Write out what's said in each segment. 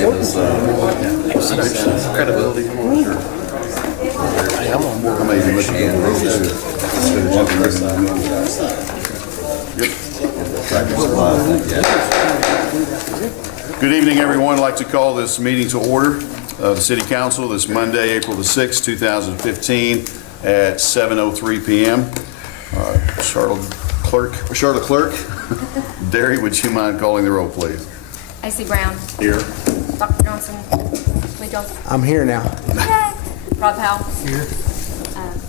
gave us credibility. I'm on board. I may even let you go on the road too. Instead of jumping right in the middle. Good evening, everyone. I'd like to call this meeting to order of the City Council this Monday, April the 6th, 2015 at 7:03 p.m. Charlotte Clerk, Derry, would you mind calling the roll, please? AC Brown. Here. Dr. Johnson. Lee Johnson. I'm here now. Yay. Rod Powell. Here.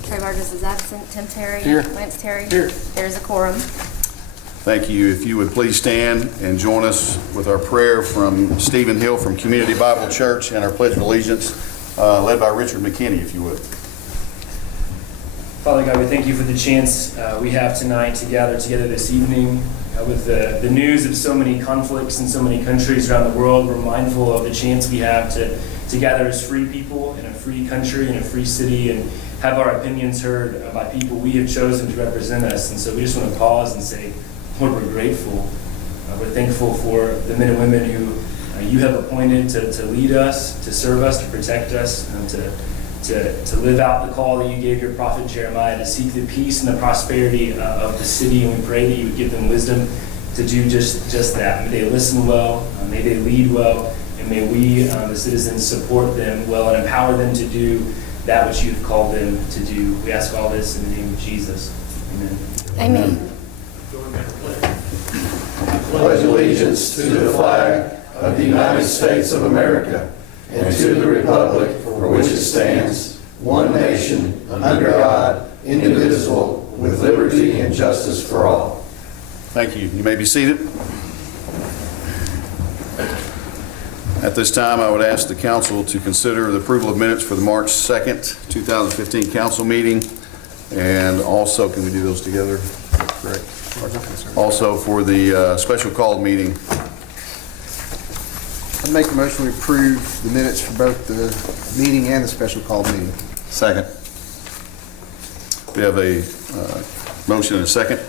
Trey Burgess is absent. Tim Terry. Here. Lance Terry. Here. There's a quorum. Thank you. If you would please stand and join us with our prayer from Stephen Hill from Community Bible Church and our Pledge of Allegiance, led by Richard McKinney, if you would. Father God, we thank you for the chance we have tonight to gather together this evening. With the news of so many conflicts in so many countries around the world, we're mindful of the chance we have to gather as free people in a free country, in a free city, and have our opinions heard by people we have chosen to represent us. And so we just want to pause and say, Lord, we're grateful. We're thankful for the men and women who you have appointed to lead us, to serve us, to protect us, and to live out the call that you gave your prophet Jeremiah, to seek the peace and the prosperity of the city. And we pray that you would give them wisdom to do just that. May they listen well, may they lead well, and may we, the citizens, support them well and empower them to do that which you've called them to do. We ask all this in the name of Jesus. Amen. Amen. Pledge allegiance to the flag of the United States of America and to the republic for which it stands, one nation, under God, indivisible, with liberty and justice for all. Thank you. You may be seated. At this time, I would ask the council to consider the approval of minutes for the March 2nd, 2015 council meeting. And also, can we do those together? Correct. Also for the special called meeting. I'd make a motion to approve the minutes for both the meeting and the special call meeting. Second. We have a motion and a second.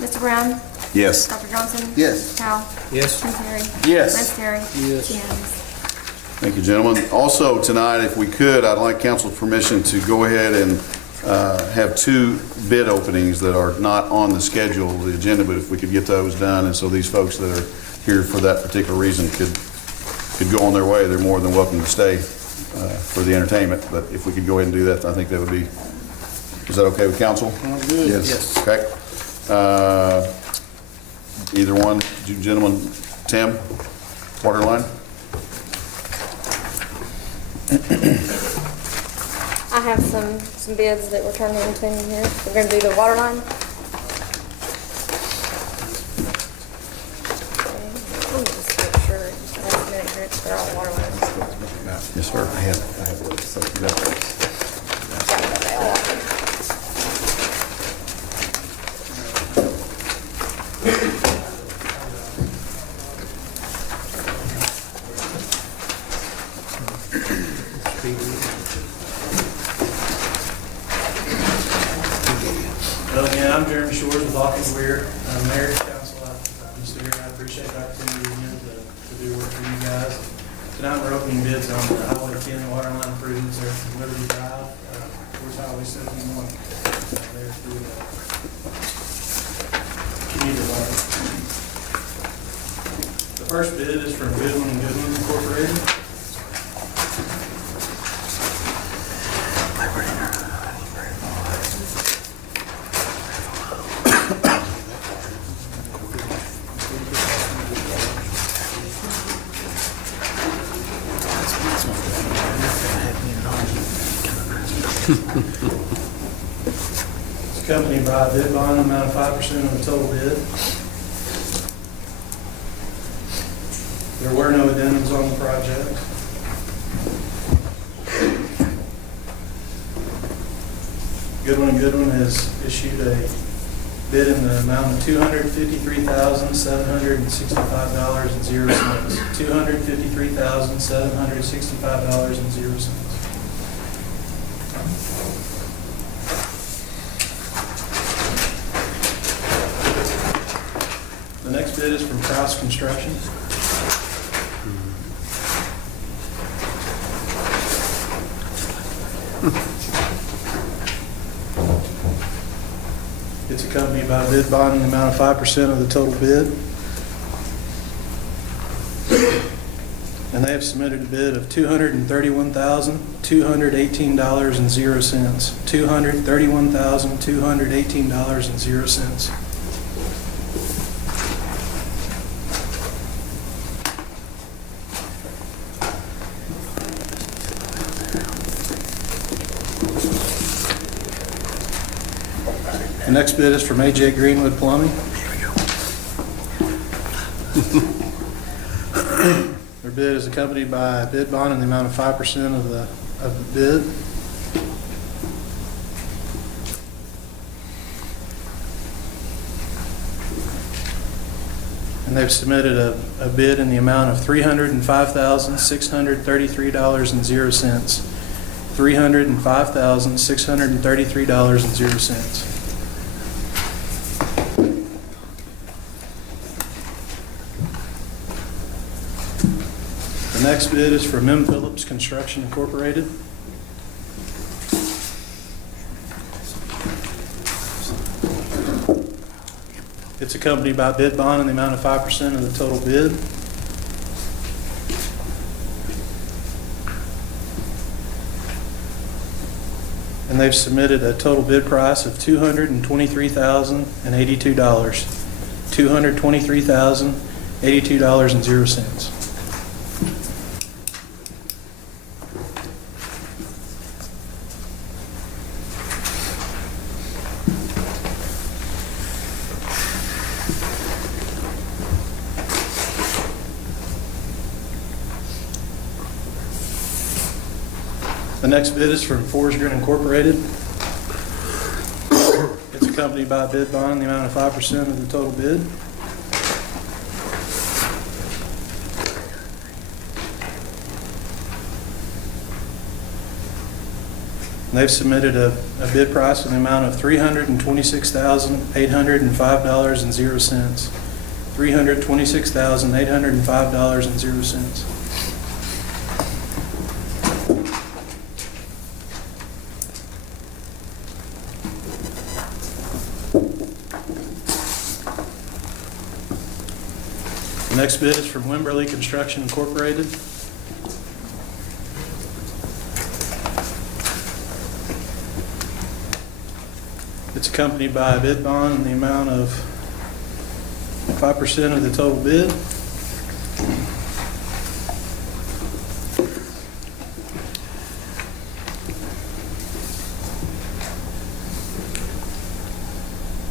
Mr. Brown. Yes. Dr. Johnson. Yes. Powell. Yes. Tim Terry. Yes. Lance Terry. Yes. Unanimous. Thank you, gentlemen. Also tonight, if we could, I'd like council's permission to go ahead and have two bid openings that are not on the schedule, the agenda, but if we could get those done, and so these folks that are here for that particular reason could go on their way, they're more than welcome to stay for the entertainment. But if we could go ahead and do that, I think that would be, is that okay with council? Good. Yes. Okay. Either one, you gentlemen, Tim, water line? I have some bids that were turned into me here. We're going to do the water line. Let me just make sure. Last minute here, they're all water lines. Yes, sir. I have something else. Yeah, they all are. Well, again, I'm Jeremy Shores with Hawkins Weir. I'm mayor of council. I'm just here. I appreciate the opportunity again to do work for you guys. Tonight we're opening bids on the Highway 10 water line improvements there from Liberty Drive towards Highway 71. There through the commuter line. The first bid is from Goodwin and Goodwin Incorporated. It's accompanied by a bid bond amount of 5% of the total bid. There were no addendums on the project. Goodwin and Goodwin has issued a bid in the amount of $253,765.00. $253,765.00. The next bid is from Kraus Construction. It's accompanied by a bid bond in the amount of 5% of the total bid. And they have submitted a bid of $231,218.00. $231,218.00. The next bid is from AJ Greenwood Plumbing. Their bid is accompanied by a bid bond in the amount of 5% of the bid. And they've submitted a bid in the amount of $305,633.00. $305,633.00. The next bid is from M. Phillips Construction Incorporated. It's accompanied by a bid bond in the amount of 5% of the total bid. And they've submitted a total bid price of $223,082. $223,082.00. The next bid is from Forsgren Incorporated. It's accompanied by a bid bond in the amount of 5% of the total bid. And they've submitted a bid price in the amount of $326,805.00. $326,805.00. The next bid is from Wimberley Construction Incorporated. It's accompanied by a bid bond in the amount of 5% of the total bid.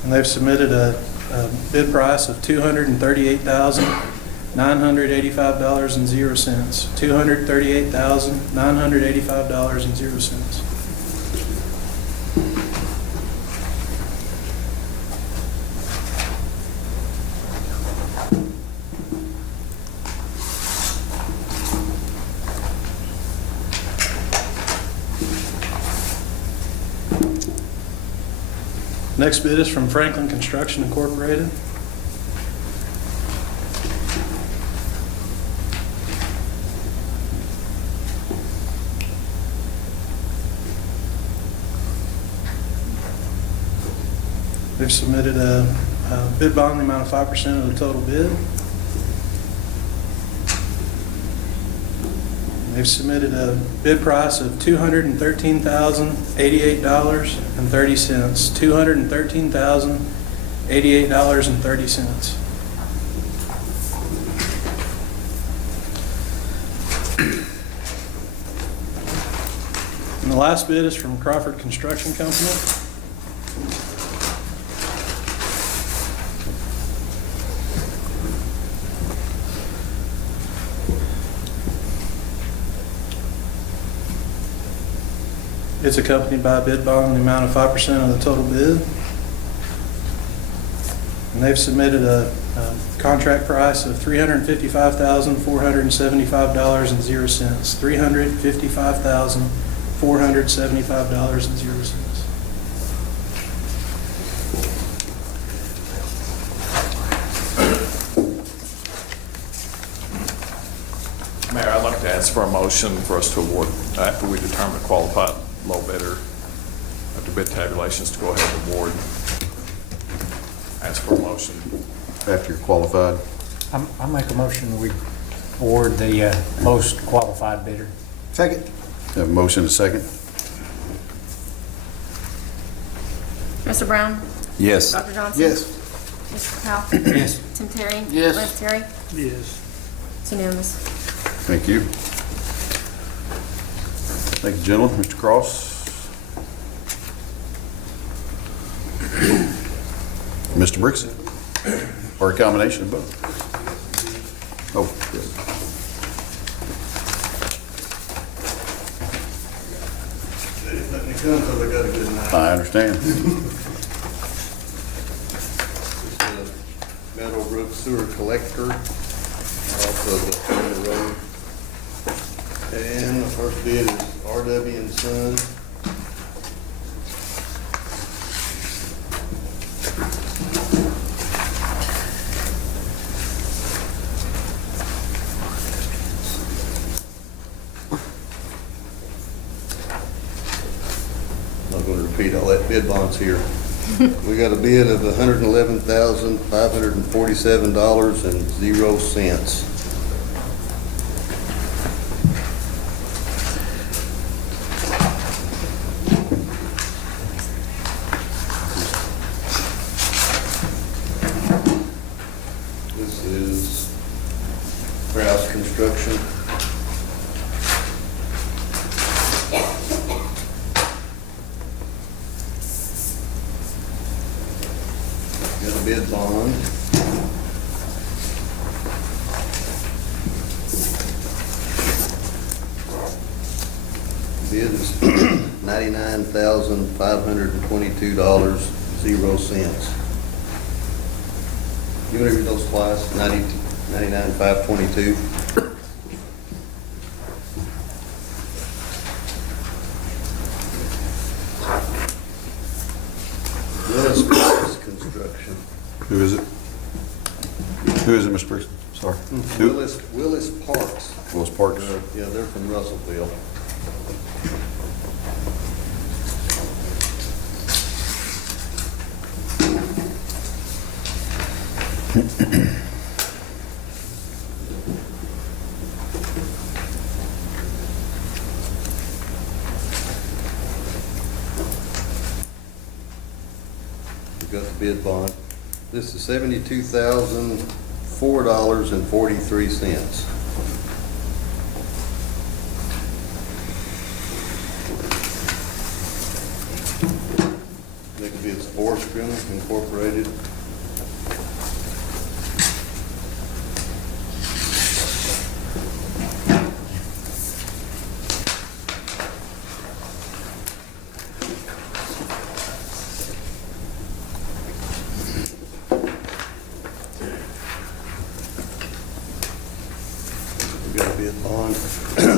And they've submitted a bid price of $238,985.00. $238,985.00. Next bid is from Franklin Construction Incorporated. They've submitted a bid bond in the amount of 5% of the total bid. They've submitted a bid price of $213,088.30. $213,088.30. And the last bid is from Crawford Construction Company. It's accompanied by a bid bond in the amount of 5% of the total bid. And they've submitted a contract price of $355,475.00. $355,475.00. Mayor, I'd like to ask for a motion for us to award after we determine qualified low bidder after bid tabulations to go ahead and award. Ask for a motion. After you're qualified. I make a motion, we award the lowest qualified bidder. Second. Have a motion and a second? Mr. Brown? Yes. Dr. Johnson? Yes. Mr. Powell? Yes. Tim Terry? Yes. Lance Terry? Yes. It's unanimous. Thank you. Thank you, gentlemen. Mr. Cross? Mr. Brixton? Or a combination of both? Oh, yes. Let me come because I got a good night. I understand. This is Meadowbrook Sewer Collector off of the Turner Road. And the first bid is R.W. and Son. I'm not going to repeat all that bid bonds here. We got a bid of $111,547.00. This is Kraus Construction. Got a bid bond. Bid is $99,522.00. You want to read those twice? 99,522. Willis Construction. Who is it? Who is it, Mr. Brixton? Sorry. Who? Willis Parks. Willis Parks. Yeah, they're from Russellville. We got the bid bond. This is $72,004.43. That could be its Forest Grim Incorporated. We got a bid bond.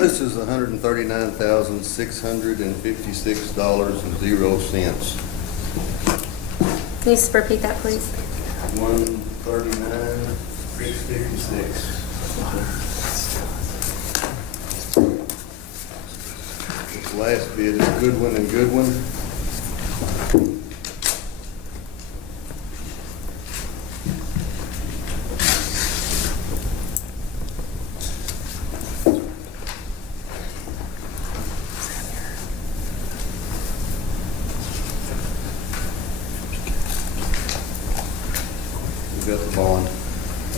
This is $139,656.00. Can you just repeat that, please? 139,656. This last bid is Goodwin and Goodwin. We got the bond.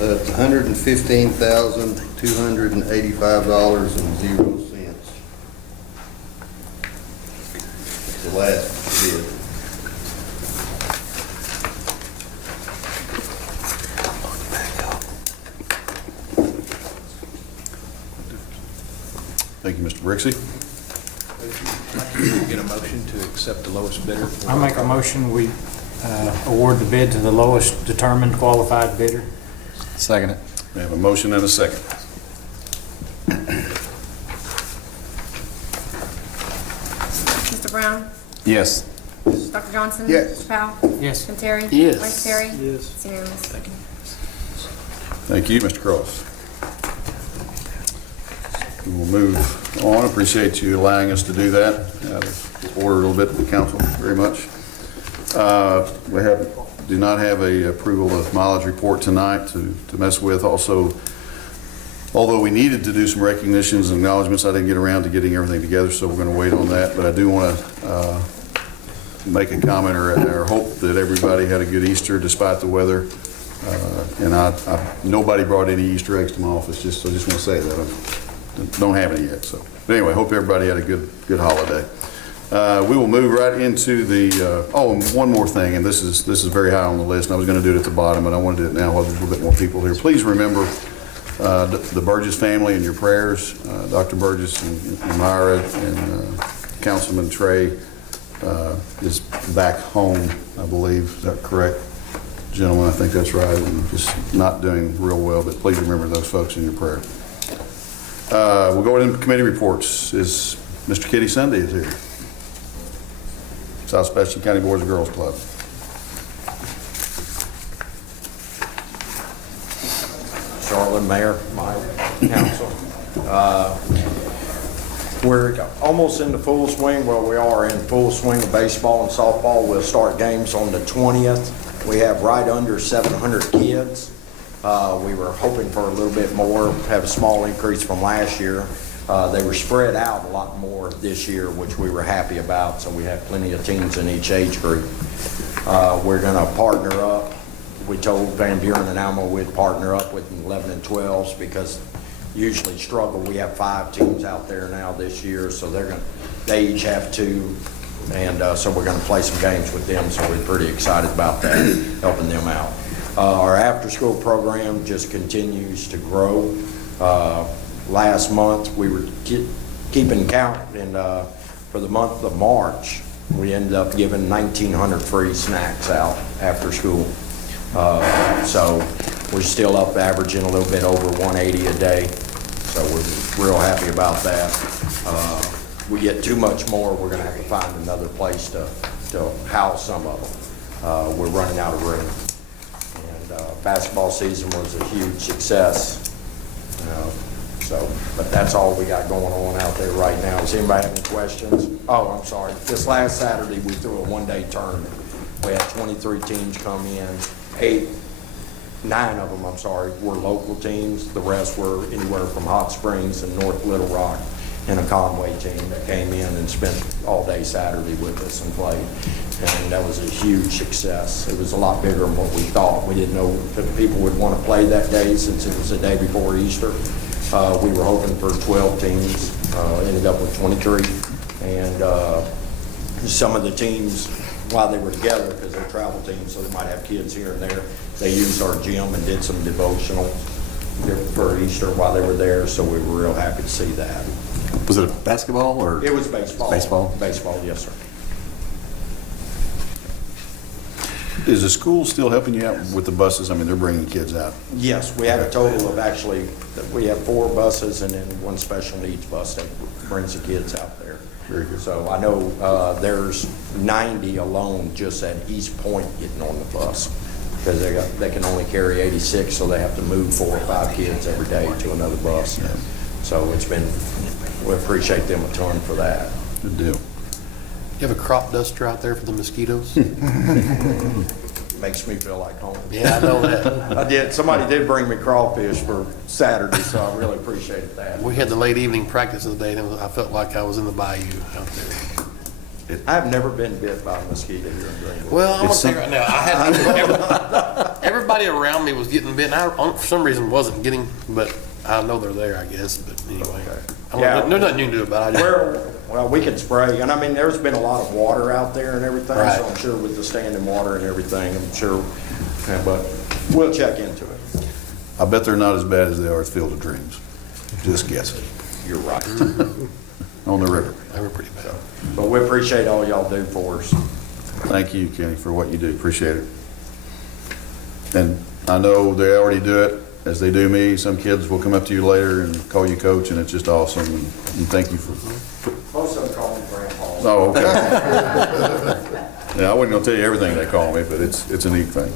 It's $115,285.00. It's the last bid. Thank you, Mr. Brixey. Get a motion to accept the lowest bidder. I make a motion, we award the bid to the lowest determined qualified bidder. Second it. We have a motion and a second. Mr. Brown? Yes. Dr. Johnson? Yes. Mr. Powell? Yes. Tim Terry? Yes. Lance Terry? Yes. It's unanimous. Thank you, Mr. Cross. We will move on. Appreciate you allowing us to do that. Out of order a little bit, the council, very much. Do not have a approval of mileage report tonight to mess with. Also, although we needed to do some recognitions and acknowledgements, I didn't get around to getting everything together, so we're going to wait on that. But I do want to make a comment or hope that everybody had a good Easter despite the weather. And nobody brought any Easter eggs to my office. I just want to say that I don't have any yet. So, but anyway, hope everybody had a good holiday. We will move right into the. And one more thing, and this is very high on the list. And I was going to do it at the bottom, but I want to do it now while there's a little bit more people here. Please remember the Burgess family in your prayers. Dr. Burgess and Myra and Councilman Trey is back home, I believe. Is that correct? Gentlemen, I think that's right, and just not doing real well, but please remember those folks in your prayer. We'll go into committee reports. Is Mr. Kitty Sunday is here. South Sebastian County Boys and Girls Club. Charlotte, Mayor, Council. We're almost into full swing. Well, we are in full swing of baseball and softball. We'll start games on the 20th. We have right under 700 kids. We were hoping for a little bit more, have a small increase from last year. They were spread out a lot more this year, which we were happy about, so we have plenty of teams in each age group. We're going to partner up. We told Van Buren and Alma we'd partner up with 11 and 12s because usually struggle. We have 5 teams out there now this year, so they each have 2. And so we're going to play some games with them, so we're pretty excited about that, helping them out. Our after-school program just continues to grow. Last month, we were keeping count, and for the month of March, we ended up giving 1,900 free snacks out after school. So we're still up averaging a little bit over 180 a day, so we're real happy about that. We get too much more, we're going to have to find another place to house some of them. We're running out of room. And basketball season was a huge success. But that's all we got going on out there right now. Does anybody have any questions? Oh, I'm sorry. This last Saturday, we threw a one-day tournament. We had 23 teams come in. 9 of them, were local teams. The rest were anywhere from Hot Springs and North Little Rock, and a Conway team that came in and spent all day Saturday with us and played. And that was a huge success. It was a lot bigger than what we thought. We didn't know that people would want to play that day since it was the day before Easter. We were hoping for 12 teams, ended up with 23. And some of the teams, while they were together, because they're travel teams, so they might have kids here and there, they used our gym and did some devotional for Easter while they were there, so we were real happy to see that. Was it basketball or? It was baseball. Baseball? Baseball, yes, sir. Is the school still helping you out with the buses? I mean, they're bringing kids out. Yes, we have a total of we have 4 buses and then 1 special needs bus that brings the kids out there. Very good. So I know there's 90 alone just at East Point getting on the bus because they can only carry 86, so they have to move 4 or 5 kids every day to another bus. Yeah. So we appreciate them a ton for that. Good deal. You have a crop duster out there for the mosquitoes? Makes me feel like home. Yeah, I know that. Somebody did bring me crawfish for Saturday, so I really appreciated that. We had the late evening practice of the day, and I felt like I was in the bayou out there. I've never been bit by a mosquito here in Greenwood. Well, I'm going to tell you right now, I had everybody around me was getting bit, and I, for some reason, wasn't getting, but I know they're there, I guess. But anyway, there's nothing you can do about it. Well, we can spray, and I mean, there's been a lot of water out there and everything, right. So I'm sure with the standing water and everything, I'm sure, but we'll check into it. I bet they're not as bad as they are at Field of Dreams. Just guessing. You're right. On the river. They were pretty bad. But we appreciate all y'all do for us. Thank you, Kenny, for what you do. Appreciate it. And I know they already do it, as they do me. Some kids will come up to you later and call you coach, and it's just awesome. And thank you for. Most of them call me Grandpa. Oh, okay. Yeah, I wasn't gonna tell you everything they call me, but it's a neat thing.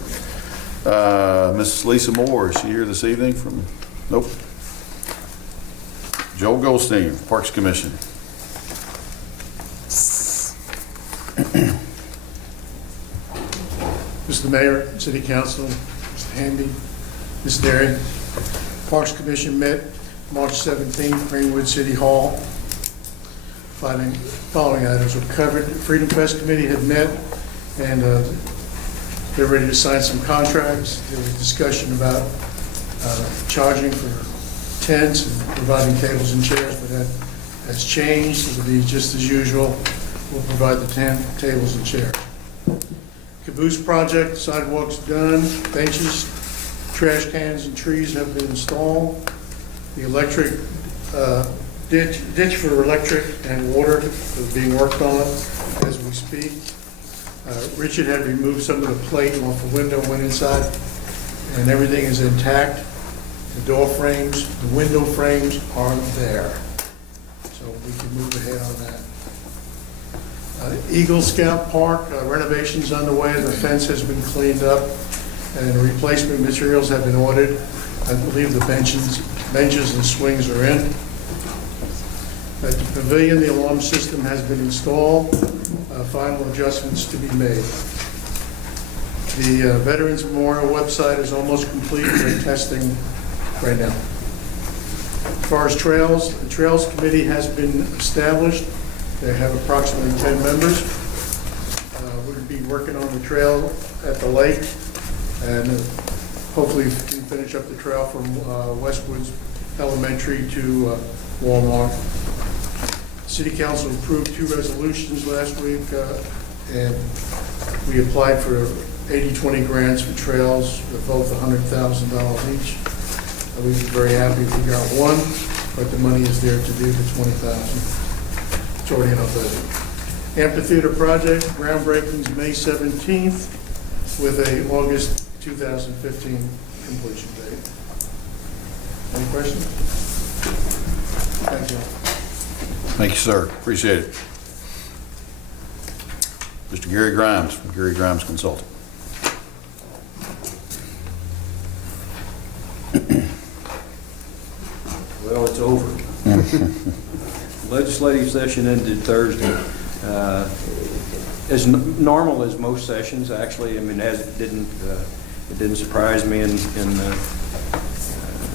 Miss Lisa Moore, is she here this evening from? Nope. Joel Goldstein, Parks Commission. Mr. Mayor, City Council, Mr. Handy, Ms. Derry, Parks Commission met March 17th, Greenwood City Hall. Following items were covered. The Freedom Fest Committee had met, and they're ready to sign some contracts. There was discussion about charging for tents and providing tables and chairs, but that's changed. It'll be just as usual. We'll provide the tent, tables, and chairs. Caboose project, sidewalks done, benches, trash cans and trees have been installed. The electric ditch for electric and water is being worked on as we speak. Richard had removed some of the plate off the window, went inside, and everything is intact. The door frames, the window frames are there. So we can move ahead on that. Eagle Scout Park renovations underway. The fence has been cleaned up and replacement materials have been ordered. I believe the benches and swings are in. At the pavilion, the alarm system has been installed. Final adjustments to be made. The Veterans Memorial website is almost complete. We're testing right now. As far as trails, the Trails Committee has been established. They have approximately 10 members. We'll be working on the trail at the lake, and hopefully can finish up the trail from Westwoods Elementary to Walmart. City Council approved 2 resolutions last week, and we applied for 80-20 grants for trails, with both $100,000 each. We were very happy we got one, but the money is there to do the $20,000. It's already in our budget. Amphitheater project, groundbreaking's May 17th with a August 2015 completion date. Any questions? Thank you. Thank you, sir. Appreciate it. Mr. Gary Grimes from Gary Grimes Consulting. Well, it's over. Legislative session ended Thursday. As normal as most sessions, actually. I mean, it didn't surprise me in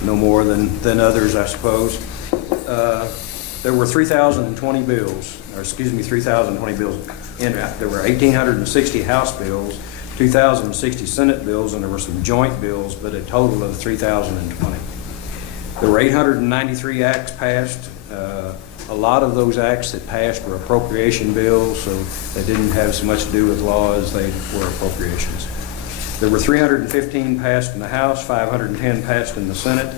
no more than others, I suppose. There were 3,020 bills, or excuse me, 3,020 bills. There were 1,860 House bills, 2,060 Senate bills, and there were some joint bills, but a total of 3,020. There were 893 acts passed. A lot of those acts that passed were appropriation bills, so they didn't have so much to do with law as they were appropriations. There were 315 passed in the House, 510 passed in the Senate.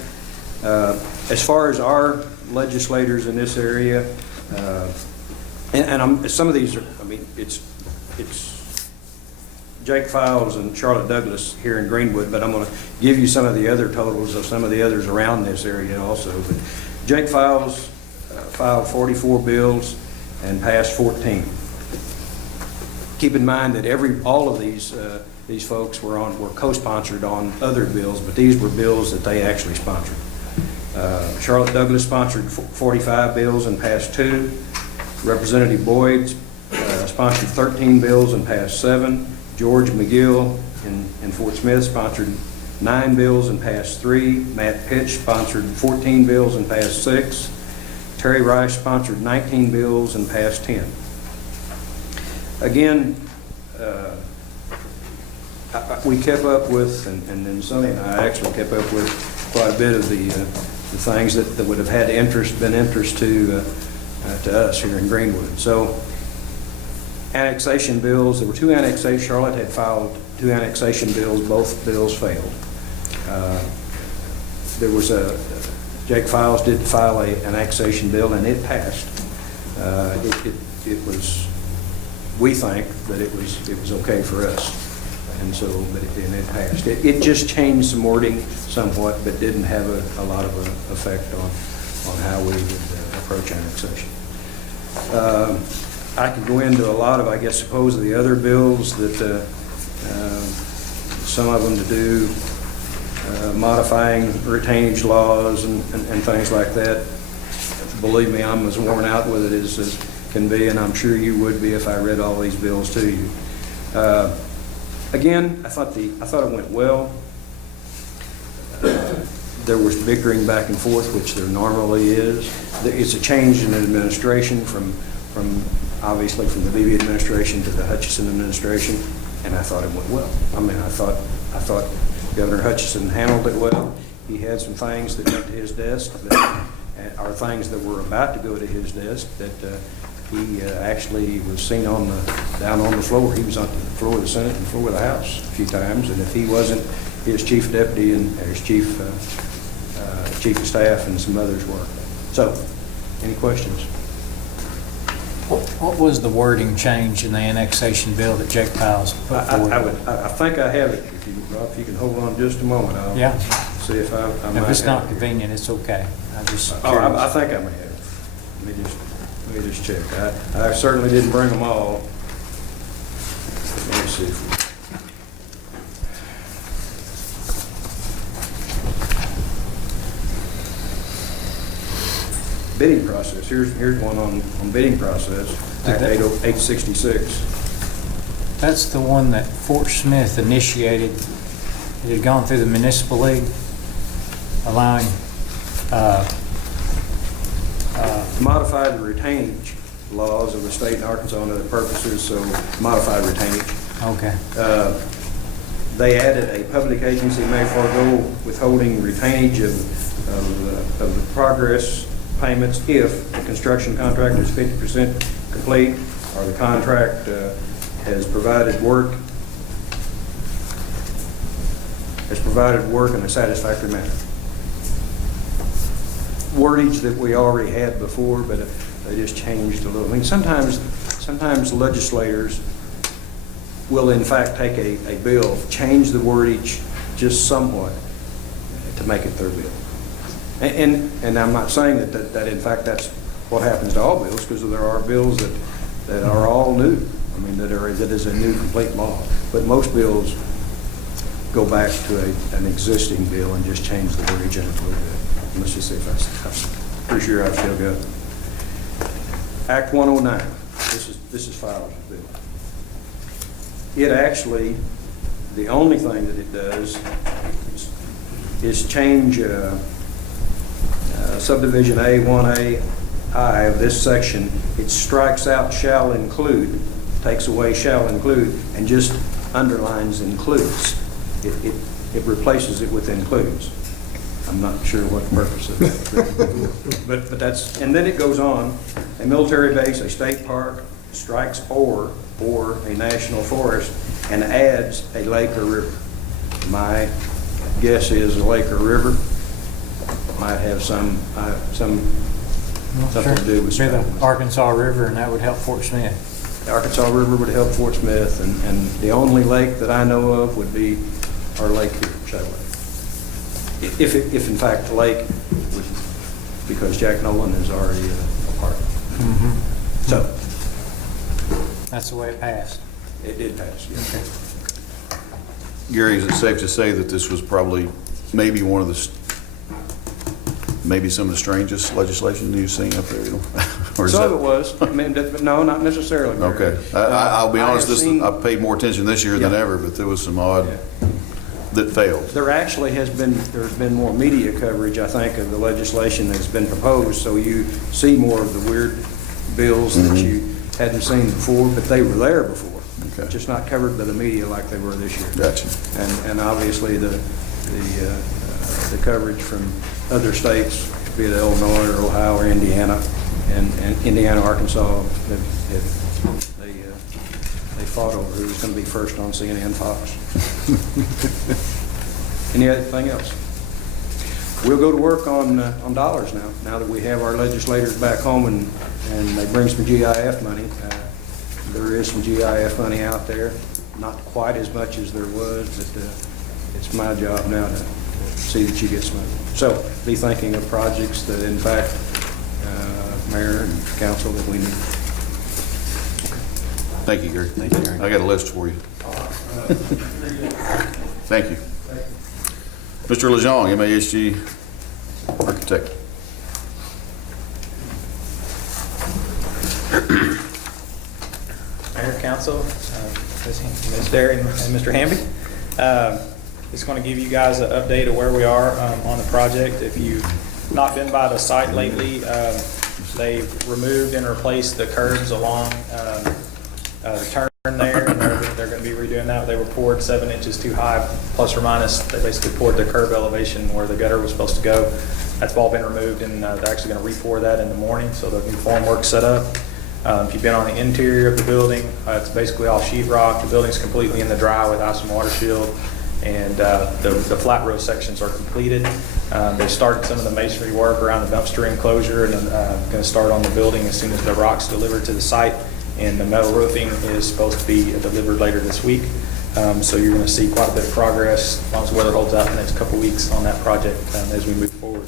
As far as our legislators in this area, some of these are, I mean, it's Jake Files and Charlotte Douglas here in Greenwood, but I'm going to give you some of the other totals of some of the others around this area also. But Jake Files filed 44 bills and passed 14. Keep in mind that all of these folks were co-sponsored on other bills, but these were bills that they actually sponsored. Charlotte Douglas sponsored 45 bills and passed 2. Representative Boyd sponsored 13 bills and passed 7. George McGill in Fort Smith sponsored 9 bills and passed 3. Matt Pitch sponsored 14 bills and passed 6. Terry Rice sponsored 19 bills and passed 10. Again, we kept up with, and then Sonny and I actually kept up with quite a bit of the things that would have had been interest to us here in Greenwood. So annexation bills, there were 2 annexations. Charlotte had filed 2 annexation bills. Both bills failed. There was Jake Files did file an annexation bill, and it passed. It was, we think that it was okay for us, and so it passed. It just changed some wording somewhat, but didn't have a lot of an effect on how we would approach annexation. I could go into a lot of, I guess, suppose the other bills that some of them to do modifying retainage laws and things like that. believe me, I'm as worn out with it as can be, and I'm sure you would be if I read all these bills to you. Again, I thought it went well. There was bickering back and forth, which there normally is. It's a change in administration from obviously from the Beebe administration to the Hutchison administration, and I thought it went well. I mean, I thought Governor Hutchison handled it well. He had some things that went to his desk that are things that were about to go to his desk that he actually was seen down on the floor. He was on the floor of the Senate and the floor of the House a few times, and if he wasn't, his chief deputy and his chief of staff and some others were. So, any questions? What was the wording change in the annexation bill that Jake Powell's put forward? I think I have it. Rob, if you can hold on just a moment, I'll see if I might If it's not have it here. convenient, it's okay. I just I think I may have. Let me just check. I certainly didn't bring them all. Let me see. Bidding process. Here's one on bidding process. Act 866. That's the one that Fort Smith initiated. It had gone through the municipal league, allowing modified retainage laws of the state in Arkansas and other purposes, so modified retainage. Okay. They added a public agency may forego withholding retainage of the progress payments if the construction contract is 50% complete or the contract has provided work in a satisfactory manner. Wordage that we already had before, but they just changed a little. I mean, sometimes legislators will in fact take a bill, change the wordage just somewhat to make it their bill. And I'm not saying that in fact that's what happens to all bills, because there are bills that are all new. I mean, that is a new complete law. But most bills go back to an existing bill and just change the wordage in it a little bit. Let's just see if I'm pretty sure I've still got it. Act 109. This is Fowler's bill. It actually, the only thing that it does is change subdivision A1AI of this section. It strikes out shall include, takes away shall include, and just underlines includes. It replaces it with includes. I'm not sure what the purpose of that. but that's, and then it goes on, a military base, a state park, strikes or a national forest, and adds a lake or river. My guess is a lake or river might have something to do with the Arkansas River, and that would help Fort Smith. The Arkansas River would help Fort Smith, and the only lake that I know of would be our lake here, Shadow Lake. If in fact the lake would, because Jack Nolan is already a part. Mm-hmm. So that's the way it passed. it did pass. Yeah. Okay. Gary, is it safe to say that this was probably maybe one of the, maybe some of the strangest legislation you've seen up there? Or is Some that, of it was. I mean, but no, not necessarily. Mary. okay. I'll be honest, I paid more attention this year than ever, but there was some odd that failed. There actually there's been more media coverage, I think, of the legislation that's been proposed, so you see more of the weird bills that you hadn't seen before, but they were there before. Okay. Just not covered by the media like they were this year. Gotcha. And obviously the coverage from other states, be it Illinois or Ohio or Indiana, and Indiana, Arkansas, they fought over who was going to be first on CNN Fox. Anything else? We'll go to work on dollars now that we have our legislators back home and they bring some GIF money. There is some GIF money out there, not quite as much as there was, but it's my job now to see that you get some money. So be thinking of projects that in fact, Mayor and Council, that we need. Thank you, Gary. Thank you, Gary. I got a list for you. Thank you. Mr. Lejeune, MASG Architect. Council, Ms. Derry and Mr. Hamby. Just going to give you guys an update of where we are on the project. If you've not been by the site lately, they've removed and replaced the curbs along the turn there, and they're going to be redoing that. They were poured 7 inches too high, plus or minus. They basically poured the curb elevation where the gutter was supposed to go. That's all been removed, and they're actually going to re-pour that in the morning, so the new formwork's set up. If you've been on the interior of the building, it's basically all sheetrock. The building's completely in the dry with ice and water shield, and the flat roof sections are completed. They started some of the masonry work around the dumpster enclosure, and going to start on the building as soon as the rock's delivered to the site. And the metal roofing is supposed to be delivered later this week. So you're going to see quite a bit of progress as long as the weather holds out the next couple weeks on that project as we move forward.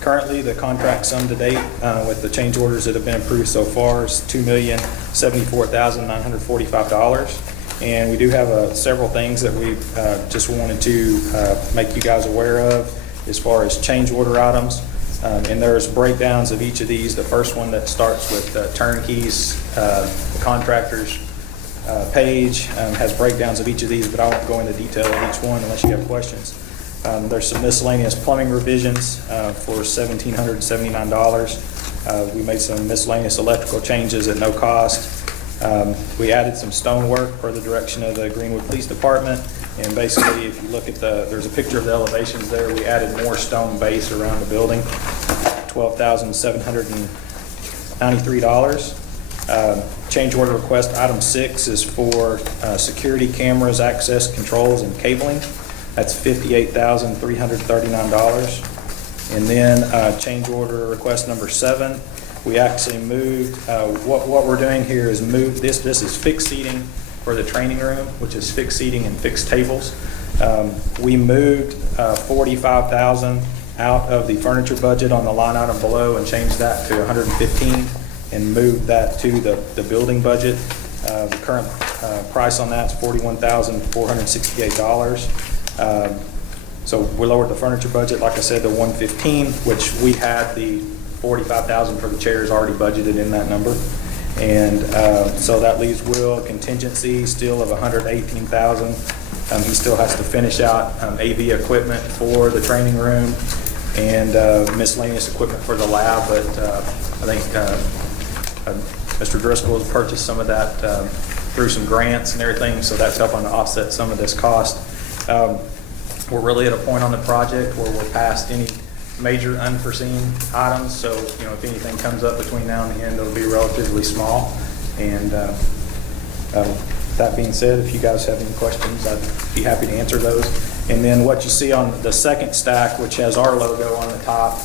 Currently, the contract sum to date with the change orders that have been approved so far is $2,074,945. And we do have several things that we just wanted to make you guys aware of as far as change order items. And there's breakdowns of each of these. The first one that starts with turnkeys, the contractor's page has breakdowns of each of these, but I won't go into detail of each one unless you have questions. There's some miscellaneous plumbing revisions for $1,779. We made some miscellaneous electrical changes at no cost. We added some stonework per the direction of the Greenwood Police Department. And basically, if you look at there's a picture of the elevations there, we added more stone base around the building, $12,793. Change order request item 6 is for security cameras, access controls, and cabling. That's $58,339. And then change order request number 7, we actually moved, what we're doing here is move this is fixed seating for the training room, which is fixed seating and fixed tables. We moved $45,000 out of the furniture budget on the line item below and changed that to $115,000 and moved that to the building budget. The current price on that is $41,468. So we lowered the furniture budget, like I said, to $115,000, which we had the $45,000 for the chairs already budgeted in that number. And so that leaves Will a contingency still of $118,000. He still has to finish out AV equipment for the training room and miscellaneous equipment for the lab. But I think Mr. Driscoll has purchased some of that through some grants and everything, so that's helping to offset some of this cost. We're really at a point on the project where we're past any major unforeseen items, so if anything comes up between now and the end, it'll be relatively small. And that being said, if you guys have any questions, I'd be happy to answer those. And then what you see on the second stack, which has our logo on the top,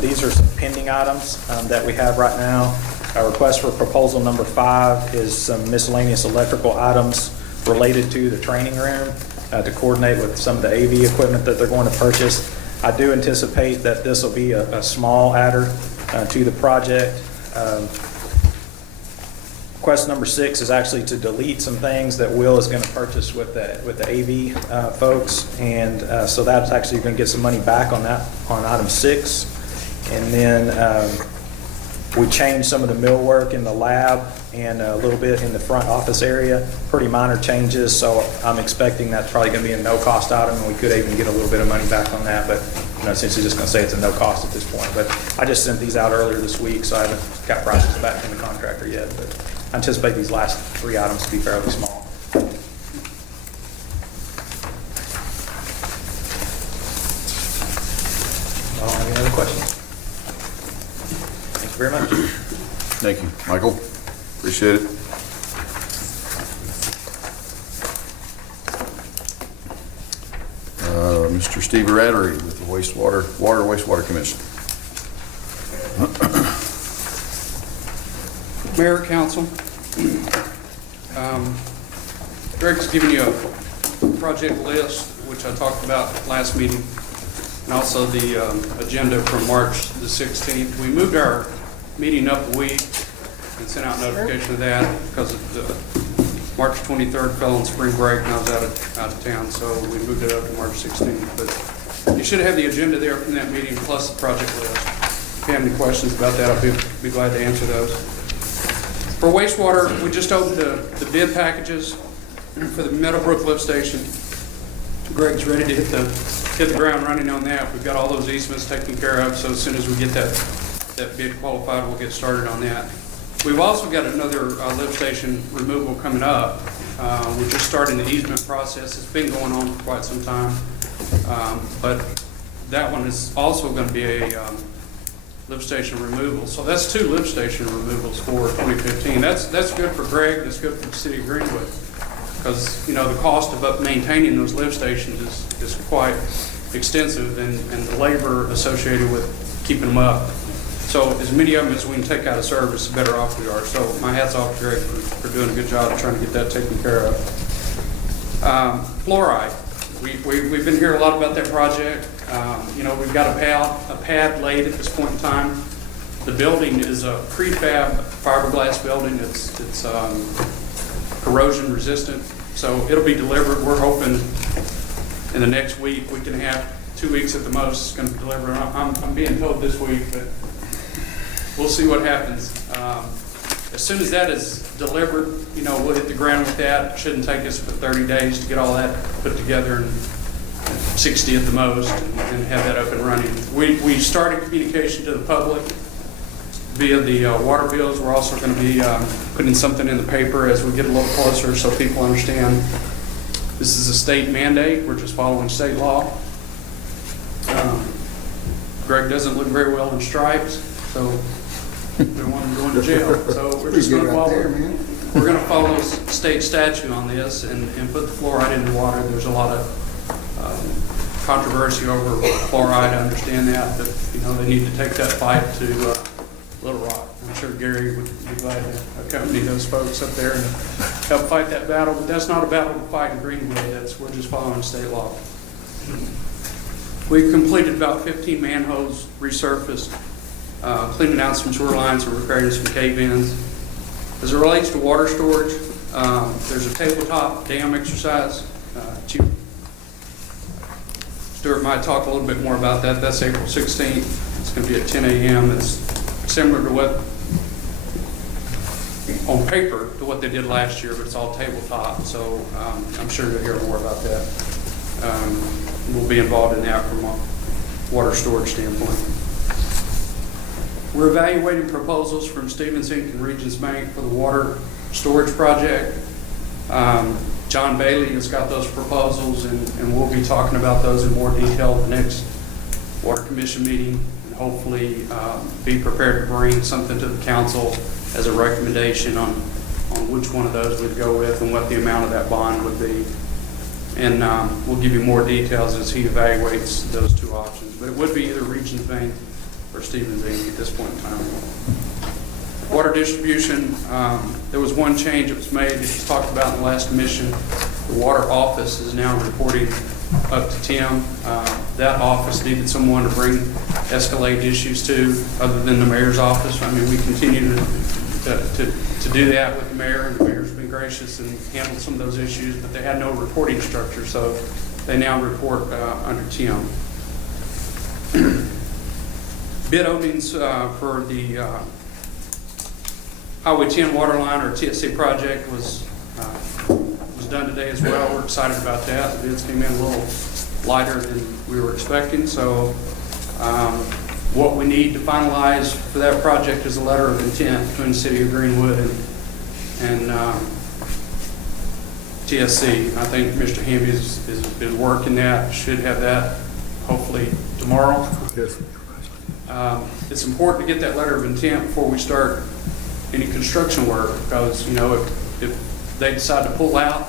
these are some pending items that we have right now. Our request for proposal number 5 is some miscellaneous electrical items related to the training room to coordinate with some of the AV equipment that they're going to purchase. I do anticipate that this will be a small adder to the project. Request number 6 is actually to delete some things that Will is going to purchase with the AV folks, and so that's actually going to get some money back on that on item 6. And then we changed some of the millwork in the lab and a little bit in the front office area, pretty minor changes, so I'm expecting that's probably going to be a no-cost item, and we could even get a little bit of money back on that, but essentially just going to say it's a no cost at this point. But I just sent these out earlier this week, so I haven't got prices back from the contractor yet, but I anticipate these last 3 items to be fairly small. Any other questions? Thank you very much. Thank you, Michael. Appreciate it. Mr. Steve Rattery with the Wastewater Commission. Mayor, Council, Greg's given you a project list, which I talked about last meeting, and also the agenda from March the 16th. We moved our meeting up a week and sent out notification of that because the March 23rd fell on spring break and I was out of town, so we moved it up to March 16th. But you should have the agenda there from that meeting plus the project list. If you have any questions about that, I'll be glad to answer those. For wastewater, we just opened the bid packages for the Meadowbrook lift station. Greg's ready to hit the ground running on that. We've got all those easements taken care of, so as soon as we get that bid qualified, we'll get started on that. We've also got another lift station removal coming up. We're just starting the easement process. It's been going on for quite some time. But that one is also going to be a lift station removal. So that's 2 lift station removals for 2015. That's good for Greg. That's good for the city of Greenwood. Because, you know, the cost of maintaining those lift stations is quite extensive, and the labor associated with keeping them up. So as many of them as we can take out of service, the better off we are. So my hat's off to Greg for doing a good job of trying to get that taken care of. Fluoride. We've been hearing a lot about that project. You know, we've got a pad laid at this point in time. The building is a prefab fiberglass building. It's corrosion resistant, so it'll be delivered. We're hoping in the next week, week and a half, 2 weeks at the most, it's going to be delivered. I'm being told this week, but we'll see what happens. As soon as that is delivered, you know, we'll hit the ground with that. It shouldn't take us but 30 days to get all that put together, and 60 at the most, and have that up and running. We started communication to the public via the water bills. We're also going to be putting something in the paper as we get a little closer so people understand this is a state mandate. We're just following state law. Greg doesn't look very well in stripes, so we don't want him going to jail. So we're just going to follow. We're going to follow state statute on this and put the fluoride in the water. There's a lot of controversy over fluoride. I understand that, but you know they need to take that fight to Little Rock. I'm sure Gary would be glad to accompany those folks up there and help fight that battle. But that's not a battle to fight in Greenwood. We're just following state law. We've completed about 15 manholes, resurfaced, cleaning out some sewer lines and repairing some cave-ins. As it relates to water storage, there's a tabletop dam exercise. Stuart might talk a little bit more about that. That's April 16th. It's going to be at 10 a.m. It's similar to what, on paper, to what they did last year, but it's all tabletop. So I'm sure you'll hear more about that. We'll be involved in that from a water storage standpoint. We're evaluating proposals from Stevens Inc. and Regions Bank for the water storage project. John Bailey has got those proposals, and we'll be talking about those in more detail at the next Water Commission meeting, and hopefully be prepared to bring something to the council as a recommendation on which one of those we'd go with and what the amount of that bond would be. And we'll give you more details as he evaluates those 2 options. But it would be either Regions Bank or Stevens Inc. at this point in time. Water distribution, there was one change that was made. It was talked about in the last commission. The water office is now reporting up to Tim. That office needed someone to escalate issues to other than the mayor's office. I mean, we continue to do that with the mayor, and the mayor's been gracious and handled some of those issues, but they had no reporting structure, so they now report under Tim. Bid openings for the Highway 10 water line or TSC project was done today as well. We're excited about that. The bids came in a little lighter than we were expecting, so what we need to finalize for that project is a letter of intent between the city of Greenwood and TSC. I think Mr. Hamby has been working that. Should have that hopefully tomorrow. Yes. It's important to get that letter of intent before we start any construction work, because you know if they decide to pull out,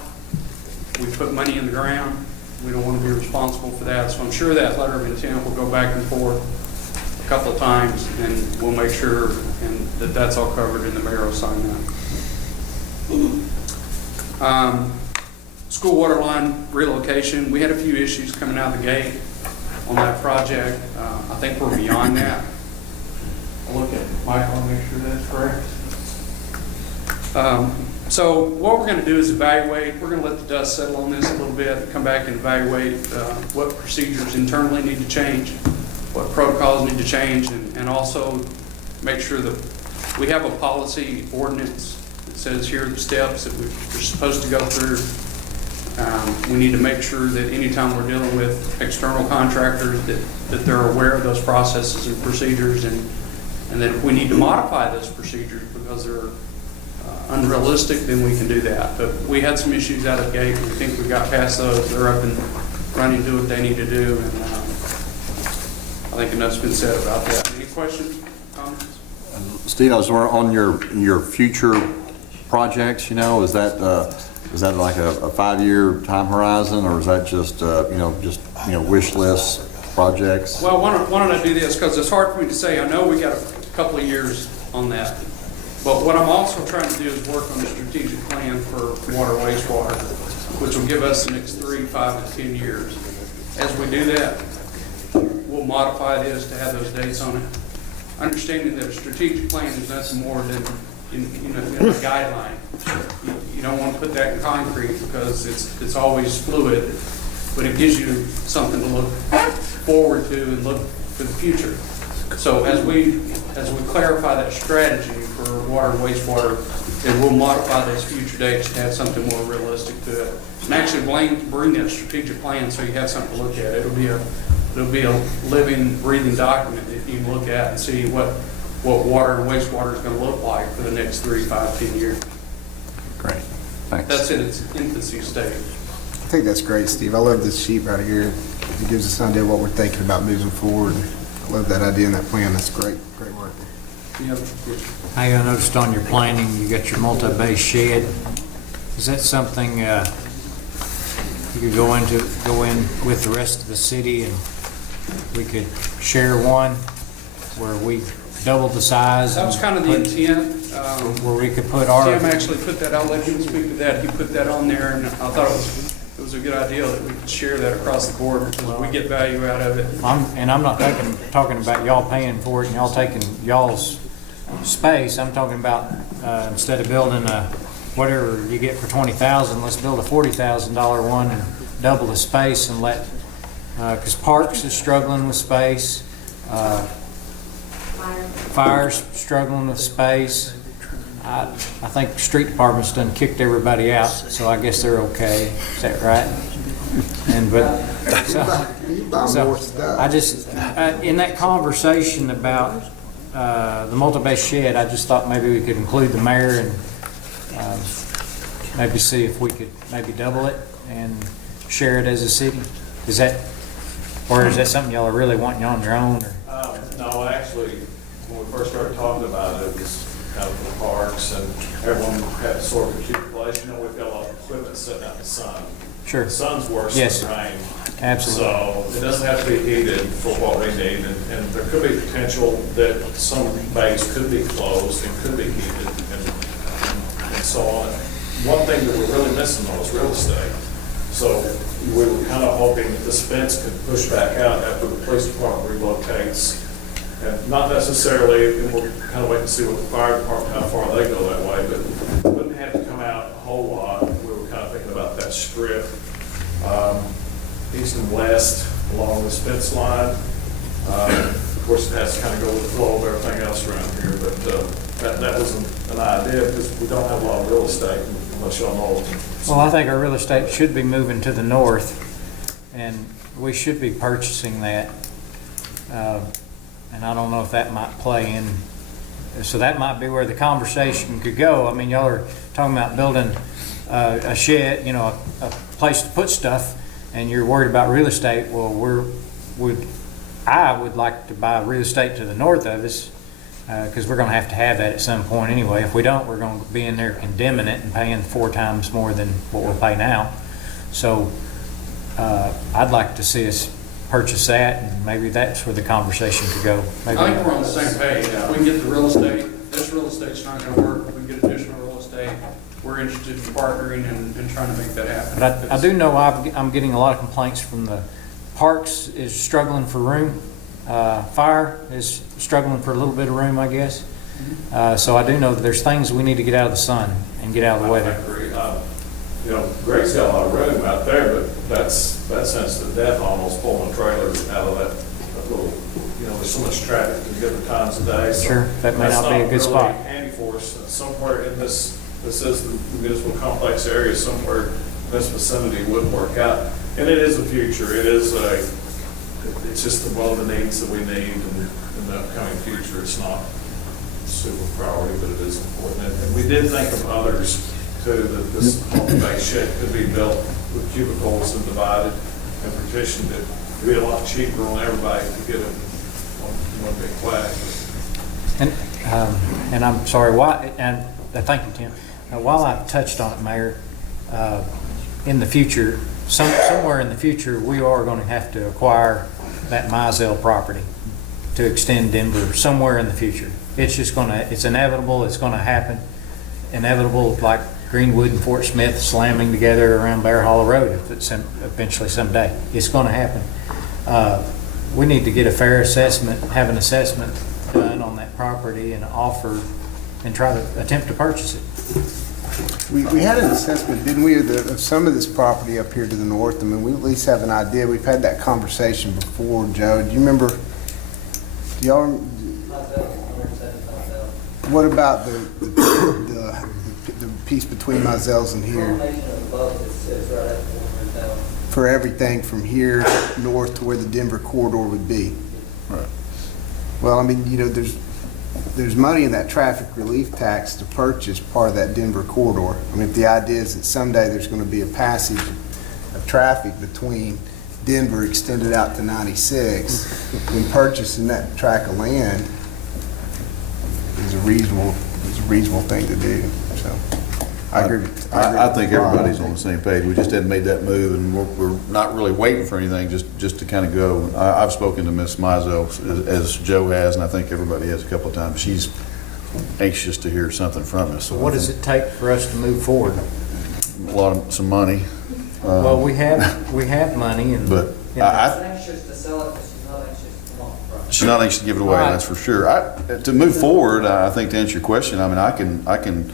we put money in the ground. We don't want to be responsible for that. So I'm sure that letter of intent will go back and forth a couple of times, and we'll make sure that that's all covered, and the mayor will sign that. School water line relocation. We had a few issues coming out of the gate on that project. I think we're beyond that. I'll look at Michael and make sure that's correct. So what we're going to do is evaluate. We're going to let the dust settle on this a little bit, come back and evaluate what procedures internally need to change, what protocols need to change, and also make sure that we have a policy ordinance It says here are the steps that we're supposed to go through. We need to make sure that anytime we're dealing with external contractors, that they're aware of those processes and procedures, and that if we need to modify those procedures because they're unrealistic, then we can do that. But we had some issues out of the gate. We think we got past those. They're up and running, do what they need to do, and I think enough's been said about that. Any questions, comments? Steve, I was wondering on your future projects, you know, is that like a 5-year time horizon, or is that just wish list projects? Well, why don't I do this, because it's hard for me to say. I know we got a couple of years on that. But what I'm also trying to do is work on a strategic plan for water, wastewater, which will give us the next 3, 5, and 10 years. As we do that, we'll modify this to have those dates on it. Understanding that a strategic plan is nothing more than a guideline. You don't want to put that in concrete because it's always fluid, but it gives you something to look forward to and look for the future. So as we clarify that strategy for water and wastewater, then we'll modify those future dates to have something more realistic to it. And actually bring that strategic plan so you have something to look at. It'll be a living, breathing document that you can look at and see what water and wastewater is going to look like for the next 3, 5, 10 years. Great, thanks. That's in its infancy stage. I think that's great, Steve. I love this sheet right here. It gives us an idea of what we're thinking about moving forward. I love that idea and that plan. That's great. Great work. I noticed on your planning, you got your multi-base shed. Is that something you could go in with the rest of the city, and we could share one where we double the size? That was kind of the intent. Where we could put our... Tim actually put that, I'll let him speak to that. He put that on there, and I thought it was a good idea that we could share that across the board because we get value out of it. I'm not talking about y'all paying for it and y'all taking y'all's space. I'm talking about instead of building whatever you get for $20,000, let's build a $40,000 one and double the space and let, because Parks is struggling with space, Fire's struggling with space. I think the street department's done kicked everybody out, so I guess they're okay. Is that right? And I just in that conversation about the multi-base shed, I just thought maybe we could include the mayor and maybe see if we could maybe double it and share it as a city. Is that, or is that something y'all are really wanting on your own? Or? No, actually, when we first started talking about it, it was kind of the parks, and everyone had sort of a cute place. You know, we've got a lot of equipment sitting out in the sun. Sure. The sun's worse Yes. than rain. Absolutely. So it doesn't have to be heated for what we need, and there could be potential that some bays could be closed and could be heated and so on. One thing that we're really missing though is real estate. So we were kind of hoping that this fence could push back out after the police department relocates. And not necessarily, and we'll kind of wait and see what the fire department, how far they go that way, but it wouldn't have to come out a whole lot. We were kind of thinking about that strip, east and west along this fence line. Of course, it has to kind of go with the flow of everything else around here, but that was an idea because we don't have a lot of real estate unless y'all know. Well, I think our real estate should be moving to the north, and we should be purchasing that. And I don't know if that might play in, so that might be where the conversation could go. I mean, y'all are talking about building a shed, you know, a place to put stuff, and you're worried about real estate. Well, I would like to buy real estate to the north of us, because we're going to have that at some point anyway. If we don't, we're going to be in there condemning it and paying 4 times more than what we'll pay now. So I'd like to see us purchase that, and maybe that's where the conversation could go. Maybe. I think we're on the same page. If we can get the real estate, this real estate's not going to work. If we get additional real estate, we're interested in partnering and trying to make that happen. But I do know I'm getting a lot of complaints from the Parks is struggling for room. Fire is struggling for a little bit of room, I guess. So I do know that there's things we need to get out of the sun and get out of the weather. I agree. You know, Greg's got a lot of room out there, but that's sense to death almost pulling trailers out of that little, you know, there's so much traffic at different times of day. So sure, that may not be a good spot. That's not really handy for us. Somewhere in this that says the municipal complex area somewhere in this vicinity would work out. And it is a future, it's just one of the needs that we need in the upcoming future. It's not super priority, but it is important. And we did think of others too, that this home-based shed could be built with cubicles and divided and partitioned. It'd be a lot cheaper on everybody to get it on one big flag. And I'm sorry, thank you, Tim. While I've touched on it, Mayor, in the future, somewhere in the future, we are going to have to acquire that Mizell property to extend Denver somewhere in the future. It's just it's inevitable, it's going to happen. Inevitable, like Greenwood and Fort Smith slamming together around Bear Hollow Road if it's eventually someday. It's going to happen. We need to get a fair assessment, have an assessment done on that property and offer and try to attempt to purchase it. We had an assessment, didn't we, of some of this property up here to the north? I mean, we at least have an idea. We've had that conversation before, Joe. Do you remember, what about the piece between Mizell's and here? For everything from here north to where the Denver corridor would be. Right. Well, I mean, you know, there's money in that traffic relief tax to purchase part of that Denver corridor. I mean, if the idea is that someday there's going to be a passage of traffic between Denver extended out to 96, when purchasing that tract of land is a reasonable thing to do. So I agree. I think everybody's on the same page. We just hadn't made that move, and we're not really waiting for anything, just to kind of go. I've spoken to Ms. Mizell, as Joe has, and I think everybody has a couple of times. She's anxious to hear something from us. So what does it take for us to move forward? Some money. Well, we have money, and but you know, anxious to sell it, but she's not anxious to come off. she's not anxious to give it away. Right. That's for sure. To move forward, I think to answer your question, I mean, I can.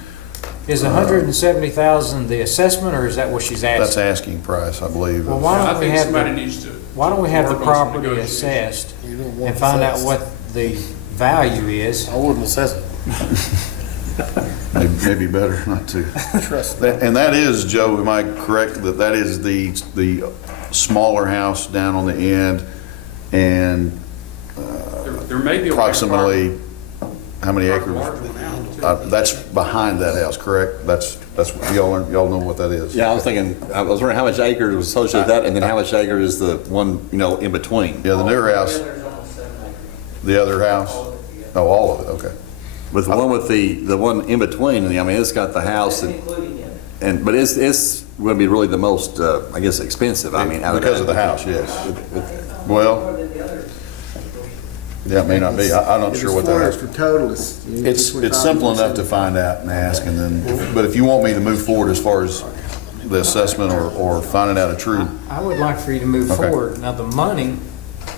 Is 170,000 the assessment, or is that what she's asking? That's asking price, I believe. Well, why I don't we think have somebody needs to. why don't we have the work on some property negotiations. assessed and find out what the value is? I wouldn't assess it. Maybe better not to. And that is, Joe, am I correct that is the smaller house down on the end, and There may be a approximately how many acres? larger one out, too. That's behind that house, correct? That's what y'all know what that is. Yeah, I was wondering how much acres was associated with that, and then how much acres is the one, in between? Yeah, the newer house, There's almost 7 acres. the other house. All of it together. Oh, all of it. Okay. With the one with the one in between, I mean, it's got the house, Including it. but it's going to be really the most, I guess, expensive. I mean, out Because of the house, yes. Well, More than the others. yeah, it may not be. I'm not sure what that is. For total, It's simple enough to find out and ask, and then, but if you want me to move forward as far as the assessment or finding out a true, I would like for you to move Okay. forward. Now, the money,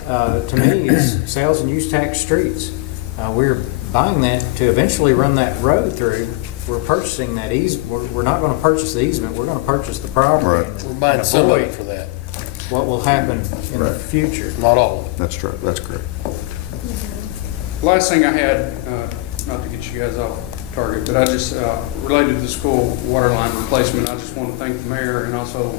to me, is sales and use tax streets. We're buying that to eventually run that road through. We're purchasing that easement. We're not going to purchase the easement. We're going to purchase the property. Right. and We're buying some of avoid it for that, what will happen in the future. not all of it. that's true, that's correct. Last thing I had, not to get you guys off target, but I just, related to the school water line replacement, I just want to thank the mayor and also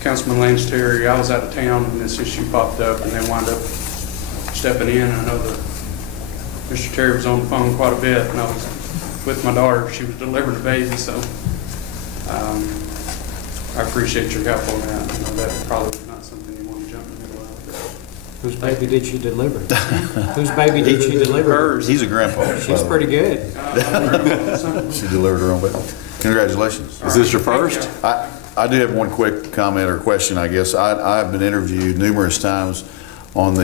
Councilman Lance Terry. I was out of town when this issue popped up, and they wound up stepping in. I know that Mr. Terry was on the phone quite a bit, and I was with my daughter. She was delivering a baby, so I appreciate your help on that. I know that probably was not something you want to jump in the middle of. Whose baby did she deliver? Whose baby did she deliver? Hers. He's a grandpa. She's pretty good. She delivered her own baby. Congratulations. Is this your first? I do have one quick comment or question, I guess. I've been interviewed numerous times on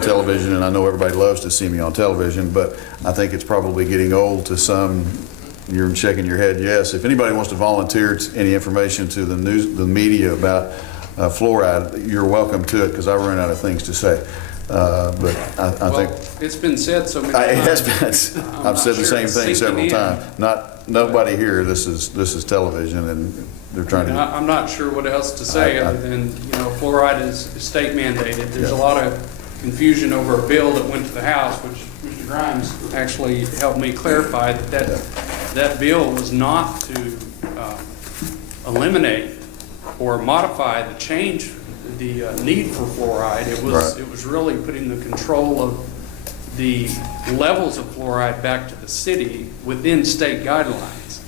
television, and I know everybody loves to see me on television, but I think it's probably getting old to some. You're shaking your head, yes. If anybody wants to volunteer any information to the media about fluoride, you're welcome to it, because I run out of things to say. But I think It's been said so many it times. has been. I've said the same thing several times. Nobody here. This is television, and they're trying to. I'm not sure what else to say other than, fluoride is state mandated. There's a lot of confusion over a bill that went to the House, which Mr. Grimes actually helped me clarify that that bill was not to eliminate or modify the change, the need for fluoride. It was really putting the control of the levels of fluoride back to the city within state guidelines.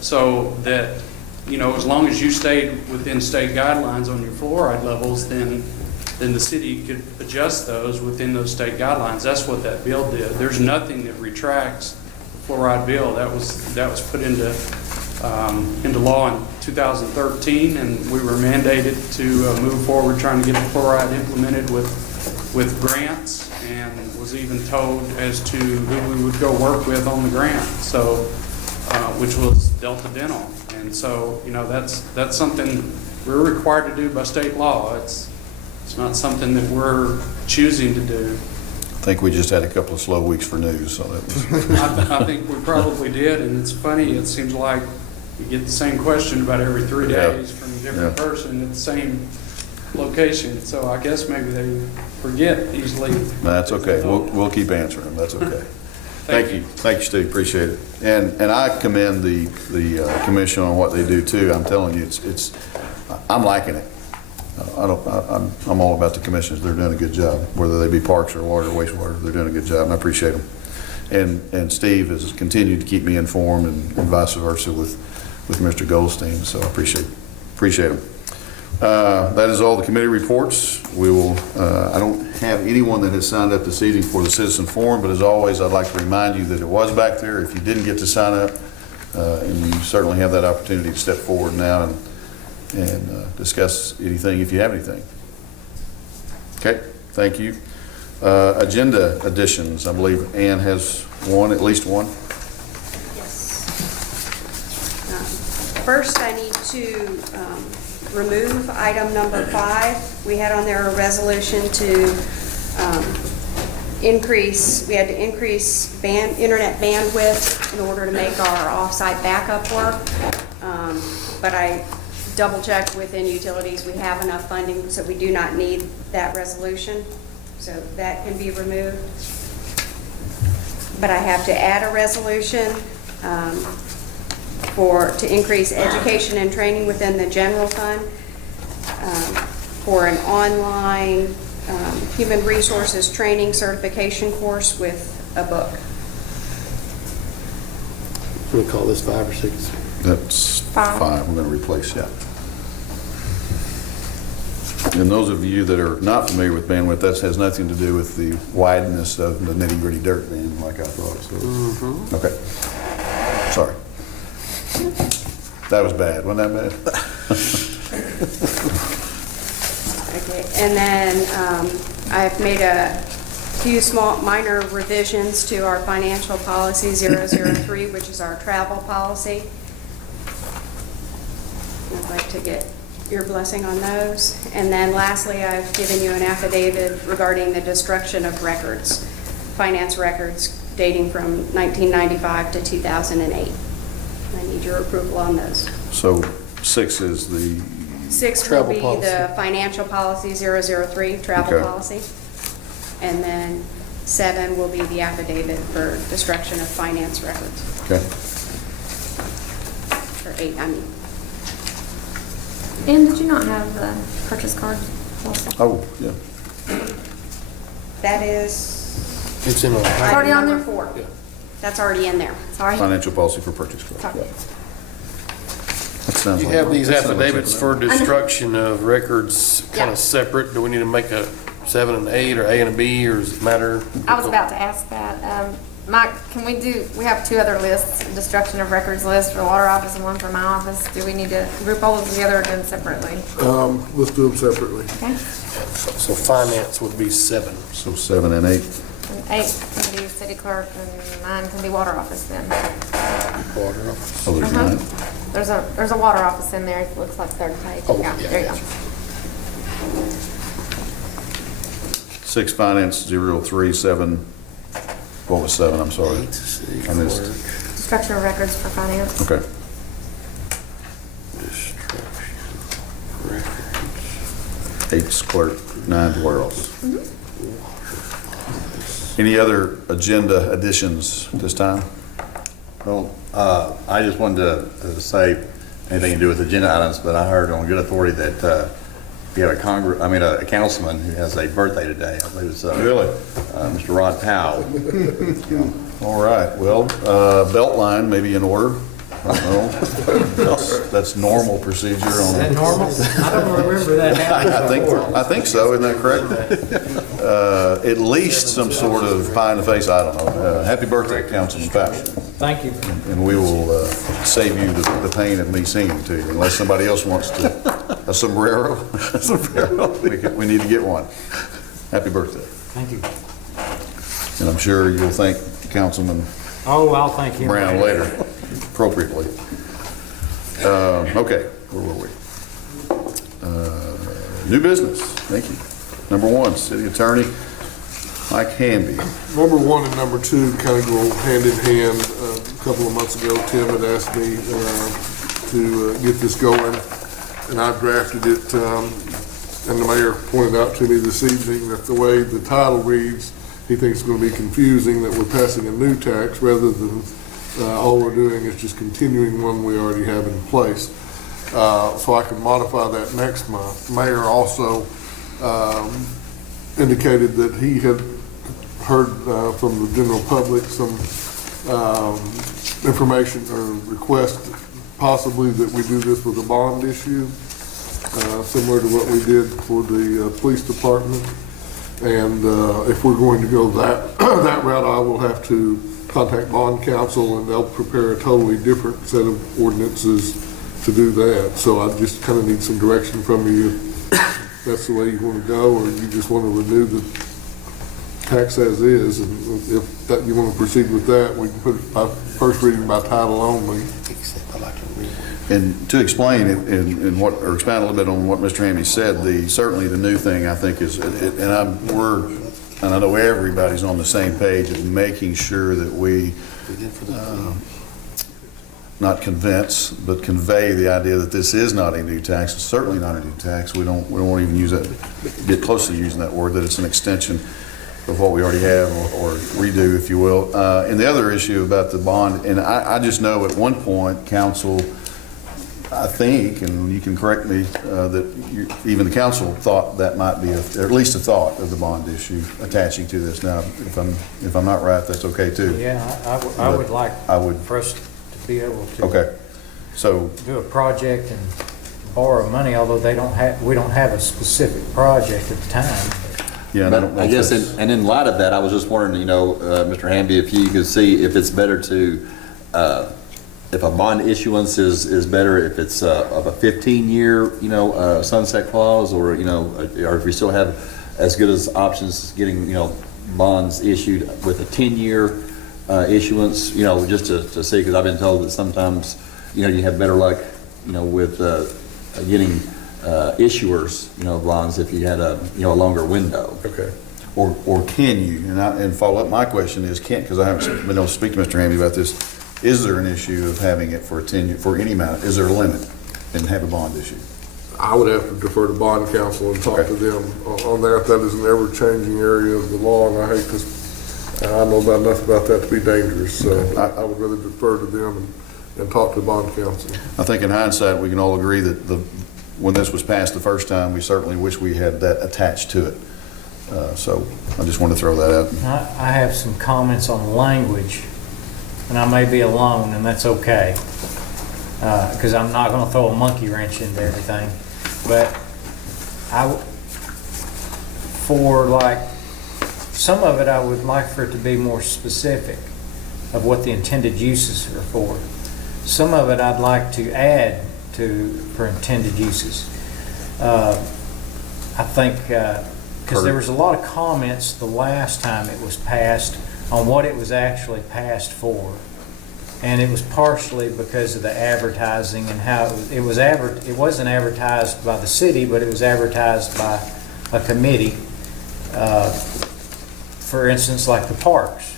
So that, you know, as long as you stayed within state guidelines on your fluoride levels, then the city could adjust those within those state guidelines. That's what that bill did. There's nothing that retracts the fluoride bill. That was put into law in 2013, and we were mandated to move forward trying to get the fluoride implemented with grants, and was even told as to who we would go work with on the grant. So, which was Delta Dental. And so, you know, that's something we're required to do by state law. It's not something that we're choosing to do. I think we just had a couple of slow weeks for news, so that was. I think we probably did, and it's funny, it seems like you get the same question about every 3 days from a different person at the same location. So I guess maybe they forget easily. That's okay. We'll keep answering them. That's okay. Thank you. Thank you, Steve. Appreciate it. And I commend the commission on what they do too. I'm telling you, I'm liking it. I'm all about the commissions. They're doing a good job, whether they be parks or water or wastewater. They're doing a good job, and I appreciate them. And Steve has continued to keep me informed, and vice versa with Mr. Goldstein. So I appreciate him. That is all the committee reports. We will. I don't have anyone that has signed up this evening for the citizen forum, but as always, I'd like to remind you that it was back there. If you didn't get to sign up, and you certainly have that opportunity to step forward now and discuss anything if you have anything. Okay, thank you. Agenda additions. I believe Ann has one, at least one. Yes. First, I need to remove item number 5. We had on there a resolution to increase, we had to increase internet bandwidth in order to make our off-site backup work. But I double-checked within utilities, we have enough funding, so we do not need that resolution. So that can be removed. But I have to add a resolution to increase education and training within the general fund for an online human resources training certification course with a book. We'll call this 5 or 6. That's 5. We're going to replace that. And those of you that are not familiar with bandwidth, that has nothing to do with the wideness of the nitty-gritty dirt band like I thought. So, okay. Sorry. That was bad. Wasn't that bad? Okay. And then I've made a few minor revisions to our financial policy 003, which is our travel policy. I'd like to get your blessing on those. And then lastly, I've given you an affidavit regarding the destruction of records, finance records dating from 1995 to 2008. I need your approval on those. So 6 is the 6 will travel be policy. the financial policy 003, travel Okay. policy. And then 7 will be the affidavit for destruction of finance records. Okay. Or 8, I mean. And did you not have the purchase card also? Oh, yeah. That is It's in It's already on item there? number 4. Yeah. That's already in there. Sorry. Financial policy for purchase card. Sorry. Yeah. That sounds You like- have these that sounds like affidavits for something destruction of records kind Yeah. of separate. Do we need to make a 7 and 8 or A and a B, or does it matter? I was about to ask that. Mike, we have 2 other lists, destruction of records list for the water office and one for my office. Do we need to group all those together or do them separately? Let's do them separately. Okay. So finance would be 7. So 7 and 8. And 8 can be city clerk and 9 can be water office then. Water. Oh, there's Uh-huh. 9. There's a water office in there. It looks like third page. Oh, Yeah, yeah, there you go. gotcha. 6 finance, 03, 7. What was 7? I'm sorry. I missed. Destruction of records for finance. Okay. Destruction records. 8's clerk, 9's warehouse. Any other agenda additions this time? Well, I just wanted to say anything to do with agenda items, but I heard on good authority that we have a councilman who has a birthday today. I believe it's Really? Mr. Rod Powell. All right, well, Beltline may be in order. I don't know. That's normal procedure on. Is that normal? I don't remember that happening before. I think so, isn't that correct? At least some sort of pie in the face, I don't know. Happy birthday, Councilman Powell. Thank you. And we will save you the pain of me singing to you, unless somebody else wants to. A sombrero? We need to get one. Happy birthday. Thank you. And I'm sure you'll thank Councilman Oh, I'll thank you. Brown later, appropriately. Okay, where were we? New business, thank you. Number 1, City Attorney Mike Hamby. Number 1 and number 2 kind of go hand in hand. A couple of months ago, Tim had asked me to get this going, and I drafted it, and the mayor pointed out to me this evening that the way the title reads, he thinks it's going to be confusing, that we're passing a new tax rather than all we're doing is just continuing one we already have in place. So I can modify that next month. Mayor also indicated that he had heard from the general public some information or request possibly that we do this with a bond issue, similar to what we did for the police department. And if we're going to go that that route, I will have to contact bond counsel, and they'll prepare a totally different set of ordinances to do that. So I just kind of need some direction from you. If that's the way you want to go, or you just want to renew the tax as is, and if that you want to proceed with that, we can put it by first reading by title only. And to explain it in what, or expand a little bit on what Mr. Hamby said, certainly the new thing I think is, and I know everybody's on the same page of making sure that we not convince, but convey the idea that this is not a new tax. It's certainly not a new tax. We don't want to even use that, get close to using that word, that it's an extension of what we already have, or redo, if you will. And the other issue about the bond, and I just know at one point, council, I think, and you can correct me, that even the council thought that might be, or at least a thought of the bond issue attaching to this. Now, if I'm not right, that's okay too. Yeah, I would like for us to be able to do a project and borrow money, although we don't have a specific project at the time. Yeah, but I guess, and in light of that, I was just wondering, Mr. Hamby, if you could see if it's better to, if a bond issuance is better if it's of a 15-year, sunset clause, or if we still have as good as options getting, bonds issued with a 10-year issuance, just to see, because I've been told that sometimes, you have better luck, with getting issuers, bonds if you had a longer window. Okay. Or can you? And follow up, my question is, because I haven't been able to speak to Mr. Hamby about this. Is there an issue of having it for a 10-year, for any amount? Is there a limit and have a bond issue? I would have to defer to bond counsel and talk to them on that. That is an ever-changing area of the law, and I hate to, I know about enough about that to be dangerous. So I would rather defer to them and talk to bond counsel. I think in hindsight, we can all agree that when this was passed the first time, we certainly wish we had that attached to it. So I just want to throw that out. I have some comments on language, and I may be alone, and that's okay, because I'm not going to throw a monkey wrench into everything. But some of it, I would like for it to be more specific of what the intended uses are for. Some of it I'd like to add for intended uses. I think because there was a lot of comments the last time it was passed on what it was actually passed for, and it was partially because of the advertising and how it wasn't advertised by the city, but it was advertised by a committee. For instance, like the parks.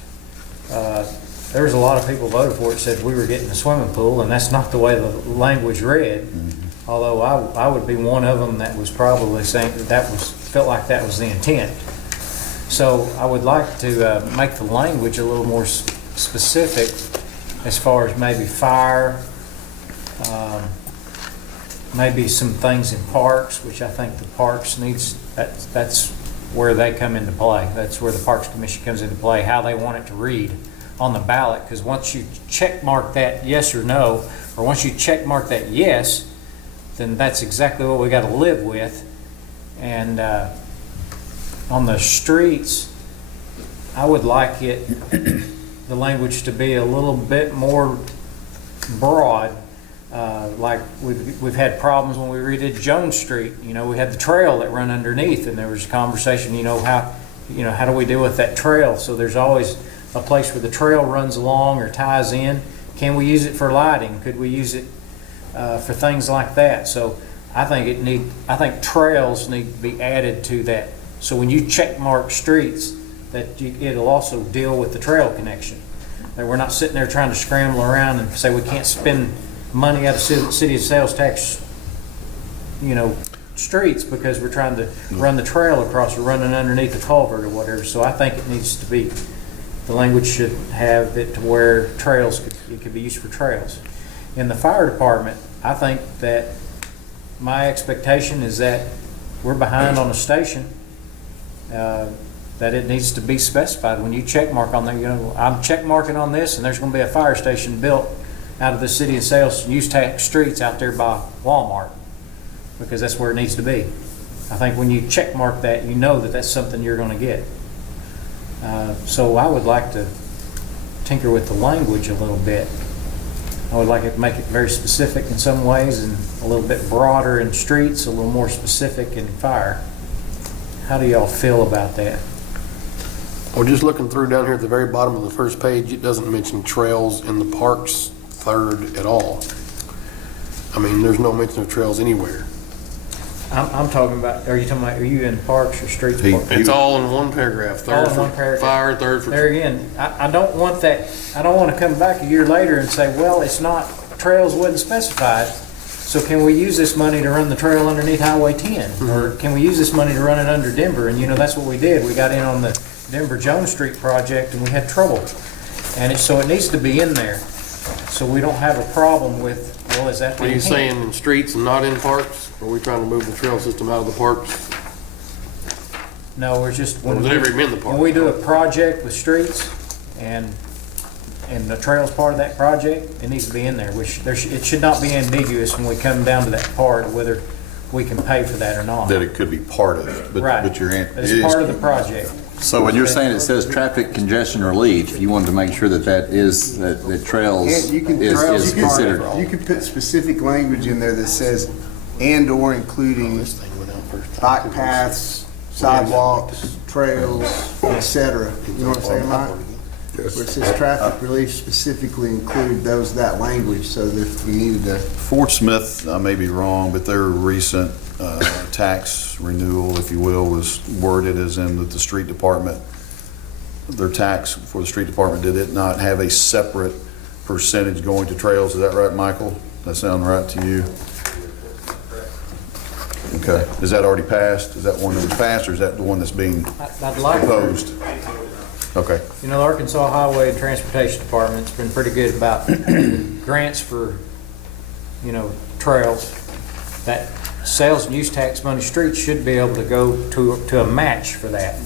There was a lot of people voted for it, said we were getting a swimming pool, and that's not the way the language read. Mm-hmm. Although I would be one of them that was probably saying felt like that was the intent. So I would like to make the language a little more specific as far as maybe fire, maybe some things in parks, which I think the parks needs, that's where they come into play. That's where the Parks Commission comes into play, how they want it to read on the ballot. Because once you check mark that yes or no, or once you check mark that yes, then that's exactly what we got to live with. And on the streets, I would like the language to be a little bit more broad. Like we've had problems when we redid Jones Street. You know, we had the trail that run underneath, and there was a conversation. How do we deal with that trail? So there's always a place where the trail runs along or ties in. Can we use it for lighting? Could we use it for things like that? So I think trails need to be added to that. So when you check mark streets, it'll also deal with the trail connection. That we're not sitting there trying to scramble around and say we can't spend money out of city sales tax, streets because we're trying to run the trail across or running underneath the culvert or whatever. So I think it needs to be, the language should have it to where it could be used for trails. In the fire department, I think that my expectation is that we're behind on a station, that it needs to be specified. When you check mark on there, I'm check marking on this, and there's going to be a fire station built out of the city of sales use tax streets out there by Walmart, because that's where it needs to be. I think when you check mark that, you know that that's something you're going to get. So I would like to tinker with the language a little bit. I would like to make it very specific in some ways and a little bit broader in streets, a little more specific in fire. How do y'all feel about that? Well, just looking through down here at the very bottom of the first page, it doesn't mention trails in the parks third at all. I mean, there's no mention of trails anywhere. I'm talking about, are you in parks or streets? It's all in one paragraph. Third for fire, third for... There again, I don't want that, I don't want to come back a year later and say, well, it's not, trails wasn't specified, so can we use this money to run the trail underneath Highway 10? Or can we use this money to run it under Denver? And that's what we did. We got in on the Denver Jones Street project and we had trouble. And so it needs to be in there. So we don't have a problem with, well, is that the intent? Are you saying in streets and not in parks? Or are we trying to move the trail system out of the parks? No, we're just, when we do a project with streets and the trail's part of that project, it needs to be in there. It should not be ambiguous when we come down to that part, whether we can pay for that or not. That it could be part of it, right. But it's part of the project. So when you're saying it says traffic congestion relief, you wanted to make sure that trails is considered. You can put specific language in there that says and/or including bike paths, sidewalks, trails, etc. You know what I'm saying, Mike? Where it says traffic relief, specifically include that language, so that if we needed to. Fort Smith, I may be wrong, but their recent tax renewal, if you will, was worded as in that the street department, their tax for the street department, did it not have a separate percentage going to trails? Is that right, Michael? That sound right to you? Okay. Is that already passed? Is that one that was passed, or is that the one that's being proposed? Okay. The Arkansas Highway and Transportation Department's been pretty good about grants for, trails. That sales and use tax money streets should be able to go to a match for that.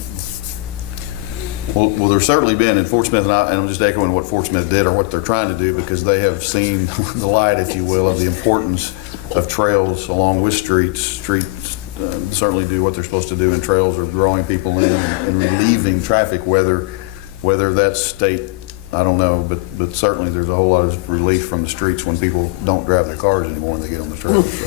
Well, there's certainly been in Fort Smith, and I'm just echoing what Fort Smith did or what they're trying to do, because they have seen the light, if you will, of the importance of trails along with streets. Streets certainly do what they're supposed to do, and trails are drawing people in and relieving traffic, whether that's state, I don't know, but certainly there's a whole lot of relief from the streets when people don't drive their cars anymore and they get on the trails. So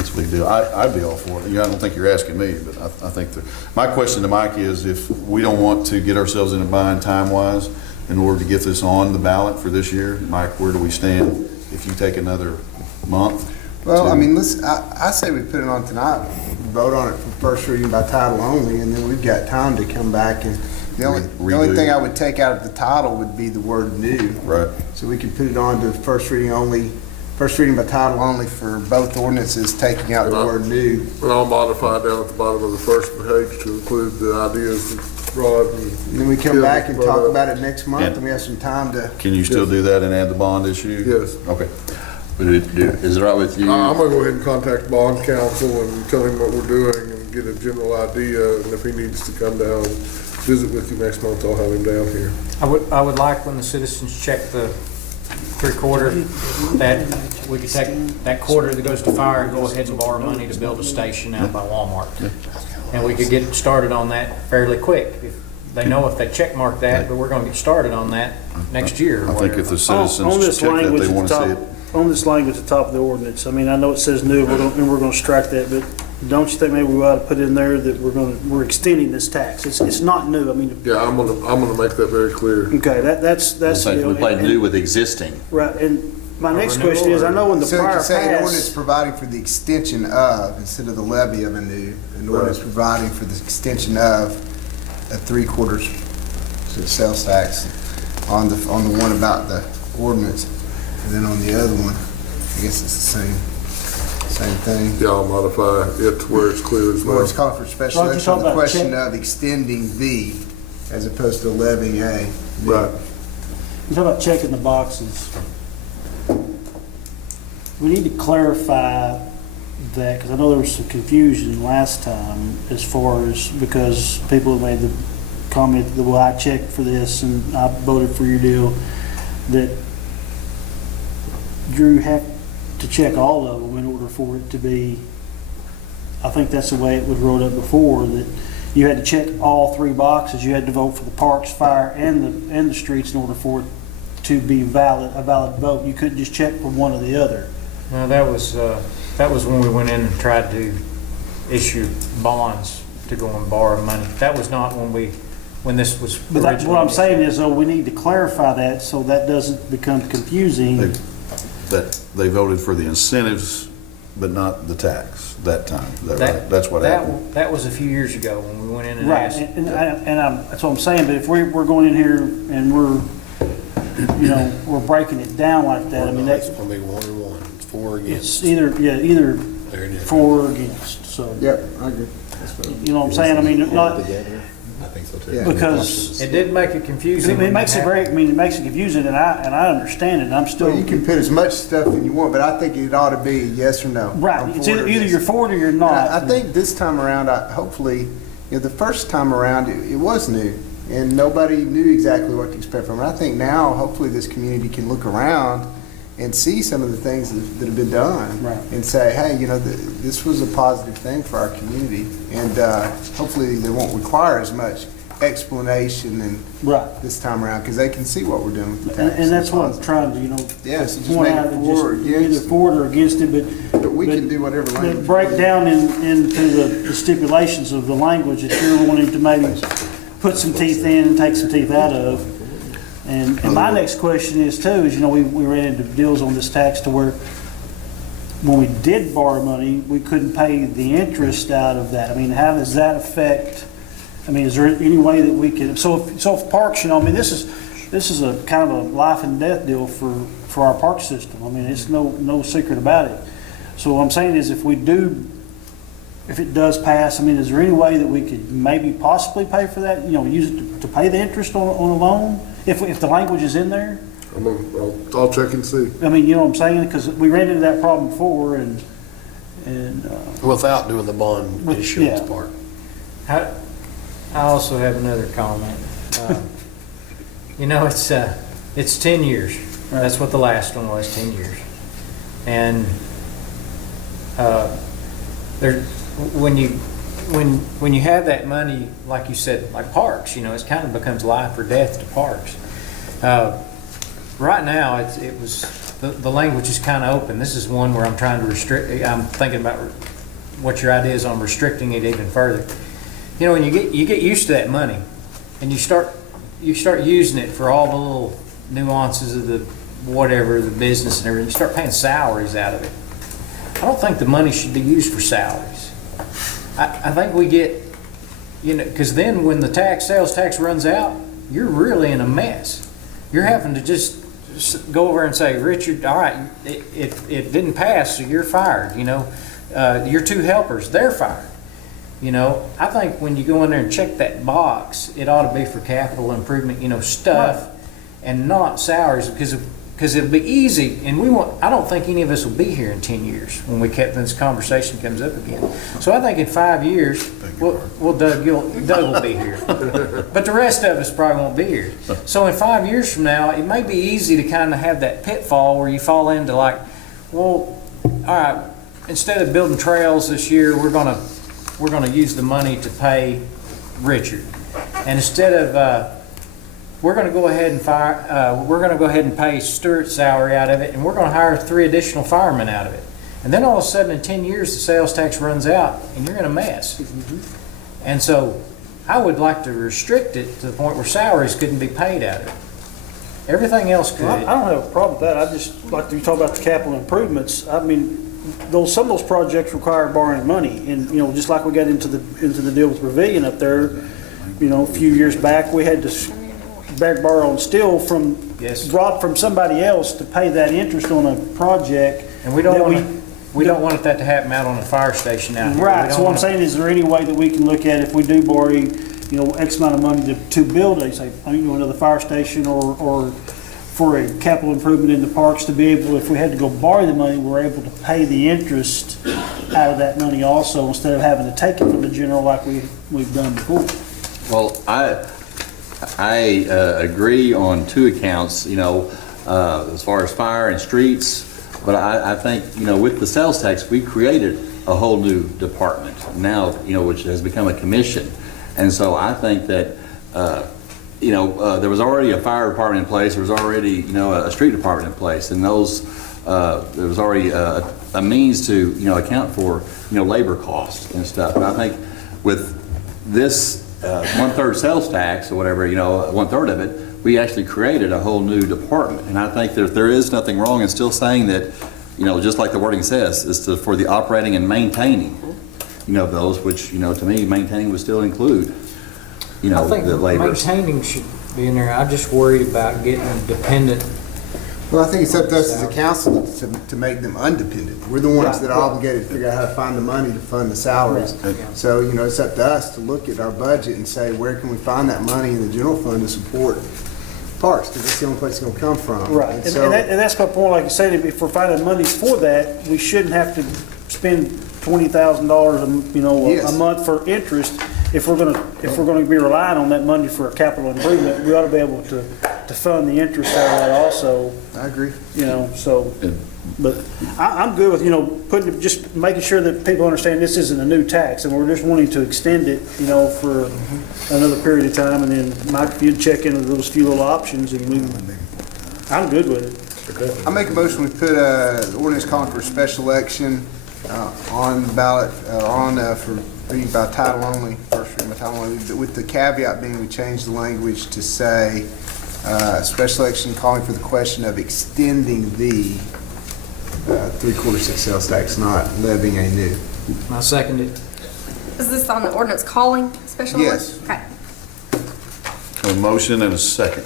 it's a big deal. I'd be all for it. I don't think you're asking me, but I think my question to Mike is, if we don't want to get ourselves in a bind time-wise in order to get this on the ballot for this year, Mike, where do we stand if you take another month? Well, I mean, I say we put it on tonight, vote on it for first reading by title only, and then we've got time to come back. And the only thing I would take out of the title would be the word new. Right. So we could put it on to first reading by title only for both ordinances, taking out the word new. And I'll modify down at the bottom of the first page to include the ideas Rod and. And then we come Tim back and brought talk up. about it next month, And- and we have some time to. Can you still do that and add the bond issue? Yes. Okay. Is it all right with you? I'm gonna go ahead and contact bond counsel and tell him what we're doing and get a general idea, and if he needs to come down and visit with you next month, I'll have him down here. I would like when the citizens check the 3/4, that we could take that quarter that goes to fire and go ahead and borrow money to build a station out by Walmart. And we could get started on that fairly quick. If they know if they check mark that, but we're gonna get started on that next year or I think if whatever. the On citizens this check that, language they at want the to see top, it. on this language at the top of the ordinance, I mean, I know it says new, and we're gonna strike that, but don't you think maybe we ought to put in there that we're extending this tax? It's not new, I mean, Yeah, I'm gonna make that very clear. okay, that's the deal. We play And- new with existing. Right, and my next renewal question is, I know in the So you prior can say an ordinance pass, providing for the extension of, instead of the levy of a new, an ordinance providing for the extension of a 3/4 sales tax on the one about the ordinance. And then on the other one, I guess it's the same thing. Yeah, I'll modify it to where it's clear as Well, well. it's called for special Roger, election, talk the about question check- of extending the, as opposed to levying a. Right. you talk about checking the boxes. We need to clarify that, because I know there was some confusion last time as far as, because people made the comment that, well, I checked for this and I voted for your deal, that you have to check all of them in order for it to be, I think that's the way it was wrote up before, that you had to check all 3 boxes. You had to vote for the parks, fire, and the streets in order for it to be a valid vote. You couldn't just check for one or the other. No, that was when we went in and tried to issue bonds to go and borrow money. That was not when this was But that's what I'm originally- saying is, though, we need to clarify that so that doesn't become confusing. That they voted for the incentives, but not the tax that time. Is that right? That's what happened. That was a few years ago when we went in and Right, asked. that's what I'm saying, but if we're going in here and we're breaking it down like that, I mean, It's that's, gonna be 1 and 1, it's 4 against. it's either There it is. for or against, so. Yep, I agree. You know what I'm saying? I mean, not, I think so too. Yeah. because It did make it confusing. it makes it very, I mean, it makes it confusing, and I understand it, and I'm still. Well, you can put as much stuff as you want, but I think it ought to be yes or no. Right, I'm it's for it either or you're against. for it or you're And not. I think this time around, hopefully, the first time around, it was new, and nobody knew exactly what to expect from it. I think now, hopefully, this community can look around and see some of the things that have been done. Right. And say, hey, this was a positive thing for our community, and hopefully, they won't require as much explanation and Right. this time around, because they can see what we're doing with the tax. And that's what I'm trying to, Yeah, so just point make it out, and for or just either against. for it or against it, But we can do whatever but language. break down into the stipulations of the language that you're wanting to maybe put some teeth in and take some teeth out of. And my next question is too, is, we ran into deals on this tax to where when we did borrow money, we couldn't pay the interest out of that. I mean, how does that affect, I mean, is there any way that we could, so if parks, I mean, this is a kind of a life and death deal for our park system. I mean, it's no secret about it. So what I'm saying is if it does pass, I mean, is there any way that we could maybe possibly pay for that, use it to pay the interest on a loan? If the language is in there? I'll check and see. I mean, you know what I'm saying? Because we ran into that problem before and Without doing the bond issuance yeah. part. I also have another comment. It's 10 years. That's what the last one was, 10 years. And when you have that money, like you said, like parks, it kind of becomes life or death to parks. Right now, the language is kind of open. This is one where I'm trying to restrict. I'm thinking about what your idea is on restricting it even further. When you get used to that money, and you start using it for all the little nuances of the business and everything, you start paying salaries out of it. I don't think the money should be used for salaries. I think we get, because then when the sales tax runs out, you're really in a mess. You're having to just go over and say, Richard, all right, it didn't pass, so you're fired. Your 2 helpers, they're fired. You know, I think when you go in there and check that box, it ought to be for capital improvement, you know, stuff, and not salaries, because it'll be easy, and I don't think any of us will be here in 10 years when this conversation comes up again. So I think in 5 years, Doug will be here. But the rest of us probably won't be here. So in 5 years from now, it may be easy to kind of have that pitfall where you fall into like, well, all right, instead of building trails this year, we're gonna use the money to pay Richard. And instead of, we're gonna go ahead and pay Stuart's salary out of it, and we're gonna hire 3 additional firemen out of it. And then all of a sudden, in 10 years, the sales tax runs out, and you're in a mess. And so, I would like to restrict it to the point where salaries couldn't be paid out of it. Everything else could. Well, I don't have a problem with that. I just, like you talk about the capital improvements, I mean, some of those projects require borrowing money. And, you know, just like we got into the deal with Pavilion up there, you know, a few years back, we had to borrow on steel robbed from somebody else to pay that interest on a project. And we don't want that to happen out on the fire station out here. Right, so what I'm saying, is there any way that we can look at if we do borrow, you know, X amount of money to build another fire station or for a capital improvement in the parks, to be able, if we had to go borrow the money, we're able to pay the interest out of that money also, instead of having to take it from the general like we've done before. Well, I agree on 2 accounts, you know, as far as fire and streets, but I think, you know, with the sales tax, we created a whole new department now, you know, which has become a commission. And so I think that, you know, there was already a fire department in place, there was already, you know, a street department in place, and those, there was already a means to, you know, account for, you know, labor costs and stuff. And I think with this 1/3 sales tax or whatever, you know, 1/3 of it, we actually created a whole new department. And I think that there is nothing wrong in still saying that, you know, just like the wording says, is for the operating and maintaining, you know, those, which, you know, to me, maintaining would still include, you know, the labor. Maintaining should be in there. I'm just worried about getting dependent. Well, I think it's up to us as a council to make them undependent. We're the ones that are obligated to figure out how to find the money to fund the salaries. So, you know, it's up to us to look at our budget and say, where can we find that money in the general fund to support parks? Because that's the only place it's going to come from. Right, and that's my point. Like you said, if we're finding money for that, we shouldn't have to spend $20,000, you know, a month for interest. If we're gonna be relying on that money for a capital improvement, we ought to be able to fund the interest out of that also. I agree. You know, so, but I'm good with, you know, just making sure that people understand this isn't a new tax, and we're just wanting to extend it, you know, for another period of time, and then Mike, if you'd check into those few little options, and I'm good with it. I make a motion, we put the ordinance calling for a special election on the ballot, for reading by title only, first reading by title only, with the caveat being we change the language to say, special election calling for the question of extending the 3/4 sales tax, not levying a new. I second it. Is this on the ordinance calling special? Yes. Okay. A motion and a second.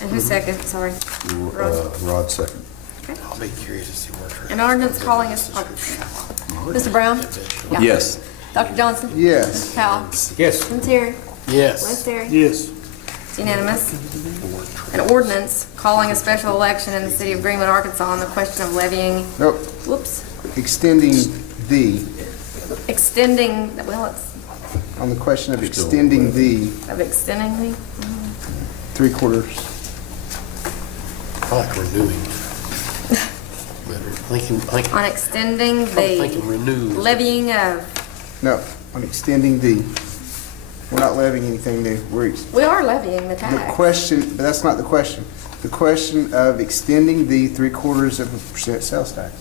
And who's second? Sorry. Rod second. I'll be curious to see where. An ordinance calling is, Mr. Brown? Yeah. Yes. Dr. Johnson? Yes. Mr. Powell? Yes. And Terry? Yes. Lance Terry? Yes. It's unanimous. An ordinance calling a special election in the city of Greenwood, Arkansas on the question of levying, Nope, whoops, extending extending, well, it's on the question of extending the of extending the, 3/4. I like renewing. Better. on extending I'm thinking the renew. levying of, No, on extending the, we're not levying anything new. we are levying the The tax. question, but that's not the question. The question of extending the 3/4% sales tax.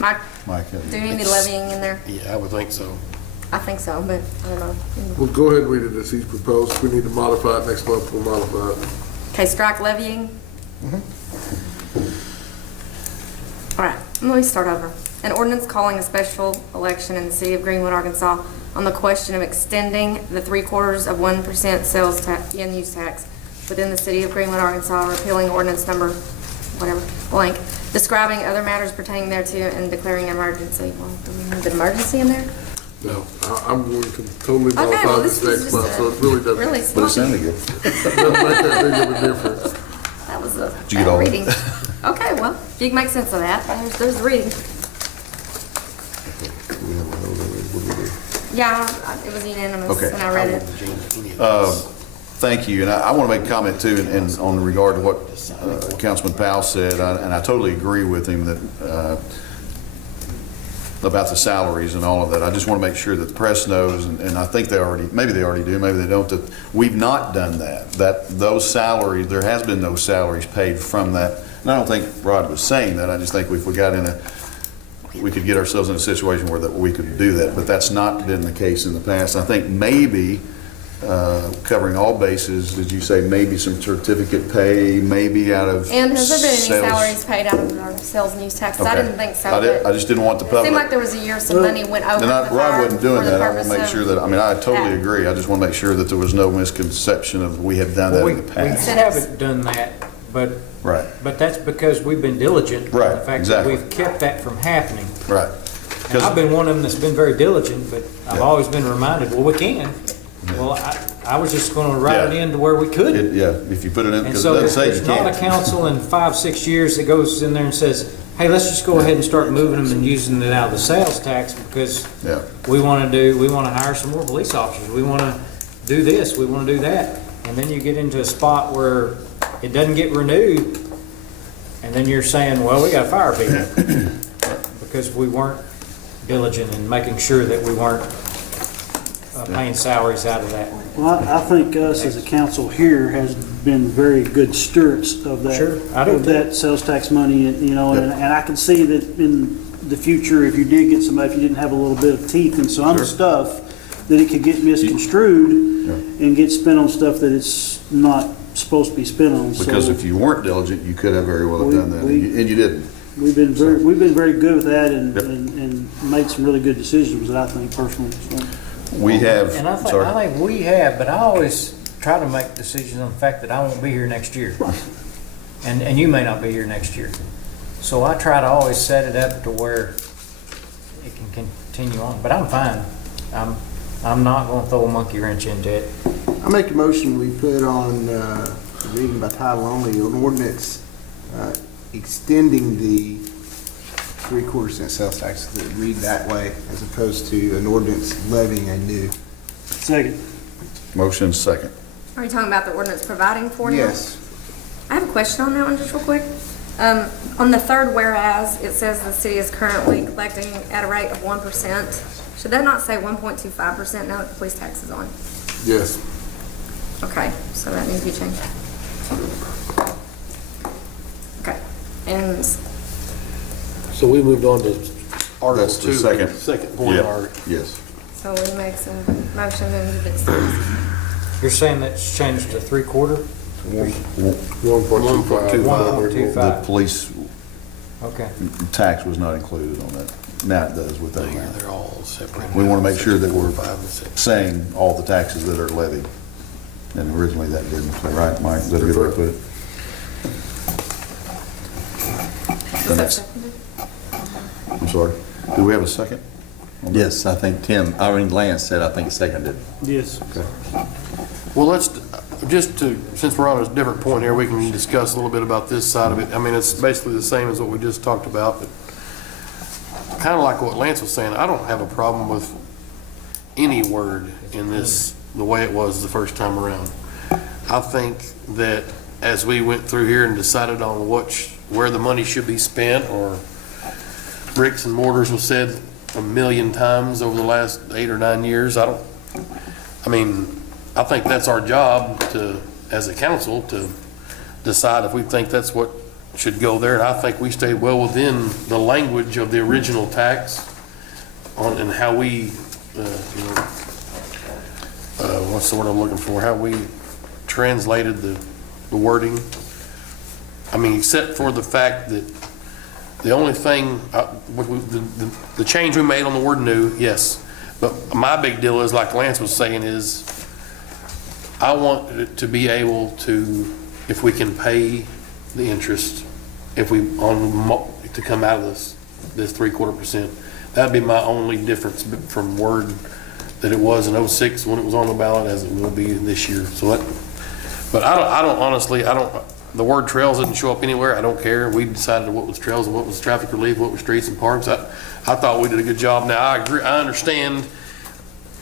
Mike, Mike, do you need levying in there? Yeah, I would think so. I think so, but I don't know. Well, go ahead and read it as he's proposed. If we need to modify it next month, we'll modify it. Okay, strike levying. All right, let me start over. An ordinance calling a special election in the city of Greenwood, Arkansas on the question of extending the 3/4% sales tax and use tax within the city of Greenwood, Arkansas, repealing ordinance number whatever, blank, describing other matters pertaining thereto and declaring an emergency. Well, do we need an emergency in there? No, I'm going to totally Okay, modify well, this this next is month, just so it really doesn't, really But it small. sounded good. doesn't make that big of a difference. That was a you get all bad of it? reading. Okay, well, if you can make sense of that, there's the reading. Yeah, it was unanimous Okay. when I read it. Thank you, and I want to make a comment too, and on regard to what Councilman Powell said, and I totally agree with him that about the salaries and all of that. I just want to make sure that the press knows, and I think they already, maybe they already do, maybe they don't, that we've not done that. That those salaries, there has been no salaries paid from that. And I don't think Rod was saying that. I just think if we got in we could get ourselves in a situation where that we could do that, but that's not been the case in the past. I think maybe covering all bases, did you say maybe some certificate pay, maybe out of And has there been any sales? salaries paid out of our sales and use taxes? I Okay. didn't think so. I just didn't want the It public. seemed like there was a year some money went over. And the Rod fire wasn't doing for the that. I want to purpose make of sure that, I mean, I totally that. agree. I just want to make sure that there was no misconception of we had done that We in the we past. haven't done that, but Right, that's because we've been diligent. Right, The fact that exactly. we've kept that from happening. right. And I've been one of them that's been very diligent, but I've Yeah. always been reminded, well, we can. Well, I was just gonna write it Yeah. in to where we couldn't. Yeah, if you put it in, And because it so doesn't say you there's not a can't. council in 5-6 years that goes in there and says, hey, let's just go ahead and start moving them and using it out of the sales tax because Yeah, we wanna hire some more police officers. We wanna do this, we wanna do that. And then you get into a spot where it doesn't get renewed. And then you're saying, well, we gotta fire people because we weren't diligent in making sure that we weren't paying salaries out of that. Well, I think us as a council here has been very good stewards of that. Sure, I do Of that sales tax money, and, you know, and I can see that in the future, if you did get somebody, if you didn't have a little bit of teeth in some Sure. stuff, that it could get misconstrued and get spent on stuff that it's not supposed to be spent on. because So if you weren't diligent, you could have very well have We- done that, we- and you didn't. we've been very good with that and, Yep. and made some really good decisions, I think personally, so. We have, And I sorry. think we have, but I always try to make decisions on the fact that I won't be here next year. And you may not be here next year. So I try to always set it up to where it can continue on, but I'm fine. I'm not gonna throw a monkey wrench into it. I make a motion, we put on, reading by title only, an ordinance extending the 3/4 cent sales tax, that read that way, as opposed to an ordinance levying a new. Second. Motion second. Are you talking about the ordinance providing for him? Yes. I have a question on that one, just real quick. On the third whereas, it says the city is currently collecting at a rate of 1%. Should that not say 1.25% now that the police tax is on? Yes. Okay, so that needs to be changed. Okay, and So we moved on to Article That's the 2. second. Second point, Yeah. Art. Yes. so we make some motion and it's, You're saying that's changed to 3/4? 1.25. 1.25. The police Okay. tax was not included on that. Now it does with that amount. They're all separate. We want to make sure that we're 5 and 6. saying all the taxes that are levied. And originally that didn't, is that right, Mike? Is that a good way to put it? The next, I'm sorry. Do we have a second? Yes, I think Lance said, I think seconded. Yes. Well, let's, since we're on a different point here, we can discuss a little bit about this side of it. I mean, it's basically the same as what we just talked about, but kind of like what Lance was saying, I don't have a problem with any word in this, the way it was the first time around. I think that as we went through here and decided on where the money should be spent, or bricks and mortars was said a million times over the last 8 or 9 years, I think that's our job as a council, to decide if we think that's what should go there. And I think we stayed well within the language of the original tax and how we, what's the word I'm looking for? How we translated the wording. I mean, except for the fact that the only thing, the change we made on the word new, yes. But my big deal is, like Lance was saying, is I want it to be able to, if we can pay the interest, if we, to come out of this 3/4%. That'd be my only difference from word that it was in '06 when it was on the ballot as it will be this year. So that, but I don't honestly, the word trails didn't show up anywhere. I don't care. We decided what was trails and what was traffic relief, what was streets and parks. I thought we did a good job. Now, I agree, I understand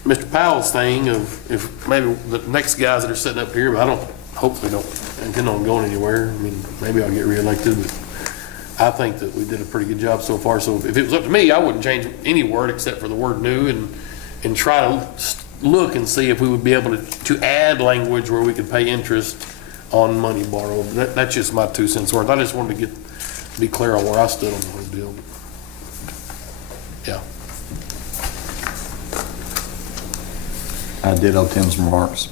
Mr. Powell's thing of if maybe the next guys that are sitting up here, but hopefully don't intend on going anywhere. I mean, maybe I'll get reelected, but I think that we did a pretty good job so far. So if it was up to me, I wouldn't change any word except for the word new and try to look and see if we would be able to add language where we could pay interest on money borrowed. That's just my 2 cents worth. I just wanted to be clear on where I stood on the whole deal. Yeah. I ditto Tim's remarks.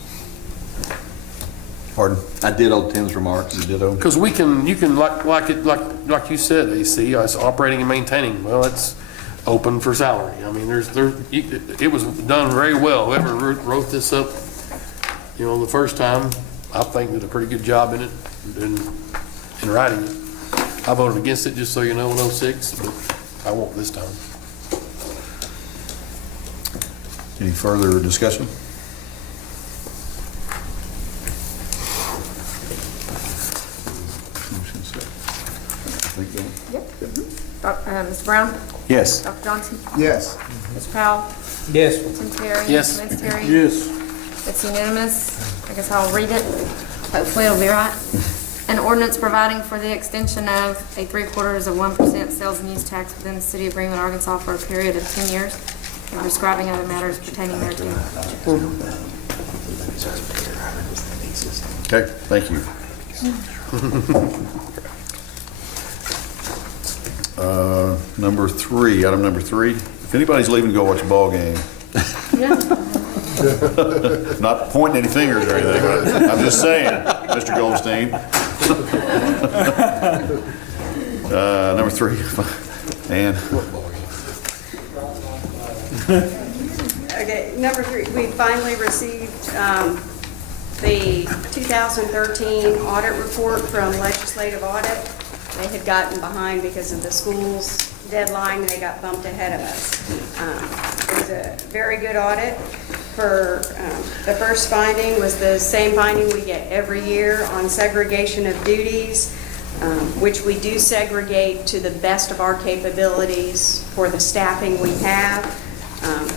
Pardon? I ditto Tim's remarks. Ditto. Because you can like you said, AC, it's operating and maintaining. Well, it's open for salary. I mean, it was done very well. Whoever wrote this up, the first time, I think did a pretty good job in it, in writing it. I voted against it, just so you know, in '06, but I won't this time. Any further discussion? Mr. Brown? Yes. Dr. Johnson? Yes. Mr. Powell? Yes. Tim Terry? Yes. Ms. Terry? Yes. It's unanimous. I guess I'll read it. Hopefully it'll be right. An ordinance providing for the extension of a 3/4% sales and use tax within the city of Greenwood, Arkansas for a period of 10 years and prescribing other matters pertaining thereto. Okay, thank you. Item number three. If anybody's leaving to go watch a ball game, not pointing any fingers or anything, but I'm just saying, Mr. Goldstein. Number three, and Okay, number 3, we finally received the 2013 audit report from Legislative Audit. They had gotten behind because of the school's deadline. They got bumped ahead of us. It was a very good audit. For the first finding was the same finding we get every year on segregation of duties, which we do segregate to the best of our capabilities for the staffing we have,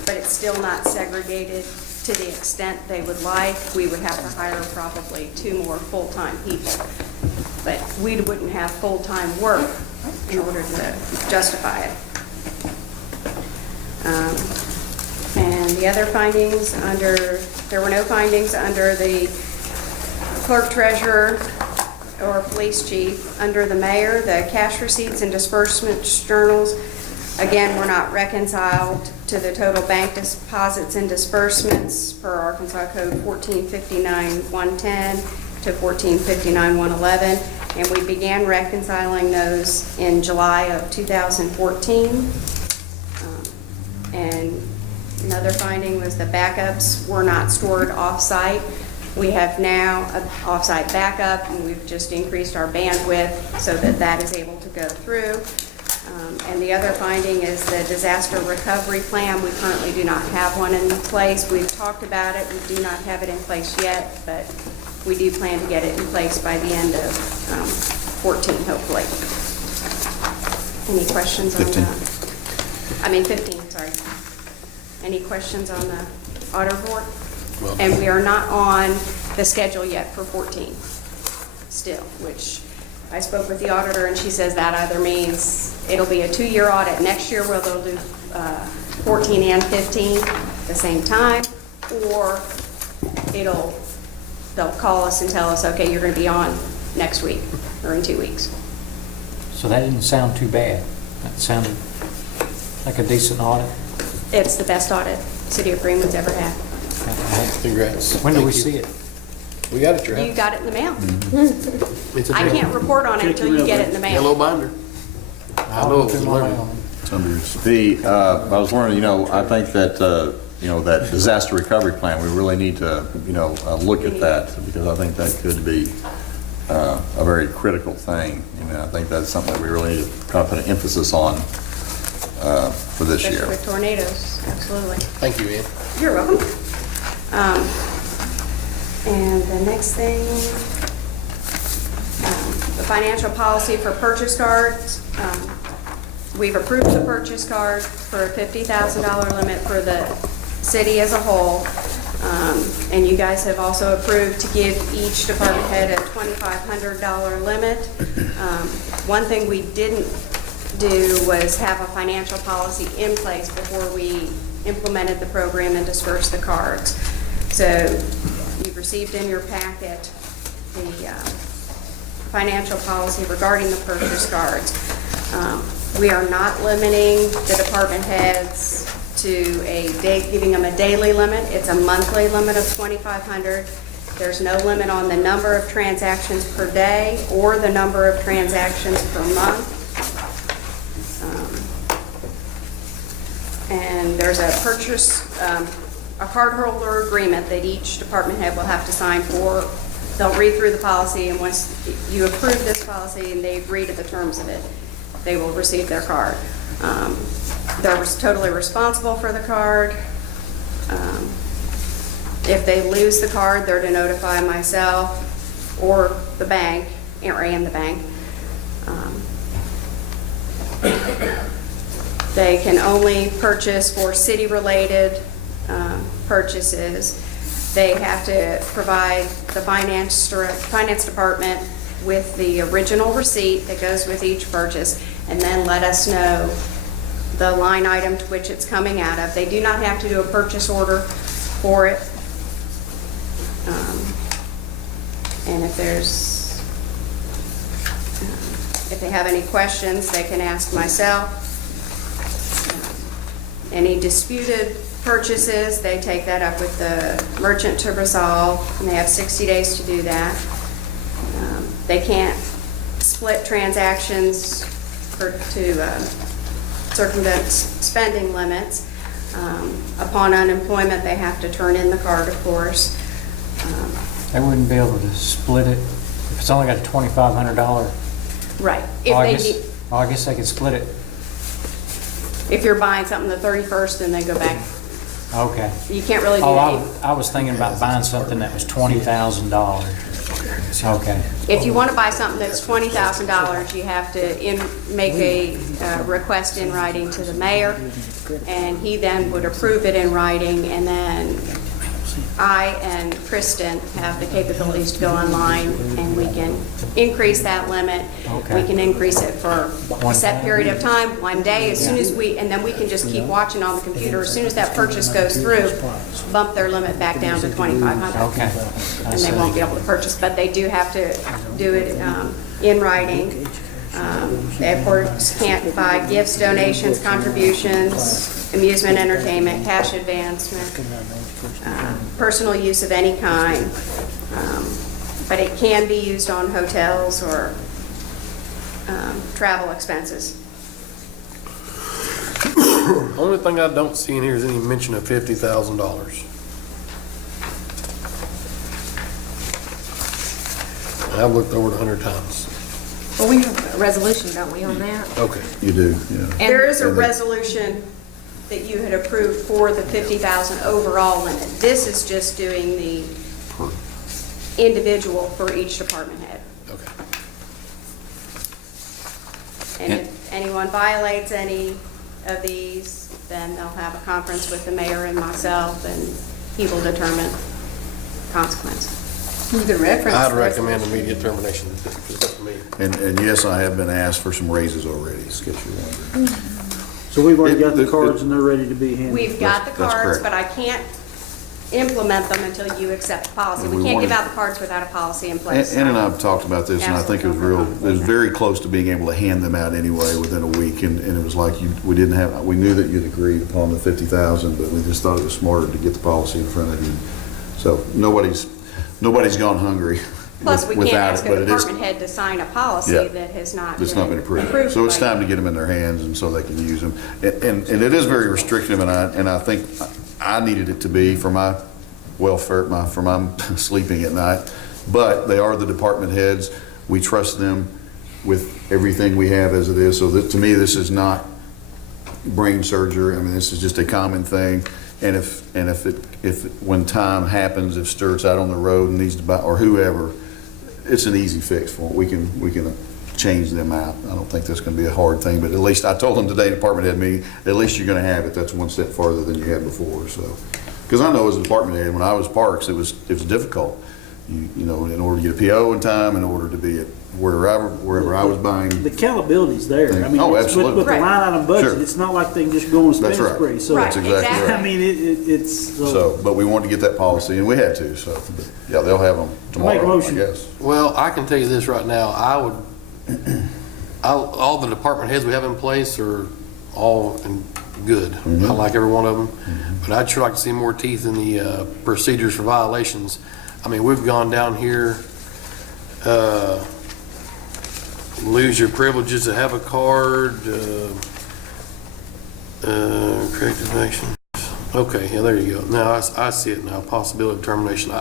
but it's still not segregated to the extent they would like. We would have to hire probably 2 more full-time people, but we wouldn't have full-time work in order to justify it. And the other findings there were no findings under the clerk treasurer or police chief. Under the mayor, the cash receipts and disbursements journals, again, were not reconciled to the total bank deposits and disbursements per Arkansas Code 1459-110 to 1459-111, and we began reconciling those in July of 2014. And another finding was the backups were not stored off-site. We have now an off-site backup, and we've just increased our bandwidth so that that is able to go through. And the other finding is the disaster recovery plan. We currently do not have one in place. We've talked about it. We do not have it in place yet, but we do plan to get it in place by the end of 14, hopefully. Any questions on 15. that? I mean 15, sorry. Any questions on the audit report? And we are not on the schedule yet for 14 still, which I spoke with the auditor and she says that either means it'll be a 2-year audit next year where they'll do 14 and 15 at the same time, or they'll call us and tell us, okay, you're going to be on next week or in 2 weeks. So that didn't sound too bad. That sounded like a decent audit. It's the best audit City of Greenwood's ever had. Congrats. When do we see it? We got it, Travis. You got it in the mail. It's a I can't report on it until you get it in the mail. yellow binder. I know it was learning. I was wondering, I think that, that disaster recovery plan, we really need to, look at that, because I think that could be a very critical thing. I think that's something that we really need to kind of put an emphasis on for this year. Especially with tornadoes, absolutely. Thank you, Ian. You're welcome. And the next thing, the financial policy for purchase cards. We've approved the purchase card for a $50,000 limit for the city as a whole. And you guys have also approved to give each department head a $2,500 limit. One thing we didn't do was have a financial policy in place before we implemented the program and dispersed the cards. So you've received in your packet the financial policy regarding the purchase cards. We are not limiting the department heads to giving them a daily limit. It's a monthly limit of $2,500. There's no limit on the number of transactions per day or the number of transactions per month. And there's a a cardholder agreement that each department head will have to sign for. They'll read through the policy, and once you approve this policy and they agree to the terms of it, they will receive their card. They're totally responsible for the card. If they lose the card, they're to notify myself or the bank, and the bank. They can only purchase for city-related purchases. They have to provide the finance department with the original receipt that goes with each purchase, and then let us know the line item to which it's coming out of. They do not have to do a purchase order for it. And if they have any questions, they can ask myself. Any disputed purchases, they take that up with the merchant to resolve, and they have 60 days to do that. They can't split transactions to circumvent spending limits. Upon unemployment, they have to turn in the card, of course. They wouldn't be able to split it if it's only got a $2,500. Right. I guess they could split it. If you're buying something the 31st and then go back, Okay. you can't really do Oh, that. I was thinking about buying something that was $20,000. Okay. If you want to buy something that's $20,000, you have to make a request in writing to the mayor, and he then would approve it in writing, and then I and Kristen have the capabilities to go online, and we can increase that limit. Okay. We can increase it for a set period of time, one day, as soon as and then we can just keep watching on the computer. As soon as that purchase goes through, bump their limit back down to $2,500. Okay. And they won't be able to purchase, but they do have to do it in writing. They, of course, can't buy gifts, donations, contributions, amusement, entertainment, cash advancement, personal use of any kind. But it can be used on hotels or travel expenses. Only thing I don't see in here is any mention of $50,000. I've looked over it 100 times. Well, we have a resolution, don't we, on that? Okay. You do, yeah. There is a resolution that you had approved for the 50,000 overall limit. This is just doing the individual for each department head. Okay. And if anyone violates any of these, then they'll have a conference with the mayor and myself, and he will determine consequence. You could reference. I'd the recommend resolution. immediate termination. It's up to me. And yes, I have been asked for some raises already, in case you're wondering. So we've already got the cards and they're ready to be handed. We've got the That's cards, correct. but I can't implement them until you accept the policy. And We we can't give wanted- out the cards without a policy in place. Ann and I have talked about this, and I think it was very close to being able to hand them out anyway within a week, and it was like we knew that you'd agreed upon the 50,000, but we just thought it was smarter to get the policy in front of you. So nobody's gone hungry. Plus, we can't without ask it, a but it is- department head to sign a policy Yeah. that has not It's not been approved. So it's by time to get them in their hands and so they can use them. And it is very restrictive, and I think I needed it to be for my welfare, for my sleeping at night. But they are the department heads. We trust them with everything we have as it is. So that, to me, this is not brain surgery. I mean, this is just a common thing. And if when time happens, if Stuart's out on the road and needs to buy, or whoever, it's an easy fix for it. We can change them out. I don't think that's going to be a hard thing, but at least I told them today, department head meeting, at least you're going to have it. That's one step farther than you had before. So, because I know as a department head, when I was parks, it was difficult. You know, in order to get a PO in time, in order to be at wherever I was buying. The accountability's there. I mean, Oh, it's absolutely. with the Right. line item budget, Sure. it's not like they can just go on a That's spending right. spree. So, Right, That's exactly exactly. right. I mean, it's. So, but we wanted to get that policy, and we had to. So, but yeah, they'll have them Make a tomorrow, I motion. guess. Well, I can tell you this right now, all the department heads we have in place are all good. I like every one of them, but I'd sure like to see more teeth in the procedures for violations. I mean, we've gone down here, lose your privileges to have a card, corrective action. Okay, yeah, there you go. Now I see it now, possibility of termination.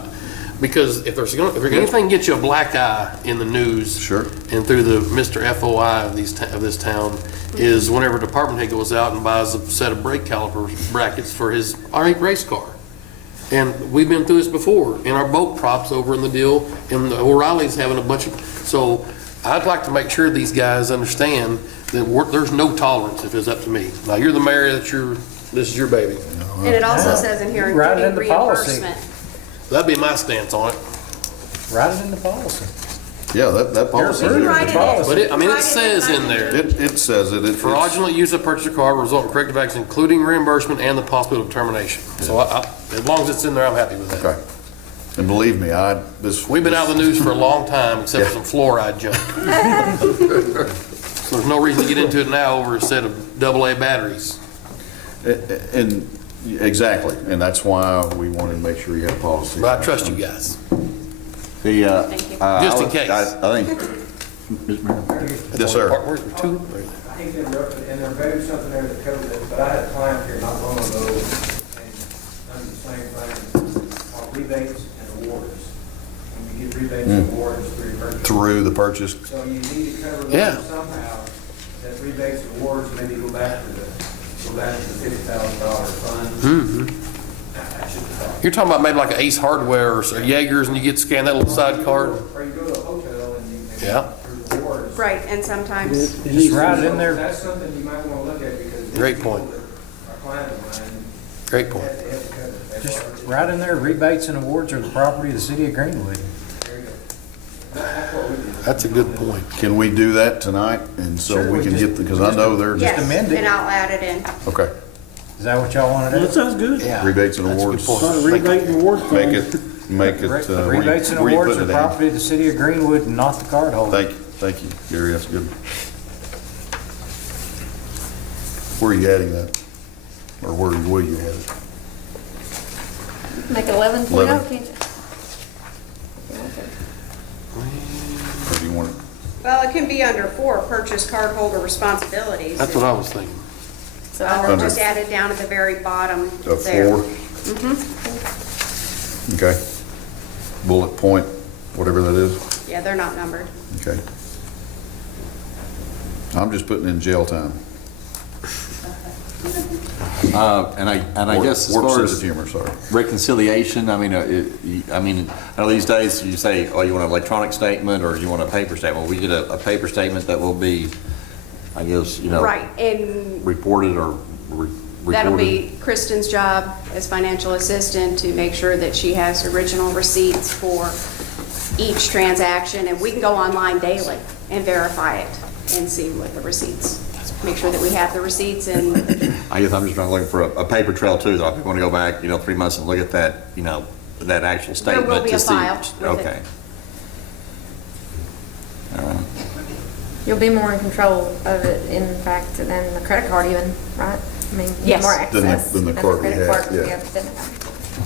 Because if there's anything get you a black eye in the news, Sure. and through the Mr. FOI of this town, is whenever a department head goes out and buys a set of brake caliper brackets for his race car. And we've been through this before, in our boat props over in the deal, and O'Reilly's having a bunch of, so I'd like to make sure these guys understand that there's no tolerance if it's up to me. Now, you're the mayor, this is your baby. And it also says in here, Write it in including the policy. reimbursement. That'd be my stance on it. Write it in the policy. Yeah, that policy. You can write it in. But it Write says in there, It says it. fraudulent use of purchase card will result in corrective action, including reimbursement and the possibility of termination. So as long as it's in there, I'm happy with that. Okay. And believe me, We've been out of the news for a long time, except for some fluoride junk. So there's no reason to get into it now over a set of AA batteries. And exactly, and that's why we wanted to make sure you have policy. But I trust you guys. Thank you. Just in case. I think, Yes, sir. We're two. I hate to interrupt, and there may be something there that covers it, but I had a client here not long ago, and done the same thing, called rebates and awards. And you get rebates and awards through your purchase. Through the purchase. So you need to cover Yeah. those somehow, that rebates and awards, maybe go back to the $50,000 fund. You're talking about maybe like an Ace Hardware or Jaegers, and you get to scan that little side card? Or you go to a hotel and you. Yeah. Through awards. Right, and sometimes, Just write it in there. That's something you might want to look at because. Great point. Our client of mine, Great point. they have to cover it. Just write in there, rebates and awards are the property of the city of Greenwood. There you go. That's what we do. That's a good point. Can we do that tonight? And so Sure, we we can just- get, because I know they're yes, amend it. and I'll add it in. okay. Is that what y'all want to do? That sounds good. Yeah. Rebates and That's a good awards. point. Not a rebate and award Make fund. it, where you- Rebates and where you awards putting are it, Andy? property of the city of Greenwood, and not the card holder. Thank you, Gary, that's good. Where are you adding that? Or where will you add it? Make it 11.0, 11. can't you? Or do you want it? Well, it can be under 4, purchase card holder responsibilities. That's what I was thinking. So I'll Under- just add it down at the very bottom Of there. 4? Okay. Bullet point, whatever that is. Yeah, they're not numbered. Okay. I'm just putting in jail time. and I guess as Warped far sense of as humor, sorry. reconciliation, I mean, I know these days you say, oh, you want an electronic statement or you want a paper statement. We get a paper statement that will be, I guess, Right, and reported or recorded. that'll be Kristen's job as financial assistant to make sure that she has original receipts for each transaction, and we can go online daily and verify it and see what the receipts, make sure that we have the receipts and I guess I'm just trying to look for a paper trail too, though. If you want to go back, 3 months and look at that, that actual statement will be to a see. file with it. Okay. All right. you'll be more in control of it, in fact, than the credit card even, right? I mean, you Yes. have more access. Than the card we credit have, card, yeah. than-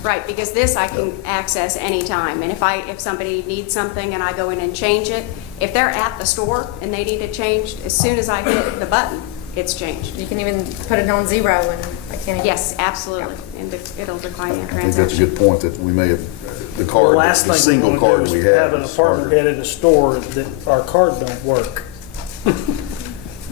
right, because this I can access anytime, and if somebody needs something and I go in and change it, if they're at the store and they need it changed, as soon as I hit the button, it's changed. You can even put it on 0 and they can't even. Yes, absolutely, and it'll decline your I think that's a transaction. good point, that we may have the card, The last the thing single we want card to we do is have. have an is apartment harder. head at a store that our card don't work.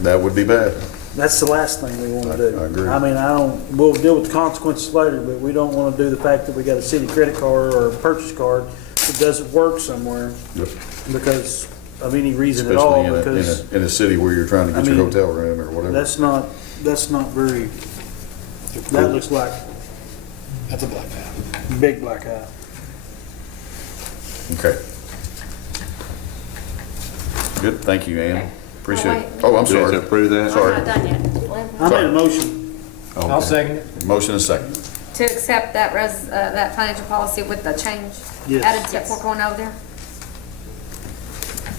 That would be bad. That's the last thing we want to do. I agree. I mean, we'll deal with the consequences later, but we don't want to do the fact that we got a city credit card or a purchase card that doesn't work somewhere Yep. because of any reason at all, Especially because in a city where you're trying to get I your mean, hotel room or whatever. that's not very, that looks like That's a black hat. big black eye. Okay. Good, thank you, Ann. Appreciate it. wait. Oh, I'm Do we have sorry. to approve that? Sorry. I'm not done yet. I made a motion. I'll second it. Motion and second. To accept that that financial policy with the change Yes. added tip we're going over there.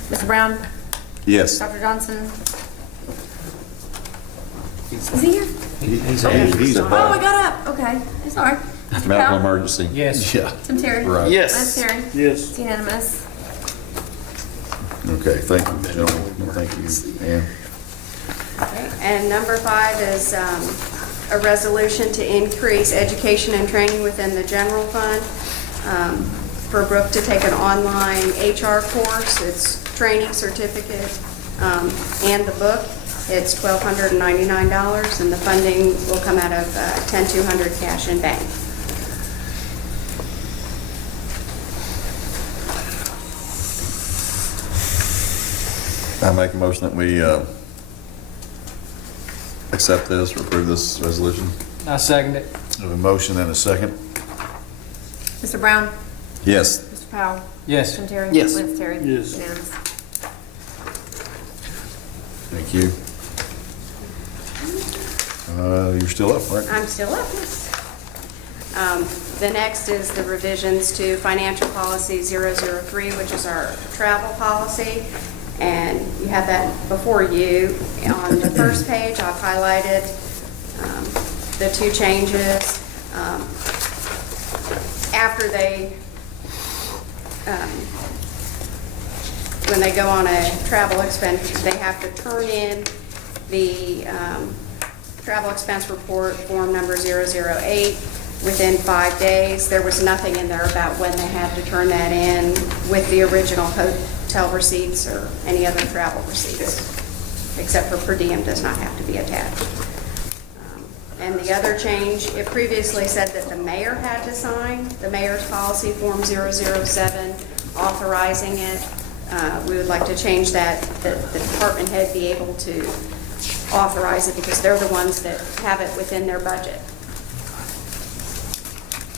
Mr. Brown, Yes. Dr. Johnson. Is he here? He's Oh, I got up. Okay, sorry. Mr. Medical Powell, emergency. Yes. Yeah. Tim Terry. Right. Yes. Lance Terry. Yes. It's unanimous. Okay, thank you, gentlemen. Thank you, Ann. Okay, and number 5 is a resolution to increase education and training within the general fund for Brooke to take an online HR course. It's training certificate and the book. It's $1,299, and the funding will come out of $10,200 cash in bank. I make a motion that we accept this or approve this resolution. I second it. We have a motion and a second. Mr. Brown, Yes. Mr. Powell, Yes. Tim Terry. Yes. Lance Terry. Yes. Unanimous. Thank you. You're still up, right? I'm still up, yes. The next is the revisions to Financial Policy 003, which is our travel policy. And you have that before you. On the first page, I've highlighted the 2 changes. After when they go on a travel expense, they have to turn in the travel expense report, form number 008, within 5 days. There was nothing in there about when they had to turn that in with the original hotel receipts or any other travel receipts, except for per diem does not have to be attached. And the other change, it previously said that the mayor had to sign the mayor's policy, form 007, authorizing it. We would like to change that the department head be able to authorize it because they're the ones that have it within their budget.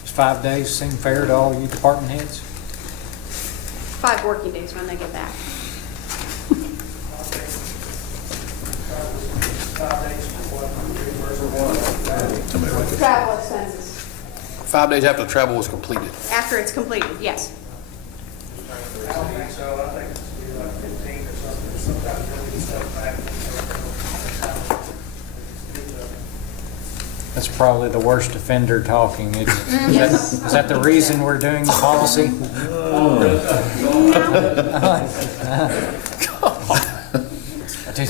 Does 5 days seem fair to all you department heads? 5 working days when they get back. Travel expenses. 5 days after the travel was completed. After it's completed, yes. I don't think so. I think it's be like 15 or something. Sometimes they'll get stuff back. That's probably the worst offender talking. Is that the reason we're doing the policy?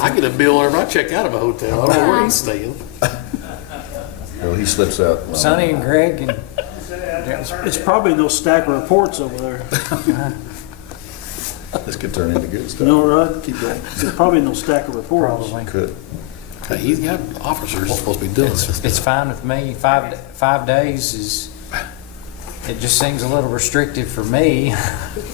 I get a bill whenever I check out of a hotel. I don't know where he's staying. Well, he slips out. Sonny and Greg and It's probably no stack of reports over there. This could turn into good You stuff. know, Rod? There's probably no stack of reports. probably. Could. Hey, he's got officers supposed to be doing this. It's fine with me. 5 days is, it just seems a little restrictive for me.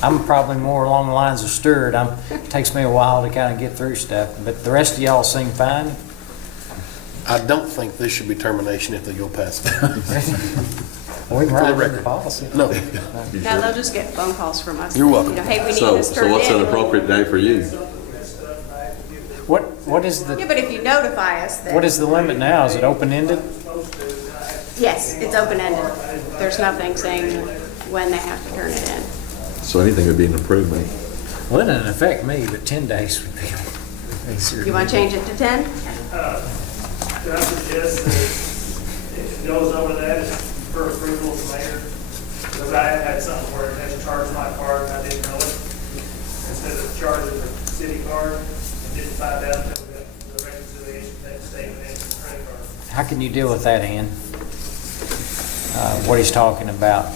I'm probably more along the lines of Stuart. It takes me a while to kind of get through stuff, but the rest of y'all seem fine. I don't think this should be termination if they go past it. We can write the it in the record. policy. No. No, they'll just get phone calls from us. You're welcome. You know, hey, we need So this turned in. what's an appropriate day for you? What is Yeah, the, but if you notify us, then. what is the limit now? Is it open-ended? Yes, it's open-ended. There's nothing saying when they have to turn it in. So anything would be an improvement. Well, it doesn't affect me, but 10 days would be easier. You want to change it to 10? Could I suggest that if it goes over that, it's for approval of the mayor? Because I have had something where it has charged my card and I didn't know it. Instead of charging the city card, I didn't find out until we got the reconciliation, that statement and the credit card. How can you deal with that, Ann? What he's talking about?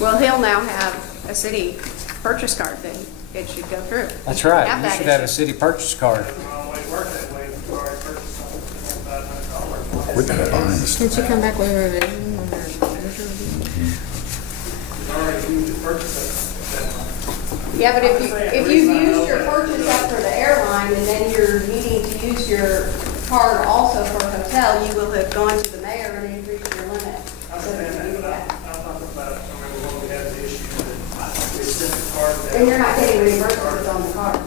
Well, he'll now have a city purchase card that it should go through. That's right. Have You that should have a issue. city purchase card. We're gonna buy this. Did you come back with a revision or? Yeah, but if you've used your purchase up for the airline and then you're needing to use your card also for a hotel, you will have gone to the mayor and increased your limit. So you can do that. And you're not getting reimbursements on the card.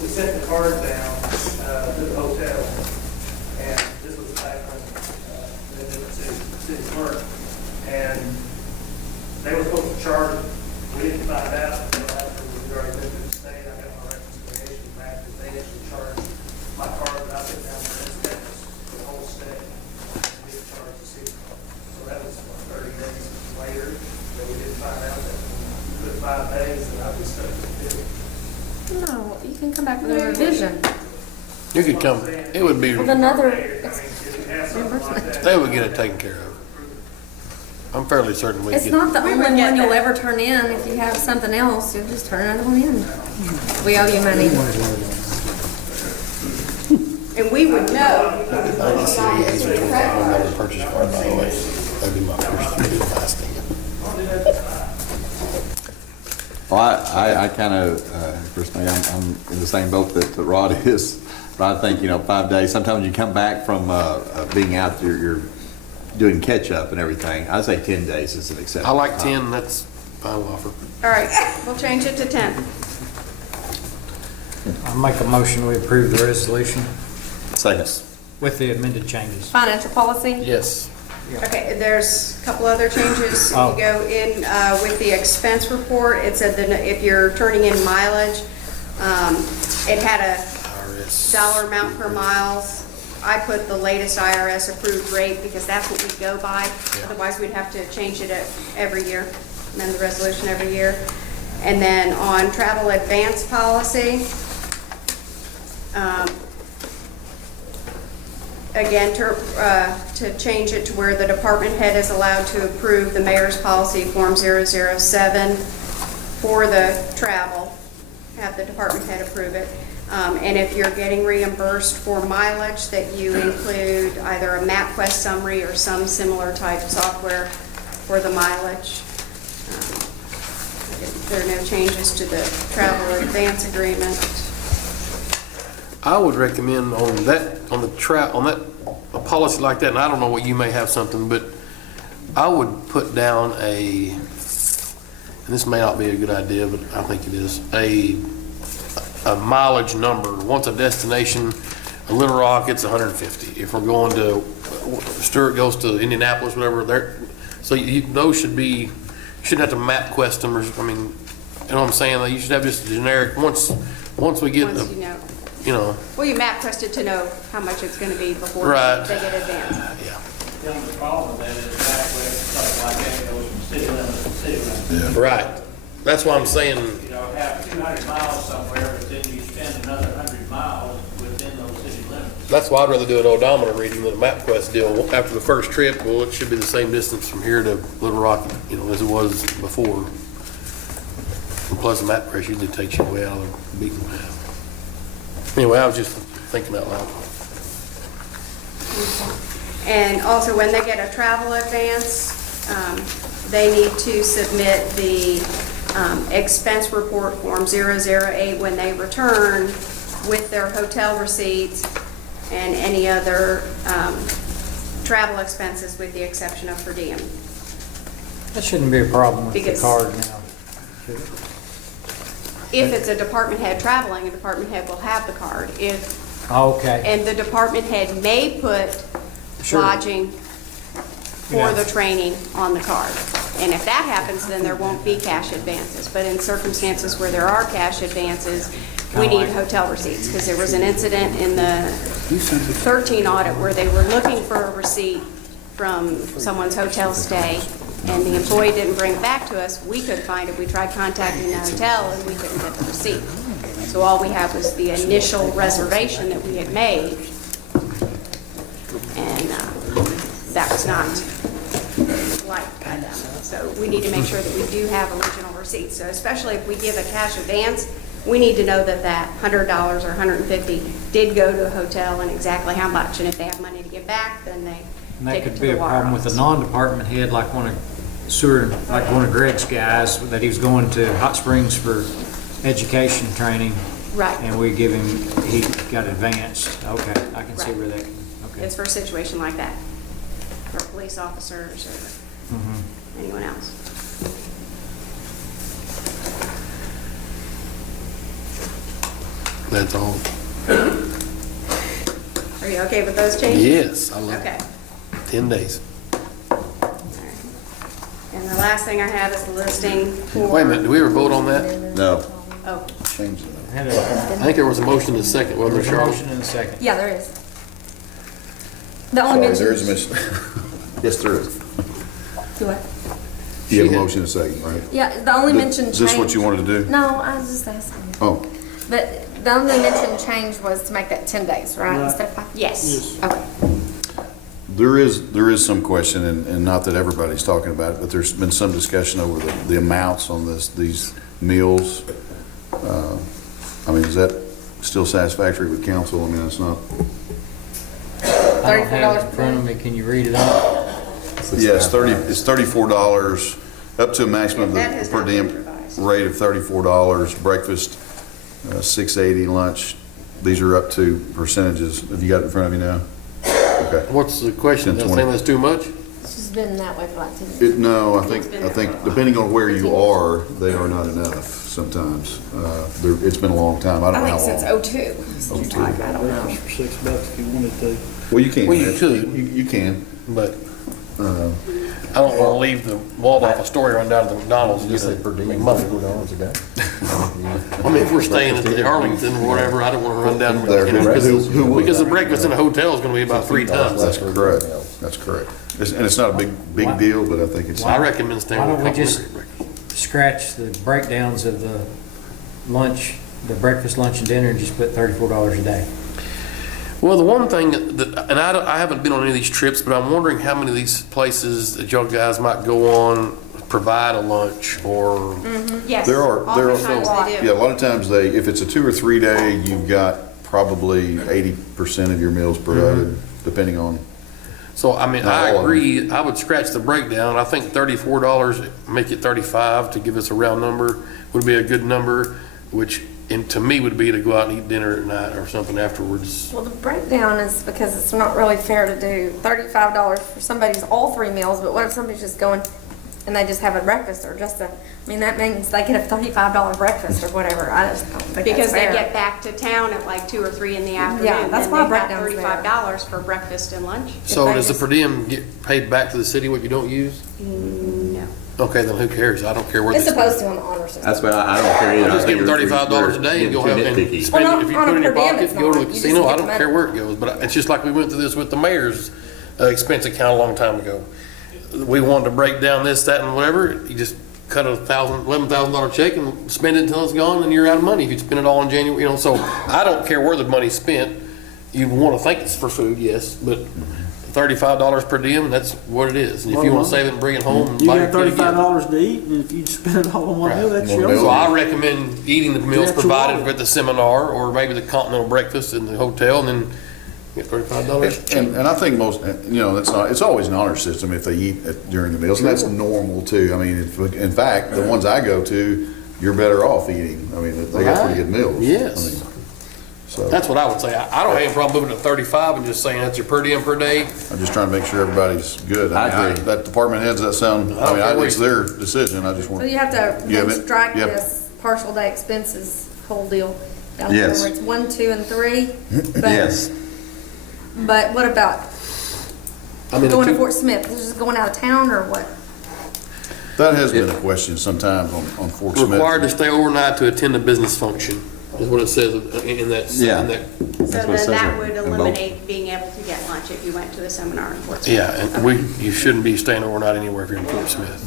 We sent the card down to the hotel, and this was back on the city clerk, and they were supposed to charge it. We didn't find out until after we already been to the state. I got my reconciliation back that they actually charged my card that I put down for instance for the whole state. We didn't charge the city card. So that was 30 days later that we didn't find out that we put 5 days and I'd be stuck with the bill. No, you can come back with a revision. You could come, it would be, With another they would get it taken care of. I'm fairly certain we It's get. not the We only would get one you'll that. ever turn in. If you have something else, you'll just turn another one in. We owe you money. And we would know. Another purchase card, by the way. That'd be my first thing. Well, I kind of, personally, I'm in the same boat that Rod is, but I think, 5 days, sometimes you come back from being out, you're doing catch-up and everything. I say 10 days is an acceptable I like time. 10, that's final offer. All right, we'll change it to 10. I'll make a motion, we approve the resolution Second. with the amended changes. Financial policy? Yes. Okay, there's a couple other changes. If Oh. you go in with the expense report, it said that if you're turning in mileage, it had a dollar amount per miles. I put the latest IRS approved rate because that's what we go by. Otherwise, we'd have to change it every year, amend the resolution every year. And then on travel advance policy, again, to change it to where the department head is allowed to approve the mayor's policy form 007 for the travel, have the department head approve it. And if you're getting reimbursed for mileage, that you include either a MapQuest summary or some similar type software for the mileage. There are no changes to the travel advance agreement. I would recommend on that a policy like that, and I don't know what you may have something, but I would put down and this may not be a good idea, but I think it is, a mileage number. Once a destination, Little Rock, it's 150. If we're going to, Stewart goes to Indianapolis, whatever, so those should be, you shouldn't have to MapQuest them, or, I mean, you know what I'm saying? Like, you should have just a generic, once we get Once the, you know. you know, Well, you MapQuest it to know how much it's going to be before Right. they get advanced. The only problem with that is back with stuff like that goes from city limits to city limits. right. That's why I'm saying, You know, have 200 miles somewhere, but then you spend another 100 miles within those city limits. that's why I'd rather do an odometer reading than a MapQuest deal. After the first trip, well, it should be the same distance from here to Little Rock, as it was before. And plus, the MapQuest usually takes you way out of the beaten path. Anyway, I was just thinking out loud. And also, when they get a travel advance, they need to submit the expense report form 008 when they return with their hotel receipts and any other travel expenses with the exception of per diem. That shouldn't be a problem with the Because- card now. should it? If it's a department head traveling, a department head will have the card. Okay. And the department head may put Sure. lodging for Yeah. the training on the card. And if that happens, then there won't be cash advances. But in circumstances where there are cash advances, we Kinda need like- hotel receipts. Because there was an incident in the 13 audit where they were looking for a receipt from someone's hotel stay, and the employee didn't bring it back to us. We couldn't find it. We tried contacting the hotel, and we couldn't get the receipt. So all we had was the initial reservation that we had made, and that was not liked by them. So we need to make sure that we do have original receipts. So especially if we give a cash advance, we need to know that that $100 or $150 did go to a hotel and exactly how much. And if they have money to give back, then they And that take it could to be the a water problem with office. a non-department head, like one of like one of Greg's guys, that he was going to Hot Springs for education training. Right. And we give him, he got advanced. Okay, I can see Right. where that, okay. It's for a situation like that, for police officers or anyone else. That's all. Are you okay with those changes? Yes, I love Okay. it. 10 days. And the last thing I have is the listing for. Wait a minute, do we ever vote on that? No. Oh, Change it. Had a- I think there was a motion in a second, wasn't There's there, a Charlotte? motion and a second. Yeah, there is. The only Sorry, there is a mention. mission. Yes, there is. Do what? You have a motion in a second, right? Yeah, the only mention change. Is this what you wanted to do? No, I was just asking. Oh, But the only mention change was to make that 10 days, right? Right. Instead of 5? yes. Okay. there is some question, and not that everybody's talking about it, but there's been some discussion over the amounts on these meals. I mean, is that still satisfactory with council? I mean, it's not. I don't have it $34 in front of me. Can you read it out? Yeah, it's $34, up to a maximum of That has the per not been diem revised. rate of $34, breakfast, $6.80, lunch. These are up to percentages. Have you got it in front of you now? Okay. What's the question? Does 10, think that's too much? It's just been that way for like 10 years. No, I think depending on where you are, they are not enough sometimes. It's been a long time. I don't know I how think long. since 02. Seems like, I don't know. For $6 if you wanted to. Well, you can. Well, you Mitch. could. You can. But I don't want to leave the Waldorf Astoria run down to the McDonald's and get a money. I mean, if we're staying at the Arlington or whatever, I don't want to run down There, to because the breakfast in a hotel is going to be about 3 tons. That's correct. That's correct. And it's not a big deal, but I think it's. I recommend staying Why with don't we just complimentary scratch the breakdowns of the lunch, the breakfast, lunch, and dinner, and just put $34 a day? Well, the one thing that, and I haven't been on any of these trips, but I'm wondering how many of these places that y'all guys might go on provide a lunch or. Yes. There are Oftentimes they do. Yeah, a lot of times if it's a 2 or 3 day, you've got probably 80% of your meals provided, depending on. So, I mean, Not I all of them. agree, I would scratch the breakdown. I think $34, make it 35 to give us a round number would be a good number, which, and to me, would be to go out and eat dinner at night or something afterwards. Well, the breakdown is because it's not really fair to do $35 for somebody's all 3 meals, but what if somebody's just going and they just have a breakfast or just I mean, that means they get a $35 breakfast or whatever. I just don't think Because that's they fair. get back to town at like 2 or 3 in the afternoon. Yeah, that's then why they've got breakdown's $35 for breakfast and lunch. So they does the just- per diem get paid back to the city what you don't use? No. Okay, then who cares? I don't care where It's they supposed to on the honor system. That's why I don't care either. Just give them I think $35 a day and go have, and nitpicky. spend Well, it. If you on put a it in your per diem, pocket, it's go to the not. You just casino, get I the don't money. care where it goes. But it's just like we went through this with the mayor's expense account a long time ago. We wanted to break down this, that, and whatever. You just cut a $11,000 check and spend it until it's gone, and you're out of money if you spend it all in January. You know, so I don't care where the money's spent. You want to think it's for food, yes, but $35 per diem, that's what it is. And if you want to save it and bring it home and You buy got your kid a gift. $35 to eat, and if you spend it all on one meal, that's your So own. I recommend eating the meals That's your provided wallet. at the seminar, or maybe the continental breakfast in the hotel, and then get $35. And I think most, it's always an honor system if they eat during the meals, and that's normal too. I mean, in fact, the ones I go to, you're better off eating. I mean, they got pretty good meals. Yes. I mean, so That's what I would say. I don't have any problem moving to 35 and just saying that's your per diem per day. I'm just trying to make sure everybody's good. I agree. That department heads, that sound, I don't care it's their decision. I just So want. you have to You have then it? strike Yep. this partial day expenses whole deal down there Yes. where it's 1, 2, and 3. But- Yes. But what about I mean, going to the two- Fort Smith? Is it just going out of town or what? That has been a question sometimes on Fort Smith. required to stay overnight to attend a business function, is what it says in that. Yeah. in that- So what it then says that there. would In both. eliminate being able to get lunch if you went to a seminar in Fort Smith. Yeah, and you shouldn't be staying overnight anywhere if you're in Fort Smith.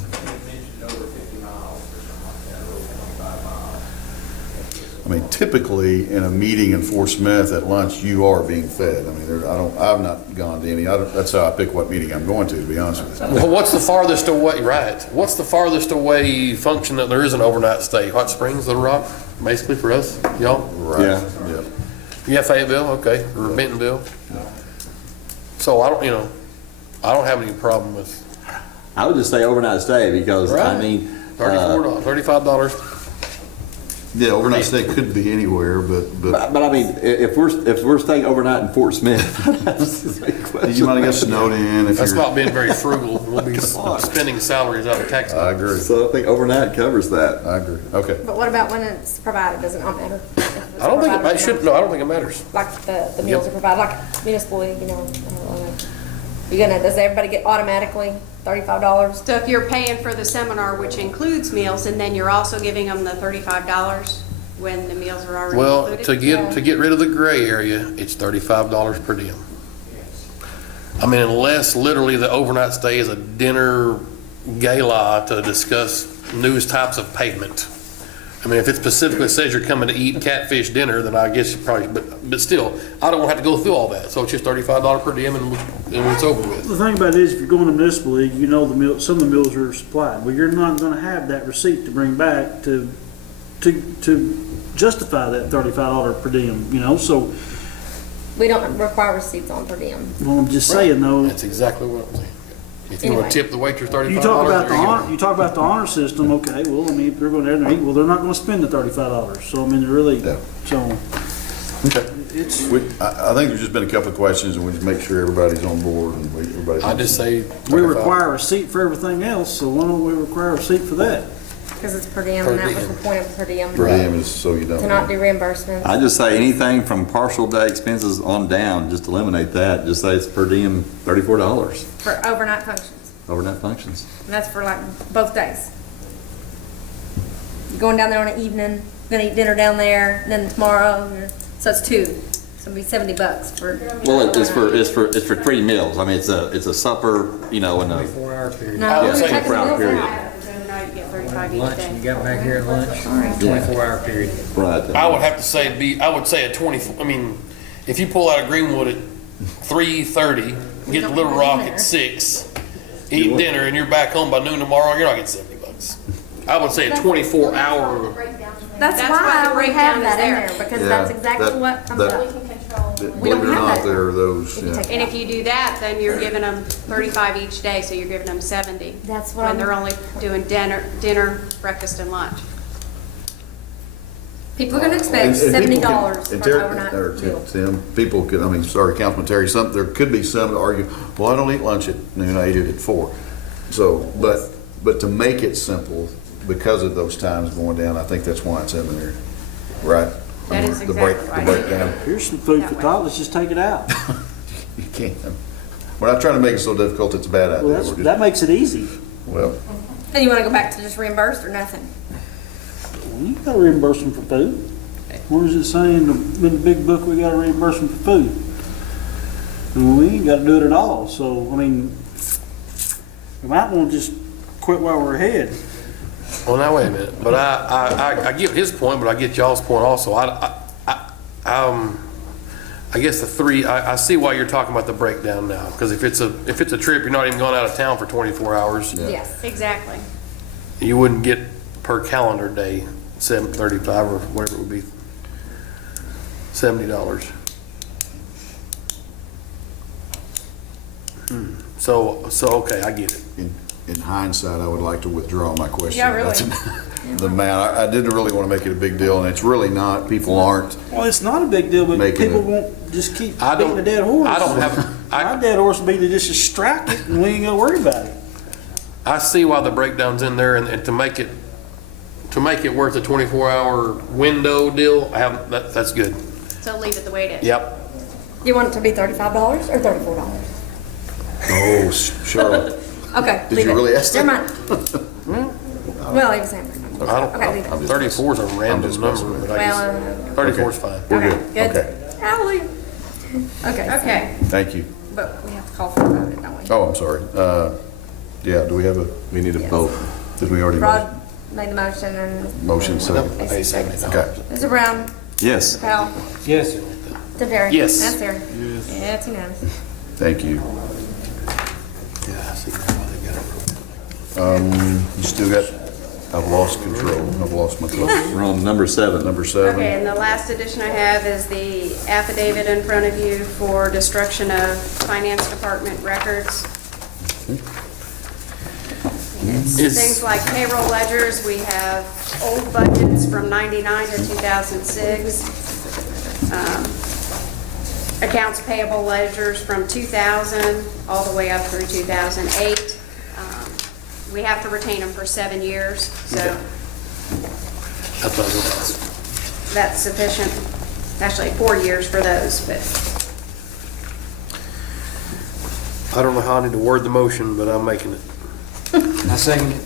I mean, typically in a meeting in Fort Smith at lunch, you are being fed. I mean, I've not gone to any, that's how I pick what meeting I'm going to be honest with you. Well, what's the farthest away, right, what's the farthest away function that there is an overnight stay? Hot Springs, Little Rock, basically for us, y'all? Right. Yeah. Yeah, Fayetteville, okay, or Bentonville. So I don't have any problem with. I would just say overnight stay because, I Right. mean. $34, $35. Yeah, overnight stay could be anywhere, but But I mean, if we're staying overnight in Fort Smith, that's a big question. you might get snowed in if That's you're. not being very frugal. We'll be spending salaries out of tax. I agree. So I think overnight covers that. I agree. Okay. But what about when it's provided? Does it not matter? If it's I don't think provided it or should, not? no, I don't think it matters. Like the meals are provided, like municipal, you know, does everybody get automatically $35? So if you're paying for the seminar, which includes meals, and then you're also giving them the $35 when the meals are already Well, included? to get rid of the gray area, it's $35 per diem. I mean, unless literally the overnight stay is a dinner gala to discuss new types of pavement. I mean, if it specifically says you're coming to eat catfish dinner, then I guess you probably, but still, I don't want to have to go through all that. So it's just $35 per diem and it's over with. The thing about it is, if you're going to municipal league, you know the meal, some of the meals are supplied. Well, you're not gonna have that receipt to bring back to justify that $35 per diem, you know, so, We don't require receipts on per diem. well, I'm just saying though. That's exactly what I'm saying. If you want Anyway. to tip the waitress $35, You talk about the there you go. honor, you talk about the honor system, okay, well, I mean, if they're going there and eat, well, they're not gonna spend the $35, so I mean, they're really, Yeah. so. Okay. It's, I think there's just been a couple of questions and we just make sure everybody's on board and everybody's. I just say. we 35. require a receipt for everything else, so why don't we require a receipt for that? Because it's per diem, Per and that was diem. the point of per diem. Per diem is so you don't. To not do reimbursements. I just say anything from partial day expenses on down, just eliminate that. Just say it's per diem $34, For overnight functions. overnight functions. And that's for like both days. You're going down there on an evening, gonna eat dinner down there, and then tomorrow, so it's two. So it'd be $70 for. Well, it's for 3 meals. I mean, it's a supper, you know, and a 24-hour period. No, I would we're say taking 24-hour meals period. out. Overnight, you get 35 each Lunch, day. and you got back here at lunch, 24-hour period. right. I would have to say I would say a 24, I mean, if you pull out of Greenwood at 3:30, get to Little Rock at 6, eat dinner, and you're back home by noon tomorrow, you're not getting $70. I would say a 24-hour. That's That's why why the we breakdown have is that in there. there, because Yeah, that's exactly that- what comes that- up. We Believe don't it or have not, that. there are those, If you yeah. take it And out. if you do that, then you're giving them 35 each day, so you're giving them 70. That's what When I'm. they're only doing dinner, breakfast, and lunch. People are gonna expect And people can- $70 and for Terry- an overnight or meal. Tim, people could, I mean, sorry, Councilman Terry, there could be some that argue, well, I don't eat lunch at noon, I eat it at 4. So, but to make it simple, because of those times going down, I think that's why it's in there, right? That is The break- exactly The right. breakdown, Here's some food That for way. thought, let's just take it out. you can't. We're not trying to make it so difficult, it's a bad idea. Well, that's, We're just- that makes it easy. Well, And you wanna go back to just reimbursed or nothing? Well, you gotta reimburse them for food. Where does it say in the big book we gotta reimburse them for food? And we ain't gotta do it at all, so, I mean, we might wanna just quit while we're ahead. Well, now, wait a minute, but I get his point, but I get y'all's point also. I guess the three, I see why you're talking about the breakdown now, because if it's a trip, you're not even going out of town for 24 hours, Yes. Exactly. you wouldn't get per calendar day, $735 or whatever it would be, $70. So, okay, I get it. in hindsight, I would like to withdraw my question. Yeah, really. That's the man, I didn't really want to make it a big deal, and it's really not. People aren't. Well, it's not a big deal, but Making people it- won't just keep I beating don't- a dead horse. I don't have, My dead horse would be to just strike it and we ain't gonna worry about it. I see why the breakdown's in there, and to make it worth a 24-hour window deal, that's good. So leave it the way it is. Yep. You want it to be $35 or $34? Oh, Charlotte. Okay, Did leave you it. really ask that? Never mind. Well, he was saying. I don't, Okay, leave it. 34 is a random number, but I Well, guess 34 is fine. We're okay, good. good. Okay. Hallelujah. Okay. so- Okay. Thank you. But we have to call for a vote, don't we? Oh, I'm sorry. Yeah, do we have a, We need a Yes. vote. did we already? Rod, vote? made the motion and. Motion second. AC second. Okay. Mr. Brown? Yes. Mr. Powell? Yes. Tim Terry? Yes. That's there. Yeah, it's unanimous. Thank you. You still got, I've lost control. I've lost my thought. We're on number 7. Number 7. Okay, and the last addition I have is the affidavit in front of you for destruction of finance department records. It's things like payroll ledgers. We have old budgets from 99 to 2006. Accounts payable ledgers from 2000 all the way up through 2008. We have to retain them for 7 years, so that's sufficient. Actually, 4 years for those, but I don't know how I need to word the motion, but I'm making it. I second it.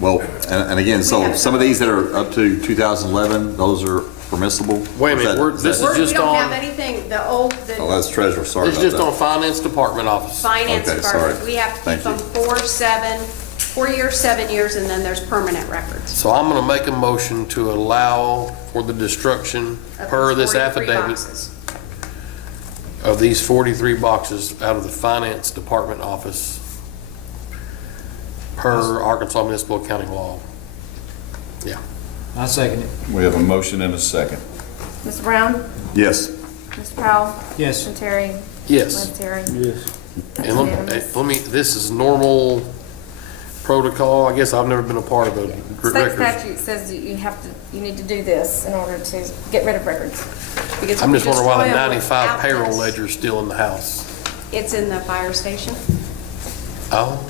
Well, and again, so some of these that are up to 2011, those are permissible? Wait a minute, this is we just don't have on, anything, Oh, that's treasurer, sorry it's about just on that. finance department office. finance Okay, department. sorry. We have to keep Thank you. them 4 years, 7 years, and then there's permanent records. So I'm gonna make a motion to allow for the destruction of per these this 43 affidavit boxes. of these 43 boxes out of the finance department office per Arkansas municipal accounting law. Yeah. I second it. We have a motion and a second. Mr. Brown? Yes. Mr. Powell? Yes. Tim Terry? Yes. Lynn Terry? Yes. And let me, this is normal protocol. I guess I've never been a part of a State record. statute says that you need to do this in order to get rid of records. Because I'm if just you wondering why the destroy them 95 without payroll this, ledger's still in the house. It's in the fire station. Oh.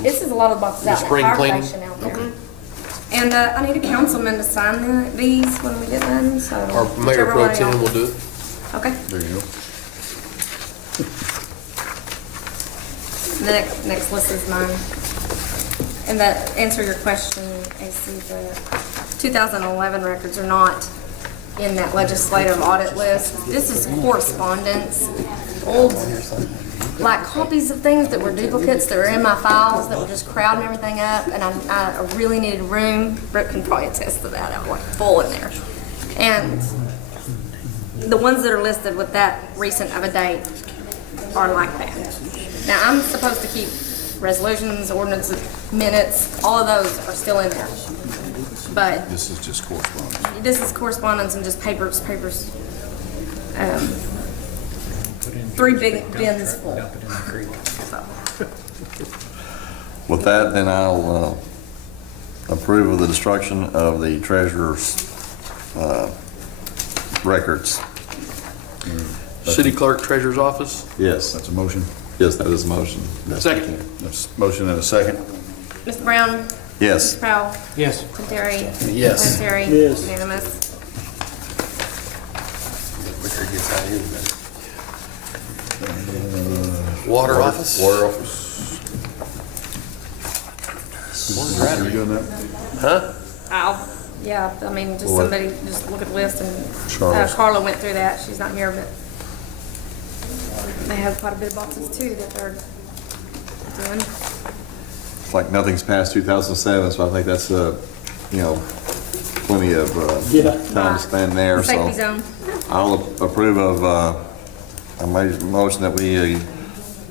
This is a lot of boxes The out in the spring fire cleaning? station out there. And I need a councilman to sign these when we get done, so. Our mayor whichever pro one tem y'all- will do it. Okay. There you go. The next list is mine. And to answer your question, AC, the 2011 records are not in that legislative audit list. This is correspondence, old, like copies of things that were duplicates that were in my files that were just crowding everything up, and I really needed room. Brooke can probably attest to that. I was like full in there. And the ones that are listed with that recent of a date are like that. Now, I'm supposed to keep resolutions, ordinances, minutes, all of those are still in there. But This is just correspondence. this is correspondence and just papers. 3 big bins full. So, With that, then I'll approve of the destruction of the treasurer's records. City clerk, treasurer's office. Yes. That's a motion. Yes, that is a motion. Second. That's a motion and a second. Mr. Brown? Yes. Mr. Powell? Yes. Tim Terry? Yes. Lynn Terry? Yes. Unanimous. Quicker it gets out here, the better. Water office? Water office. Are you doing that? Huh? Yeah, I mean, just What? somebody, just look at the list and Charles. Carla went through that. She's not here, but they have quite a bit of boxes too that they're doing. It's like nothing's past 2007, so I think that's, plenty of time to spend there, so. Safety zone. I'll approve of, I made a motion that we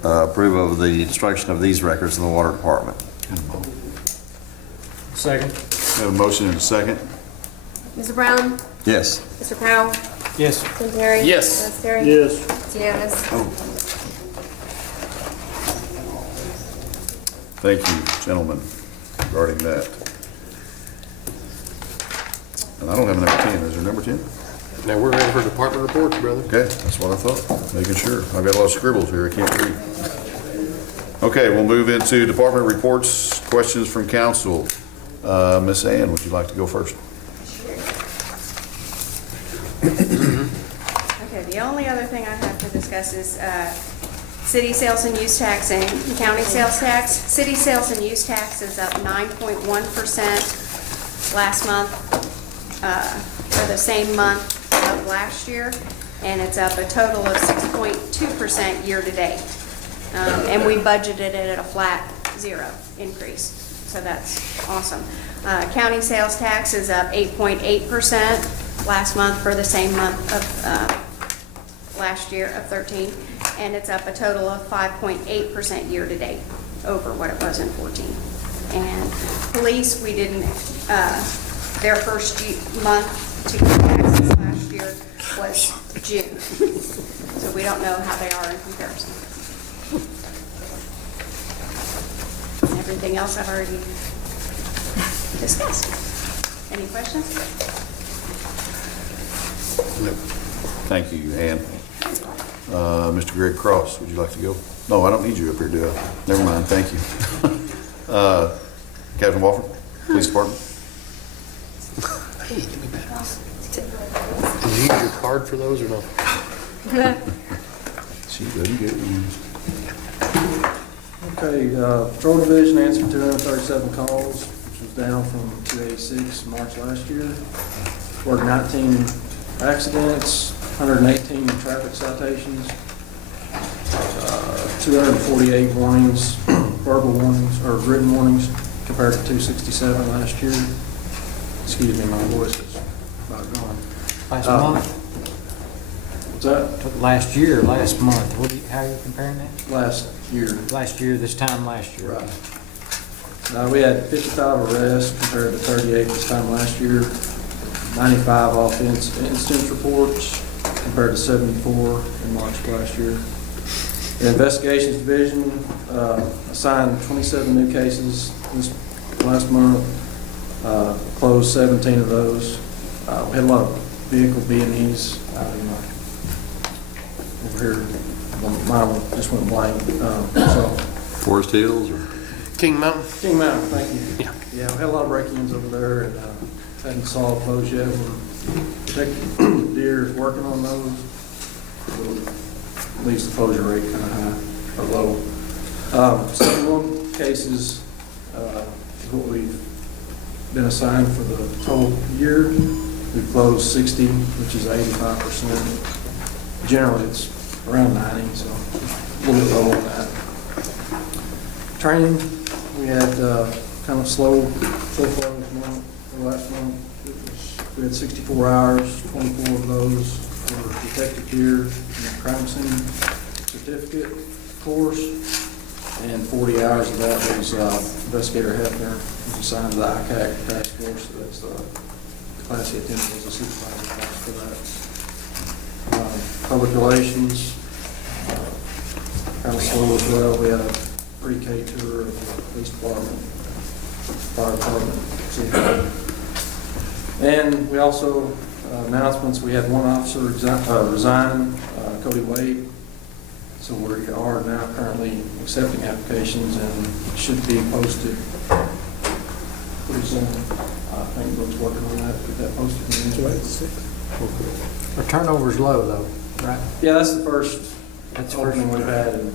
approve of the destruction of these records in the water department. Second. We have a motion and a second. Mr. Brown? Yes. Mr. Powell? Yes. Tim Terry? Yes. Lynn Terry? Yes. It's unanimous. Thank you, gentlemen, regarding that. And I don't have a number 10. Is there number 10? Now, we're ready for department reports, brother. Okay, that's what I thought. Making sure. I've got a lot of scribbles here. I can't read. Okay, we'll move into department reports. Questions from council. Miss Ann, would you like to go first? Okay, the only other thing I have to discuss is city sales and use tax and county sales tax. City sales and use tax is up 9.1% last month, for the same month of last year, and it's up a total of 6.2% year-to-date. And we budgeted it at a flat 0 increase. so that's awesome. County sales tax is up 8.8% last month for the same month of last year of 13, and it's up a total of 5.8% year-to-date over what it was in 14. And police, we didn't, their first month to get taxes last year was June. So we don't know how they are in comparison. And everything else I've already discussed. Any questions? Thank you, Ann. Mr. Greg Cross, would you like to go? No, I don't need you up here, do I? Never mind, thank you. Captain Wofford, Police Department. Hey, give me that. Did you use your card for those or no? She doesn't get one. Okay, Patrol Division answered 237 calls, which was down from 286 March last year. Worked 19 accidents, 118 traffic citations, 248 warnings, verbal warnings, or written warnings, compared to 267 last year. Excuse me, my voice is about gone. Last month? What's that? Last year, last month. How are you comparing that? Last year. Last year, this time last year. Right. We had 55 arrests compared to 38 this time last year. 95 offense incident reports compared to 74 in March of last year. The Investigations Division assigned 27 new cases this last month, closed 17 of those. We had a lot of vehicle B&Es over here. Mine just went blank. Forest Hills or? King Mountain? King Mountain, thank you. Yeah. Yeah, we had a lot of break-ins over there, and hadn't solved those yet. We're protecting deer, is working on those. So leaves the closure rate kind of high or low. 71 cases is what we've been assigned for the total year. We've closed 60, which is 85%. Generally, it's around 90, so a little bit low on that. Training, we had kind of slow so far this month, or last month. We had 64 hours, 24 of those for detective gear and crime scene certificate course, and 40 hours of that was Investigator Hefner was assigned to the ICAC task force. So that's the class he attended as a supervisor class for that. Public relations, kind of slow as well. We had a pre-K tour of the police department, fire department, city department. And we also, announcements, we had one officer resign, Cody Wade. So we are now currently accepting applications and should be posted pretty soon. I think Brooks working on that, get that posted in the newspaper. Our turnover's low though, right? Yeah, that's the first opening we've had in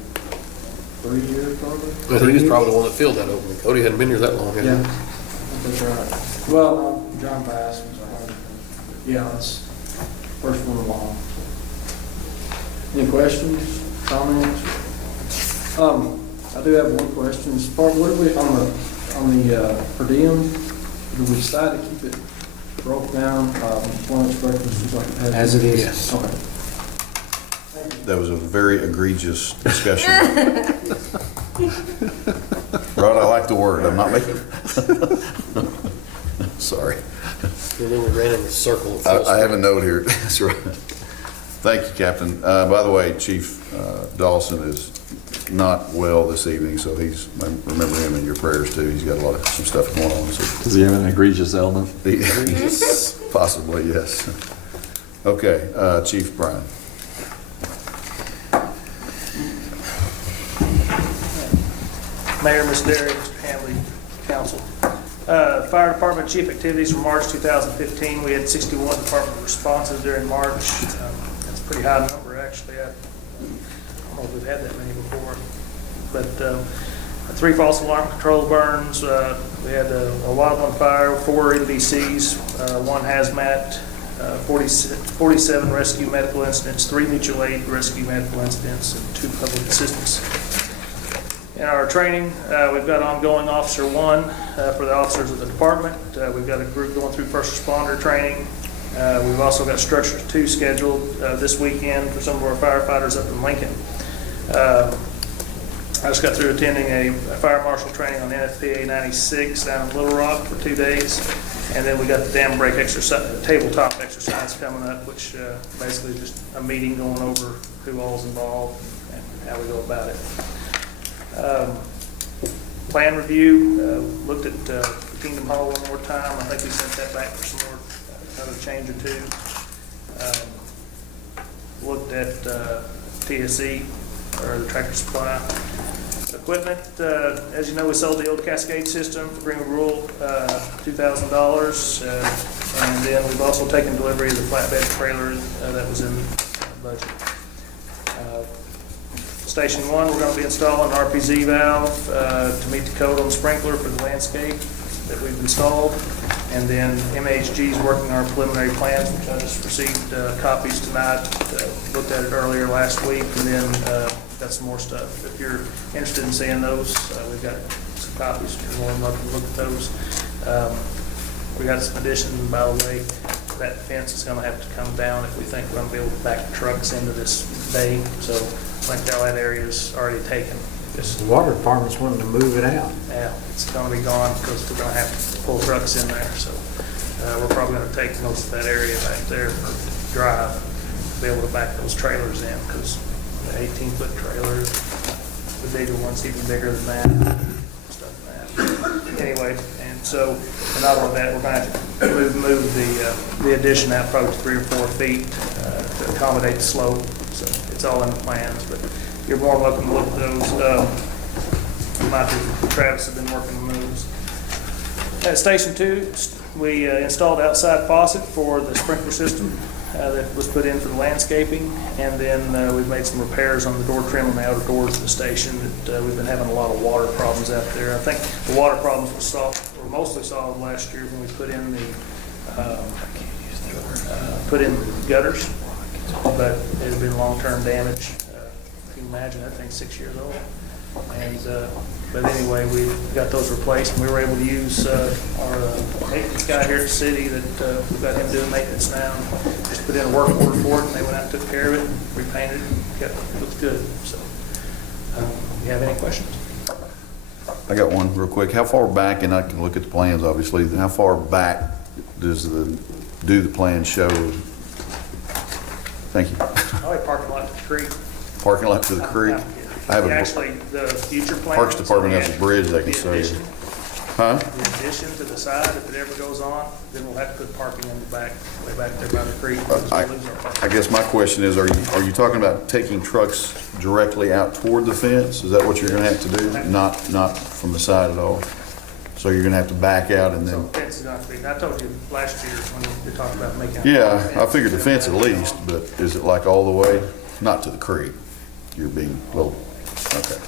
3 years probably. But he was probably the one that filled that opening. Cody hadn't been here that long, had he? Yeah, that's right. Well, John Bass was our, yeah, that's first one along. Any questions, comments? I do have one question. As far, what do we, on the per diem, do we decide to keep it broke down, lunch, breakfast, like it has? As it is. Yes. Okay. That was a very egregious discussion. Rod, I like the word, I'm not making. Sorry. And then we ran in a circle. I have a note here. That's right. Thank you, Captain. By the way, Chief Dawson is not well this evening, so remember him in your prayers too. He's got some stuff going on. So. Does he have an egregious ailment? Possibly, yes. Okay, Chief Brian. Mayor, Ms. Derry, Mr. Hanley, Council. Fire Department chief activities from March 2015. We had 61 department responses during March. That's a pretty high number, actually. I don't know if we've had that many before. But 3 false alarm control burns. We had a wildland fire, 4 NBCs, 1 hazmat, 47 rescue medical incidents, 3 mutual aid rescue medical incidents, and 2 public assistance In our training, we've got ongoing Officer 1 for the officers of the department. We've got a group going through first responder training. We've also got Structure 2 scheduled this weekend for some of our firefighters up in Lincoln. I just got through attending a fire marshal training on NFPA 96 down in Little Rock for 2 days. And then we got the dam break exercise, tabletop exercise coming up, which basically is just a meeting going over who all's involved and how we go about it. Plan review, looked at Kingdom Hall one more time. I think we sent that back for some more, another change or two. Looked at TSE, or the Tractor Supply equipment. As you know, we sold the old Cascade system for Greenwood Rural, $2,000. And then we've also taken delivery of the flatbed trailer that was in the budget. Station 1, we're going to be installing an RPZ valve to meet the code on the sprinkler for the landscape that we've installed. And then MHG is working our preliminary plans, which I just received copies tonight. Looked at it earlier last week, and then got some more stuff. If you're interested in seeing those, we've got some copies. You're more than welcome to look at those. We got some additions, by the way. That fence is going to have to come down if we think we're going to be able to back the trucks into this bay. So I think all that area is already taken. The water department's wanting to move it out. Yeah, it's going to be gone because we're going to have to pull trucks in there. So we're probably going to take most of that area back there for drive, to be able to back those trailers in, because the 18-foot trailers, the bigger ones even bigger than that, stuff like that. Anyway, and so and not only that, we're going to have to move the addition out probably 3 or 4 feet to accommodate the slope. So it's all in the plans, but you're more welcome to look at those. Travis has been working on those. At Station 2, we installed outside faucet for the sprinkler system that was put in for the landscaping, and then we've made some repairs on the door trim on the outer doors of the station. That we've been having a lot of water problems out there. I think the water problems were mostly solved last year when we put in the gutters, but it has been long-term damage. You can imagine that thing's 6 years old. And but anyway, we got those replaced, and we were able to use our maintenance guy here at the city that we've got him doing maintenance now. Just put in a work order for it, and they went out and took care of it, and repainted it. It looks good. So, you have any questions? I got one real quick. How far back, and I can look at the plans obviously, how far back does do the plan show? Thank you. Probably parking lot to the creek. Parking lot to the creek? I have Actually, the future plan. Parks Department has a bridge they can say. Huh? The addition to the side, if it ever goes on, then we'll have to put parking in the back, way back there by the creek. I guess my question is, are you talking about taking trucks directly out toward the fence? Is that what you're gonna have to do? Not from the side at all? So you're gonna have to back out and So then? the fence is not to be, I told you last year when we talked about making. Yeah, I figured the fence at least, but is it like all the way? Not to the creek? You're being a little, okay.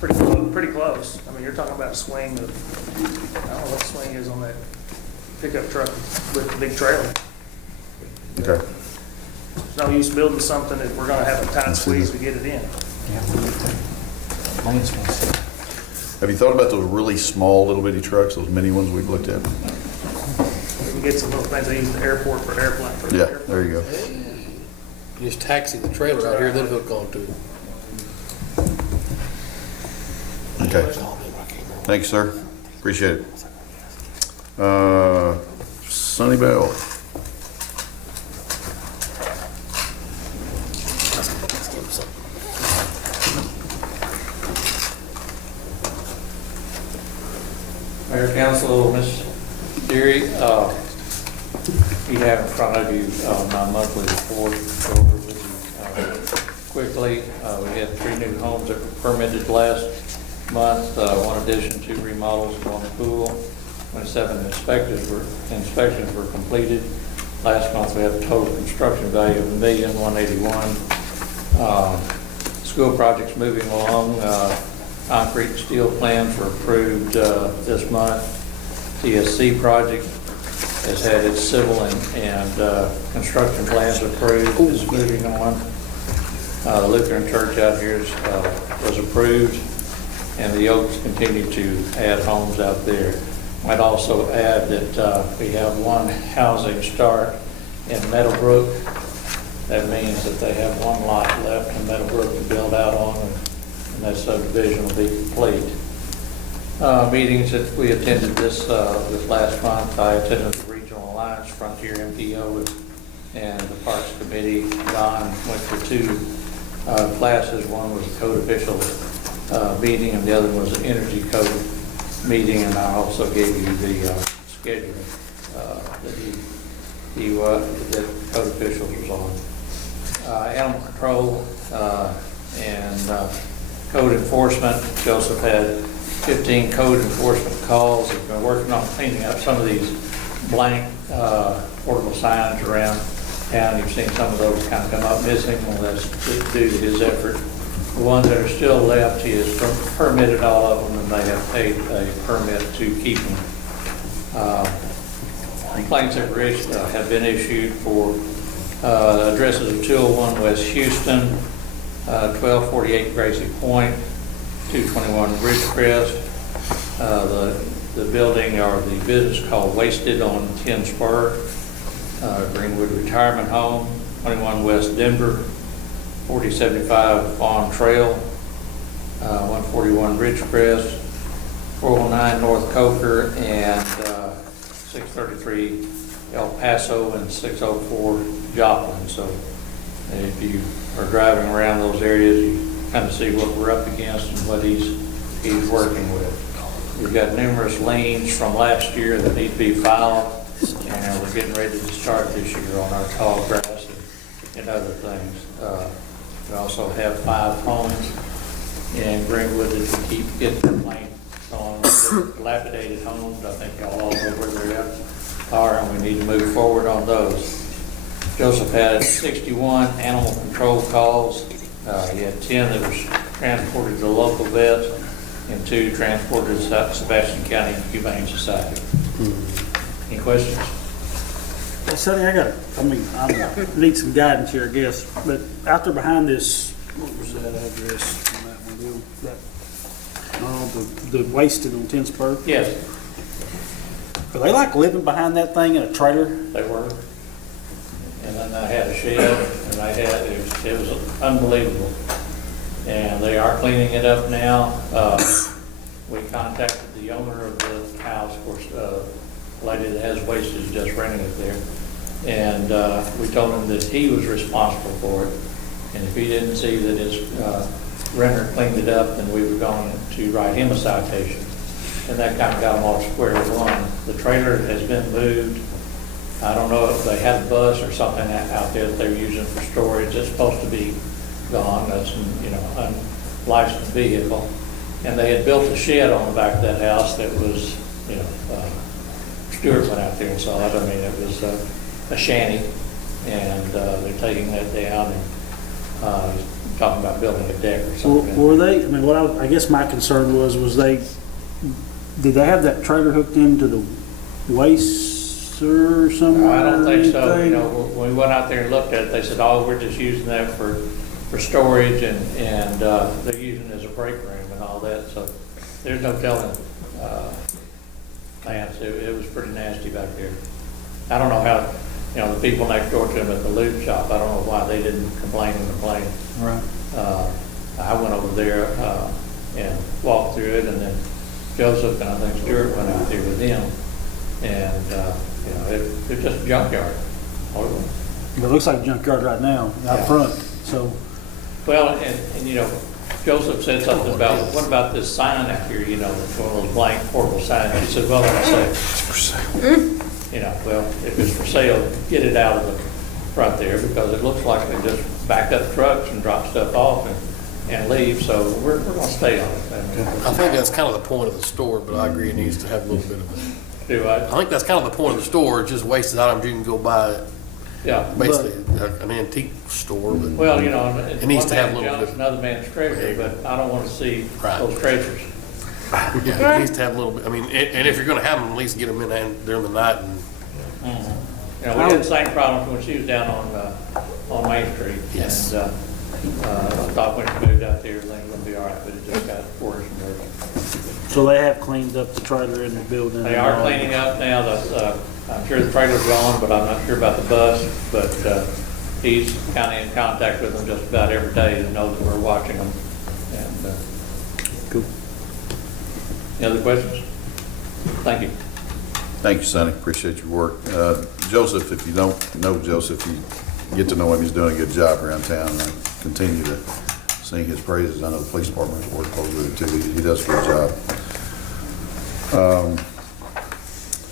Pretty close. I mean, you're talking about a swing of, I don't know what the swing is on that pickup truck with the big trailer. Okay. There's no use building something if we're gonna have a tight squeeze to get it in. Have you thought about those really small little bitty trucks, those mini ones we've looked at? We can get some little things they use at the airport for airplane. Yeah, there you go. You just taxi the trailer out here, then hook onto it. Okay. Thanks, sir. Appreciate it. Sonny Bell. Mayor, Council, Ms. Deary, you have in front of you my monthly report. Go over with you quickly. We had 3 new homes that were permitted last month, 1 addition, 2 remodels, 1 pool. 27 inspections were completed. Last month we had a total construction value of $1,181,000. School projects moving along. Concrete and steel plans were approved this month. TSC project has had its civil and construction plans approved. It's moving on. The Lutheran Church out here was approved, and the Oaks continue to add homes out there. I'd also add that we have one housing start in Meadowbrook. That means that they have one lot left in Meadowbrook to build out on, and that subdivision will be complete. Meetings that we attended this last month, I attended the Regional Alliance Frontier MPO and the Parks Committee. Don went to two classes. One was a code official meeting, and the other was an energy code meeting, and I also gave you the schedule that code officials was on. Animal control and code enforcement. Joseph had 15 code enforcement calls. He's been working on cleaning up some of these blank portable signs around town. You've seen some of those kind of come up missing. Well, that's due to his effort. The ones that are still left, he has permitted all of them, and they have paid a permit to keep them. Complaints have been issued for addresses of 201 West Houston, 1248 Gracie Point, 221 Ridgecrest, the building or the business called Wasted on 10 Spur, Greenwood Retirement Home, 21 West Denver, 4075 Fawn Trail, 141 Ridgecrest, 409 North Coker, and 633 El Paso, and 604 Joplin. So if you are driving around those areas, you kind of see what we're up against and what he's working with. We've got numerous liens from last year that need to be filed, and we're getting ready to start this year on our tall grass and other things. We also have 5 homes in Greenwood that we keep getting complaints on, dilapidated homes. I think y'all all know where they're are, and we need to move forward on those. Joseph had 61 animal control calls. He had 10 that was transported to the local vet, and 2 transported to Sebastian County Humane Society. Any questions? Hey, Sonny, I need some guidance here, I guess, but out there behind this, what was that address on that one? The Wasted on 10 Spur? Yes. Are they like living behind that thing in a trailer? They were. And then they had a shed, and it was unbelievable. And they are cleaning it up now. We contacted the owner of the house, of course, the lady that has Wasted is just renting it there. And we told him that he was responsible for it. And if he didn't see that his renter cleaned it up, then we were going to write him a citation. And that kind of got them off square one. The trailer has been moved. I don't know if they had a bus or something out there that they were using for storage. It's supposed to be gone. That's an unlicensed vehicle. And they had built a shed on the back of that house that was, Stuart went out there and saw it. I mean, it was a shanty, and they're taking that down and talking about building a deck or something. Were they, I guess my concern was did they have that trailer hooked into the waster somewhere? I don't think so. When we went out there and looked at it, they said, we're just using that for storage, and they're using it as a break room and all that. So there's no telling. Lance, it was pretty nasty back there. I don't know how, the people next door to him at the lube shop, I don't know why they didn't complain. Right. I went over there and walked through it, and then Joseph and I think Stuart went out there with him, and they're just a junkyard. It looks like a junkyard right now, out front, so. Well, and Joseph said something about, what about this sign out here, that's one of those blank portable signs. He said, well, like I say, it's for sale. Well, if it's for sale, get it out of the front there, because it looks like they just back up trucks and drop stuff off and leave, so we're going to stay on it. I think that's kind of the point of the store, but I agree it needs to have a little bit of it. Do I? I think that's kind of the point of the store, just wasted items you can go buy. Yeah. Basically, an antique store, but. Well, it needs to have a little bit. Another man's treasure, but I don't want to see those treasures. Yeah, it needs to have a little bit, and if you're gonna have them, at least get them in during the night and. We had the same problem when she was down on Main Street. Yes. And I thought when it moved out there, everything was gonna be all right, but it just got worse and worse. So they have cleaned up the trailer in the building? They are cleaning up now. I'm sure the trailer's gone, but I'm not sure about the bus. But he's kind of in contact with them just about every day to know that we're watching them. And Cool. Any other questions? Thank you. Thank you, Sonny. Appreciate your work. Joseph, if you don't know Joseph, you get to know him. He's doing a good job around town. And I continue to sing his praises. I know the police department has worked closely with him too. He does a good job.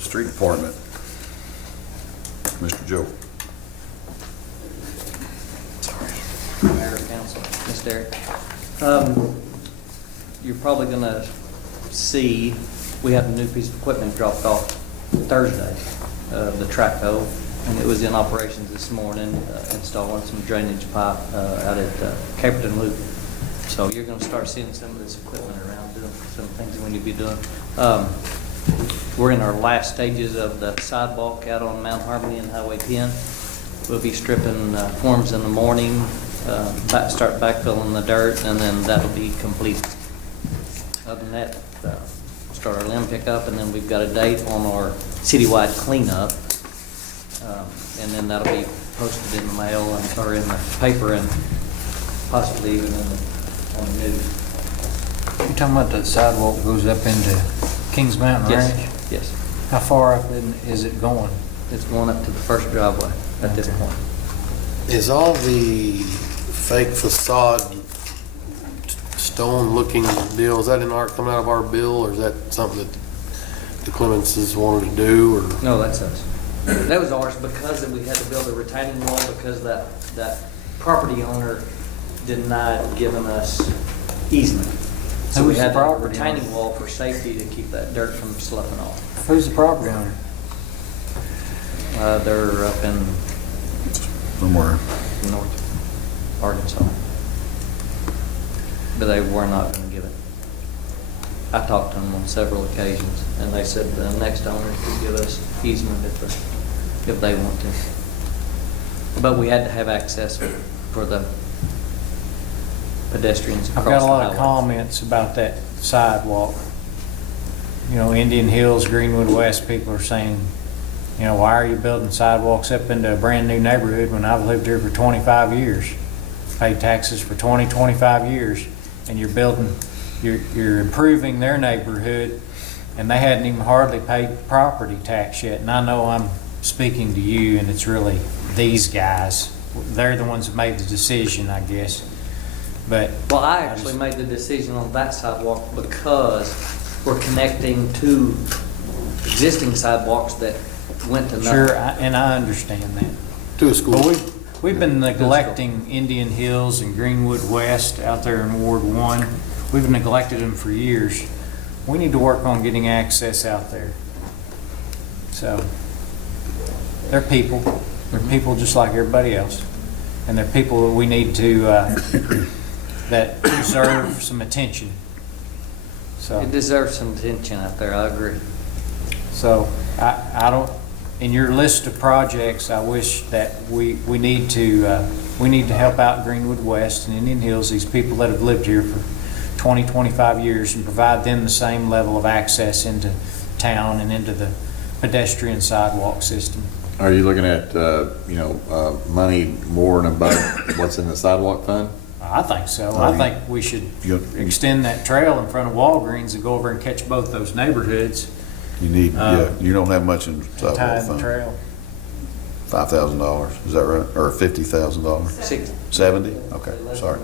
Street Department, Mr. Joe. Mayor, Council, Ms. Derrick. You're probably going to see, we had a new piece of equipment dropped off Thursday, the track hoe, and it was in operations this morning, installing some drainage pipe out at Caperton Loop. So you're going to start seeing some of this equipment around doing some things that we need to be doing. We're in our last stages of the sidewalk out on Mount Harmony and Highway 10. We'll be stripping forms in the morning, start backfilling the dirt, and then that'll be complete. Other than that, start our limb pickup, and then we've got a date on our citywide cleanup, and then that'll be posted in the mail or in the paper and possibly even on the news. You talking about the sidewalk goes up into Kings Mountain Yes. Ranch? Yes. How far up is it going? It's going up to the first driveway at this point. Is all the fake facade stone-looking deal, is that coming out of our bill, or is that something that the Clemenses wanted to do, or? No, that's us. That was ours because we had to build a retaining wall because that property owner denied giving us easement. So we Who's the had a property retaining owner? wall for safety to keep that dirt from sloughing off. Who's the property owner? They're up in Somewhere. North Arkansas. But they were not going to give it. I talked to them on several occasions, and they said the next owner could give us easement if they want to. But we had to have access for the pedestrians I've across got a the lot of highway. comments about that sidewalk. You know, Indian Hills, Greenwood West, people are saying, you know, why are you building sidewalks up into a brand-new neighborhood when I've lived here for 25 years? Paid taxes for 25 years, and you're improving their neighborhood, and they hadn't even hardly paid property tax yet. And I know I'm speaking to you, and it's really these guys. They're the ones that made the decision, I guess. But Well, I actually made the decision on that sidewalk because we're connecting two existing sidewalks that went to nothing. Sure, and I understand that. To a school. But we've been neglecting Indian Hills and Greenwood West out there in Ward 1. We've neglected them for years. We need to work on getting access out there. So, they're people. They're people just like everybody else. And they're people that we need to, that deserve some attention. So. It deserves some attention out there, I agree. So I don't, in your list of projects, I wish that we need to help out Greenwood West and Indian Hills, these people that have lived here for 20, 25 years, and provide them the same level of access into town and into the pedestrian sidewalk system. Are you looking at, money more and above what's in the sidewalk fund? I think so. I think we should extend that trail in front of Walgreens and go over and catch both those neighborhoods. You need, you don't have much in sidewalk Tie the fund. trail. $5,000, is that right? Or $50,000? 60. 70? Okay, sorry.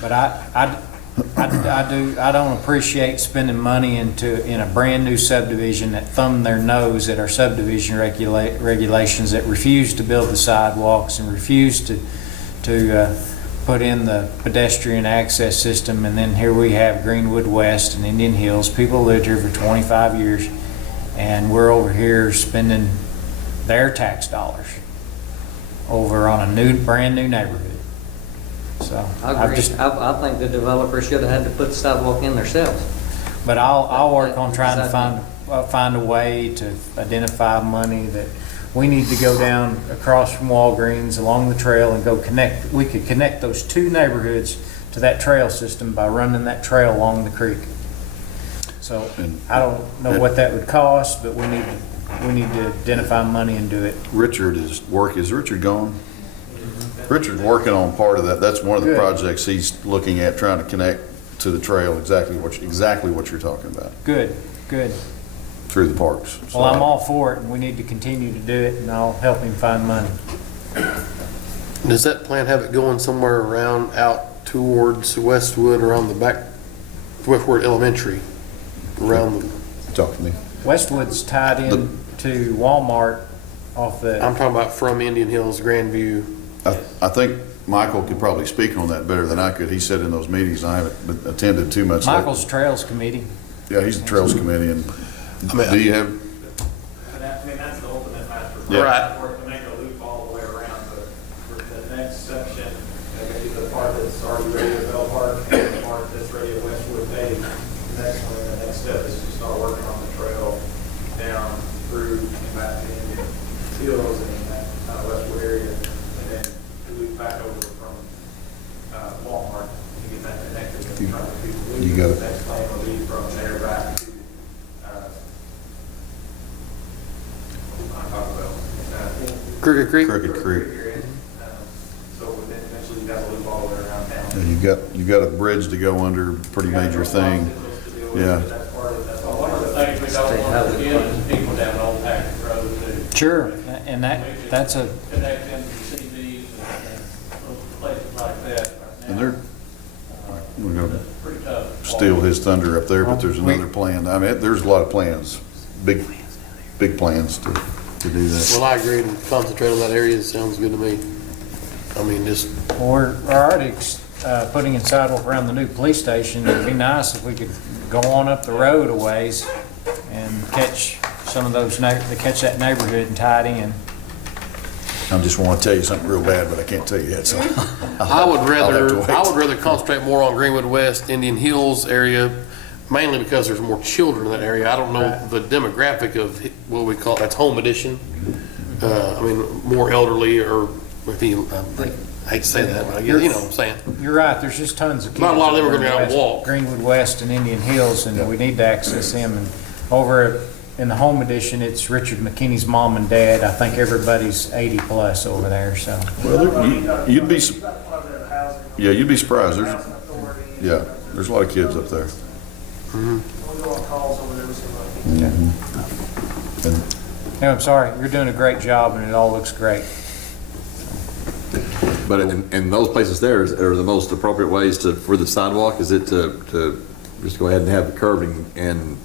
But I don't appreciate spending money in a brand new subdivision that thumb their nose at our subdivision regulations, that refuse to build the sidewalks and refuse to put in the pedestrian access system. And then here we have Greenwood West and Indian Hills. People lived here for 25 years, and we're over here spending their tax dollars over on a brand new neighborhood. So I agree. I think the developer should have had to put the sidewalk in themselves. But I'll work on trying to find a way to identify money that we need to go down across from Walgreens along the trail and go connect, we could connect those two neighborhoods to that trail system by running that trail along the creek. So I don't know what that would cost, but we need to identify money and do it. Is Richard gone? Richard's working on part of that. That's one of the Good. projects he's looking at, trying to connect to the trail, exactly what you're talking about, Good, good. through the parks. Well, I'm all for it, and we need to continue to do it, and I'll help him find money. Does that plan have it going somewhere around out towards Westwood, around the back, Westwood Elementary, around the, Talk to me. Westwood's tied in to Walmart off the. I'm talking about from Indian Hills, Grandview. I think Michael could probably speak on that better than I could. He said in those meetings, I haven't attended too much. Michael's Trails Committee. Yeah, he's the Trails Committee, and do you have? I mean, that's the ultimate master Yeah. Right. For it to make a loop all the way around, but for the next section, maybe the part that's already ready to Bell Park and the part that's ready to Westwood Bay. The next one, the next step is to start working on the trail down through and back to Indian Hills and that Westwood area, and then loop back over from Walmart to get that connected. And try to do the You got it. next plan will be from there back to Crooked Creek? Crooked Creek. So then eventually you got to loop all the way around town. Yeah, you've got a bridge to go under, pretty major thing. Yeah. One of the things we don't want to get is people down Old Packard Road to Sure, and that's a, connect into CBs and places like that. And we're gonna Pretty tough. steal his thunder up there, but there's another plan. I mean, there's a lot of plans, big plans to do that. Well, I agree, and concentrate on that area, sounds good to me. I mean, just, we're already putting in sidewalk around the new police station. It'd be nice if we could go on up the road a ways and catch some of those, catch that neighborhood and tie it in. I just want to tell you something real bad, but I can't tell you yet, so. I would I'll have to wait. rather concentrate more on Greenwood West, Indian Hills area, mainly because there's more children in that area. I don't know the demographic of what we call, that's home edition. I mean, more elderly, or if you, I hate to say that, but I guess, you know what I'm saying. You're right, there's just tons of kids. Not a lot of them are gonna over go out and in walk. Greenwood West and Indian Hills, and we need to access them. And over in the home edition, it's Richard McKinney's mom and dad. I think everybody's 80 plus over there, so. Well, you'd be surprised. There's a lot of kids up there. No, I'm sorry, you're doing a great job and it all looks great. But in those places there, are the most appropriate ways for the sidewalk, is it to just go ahead and have the curbing and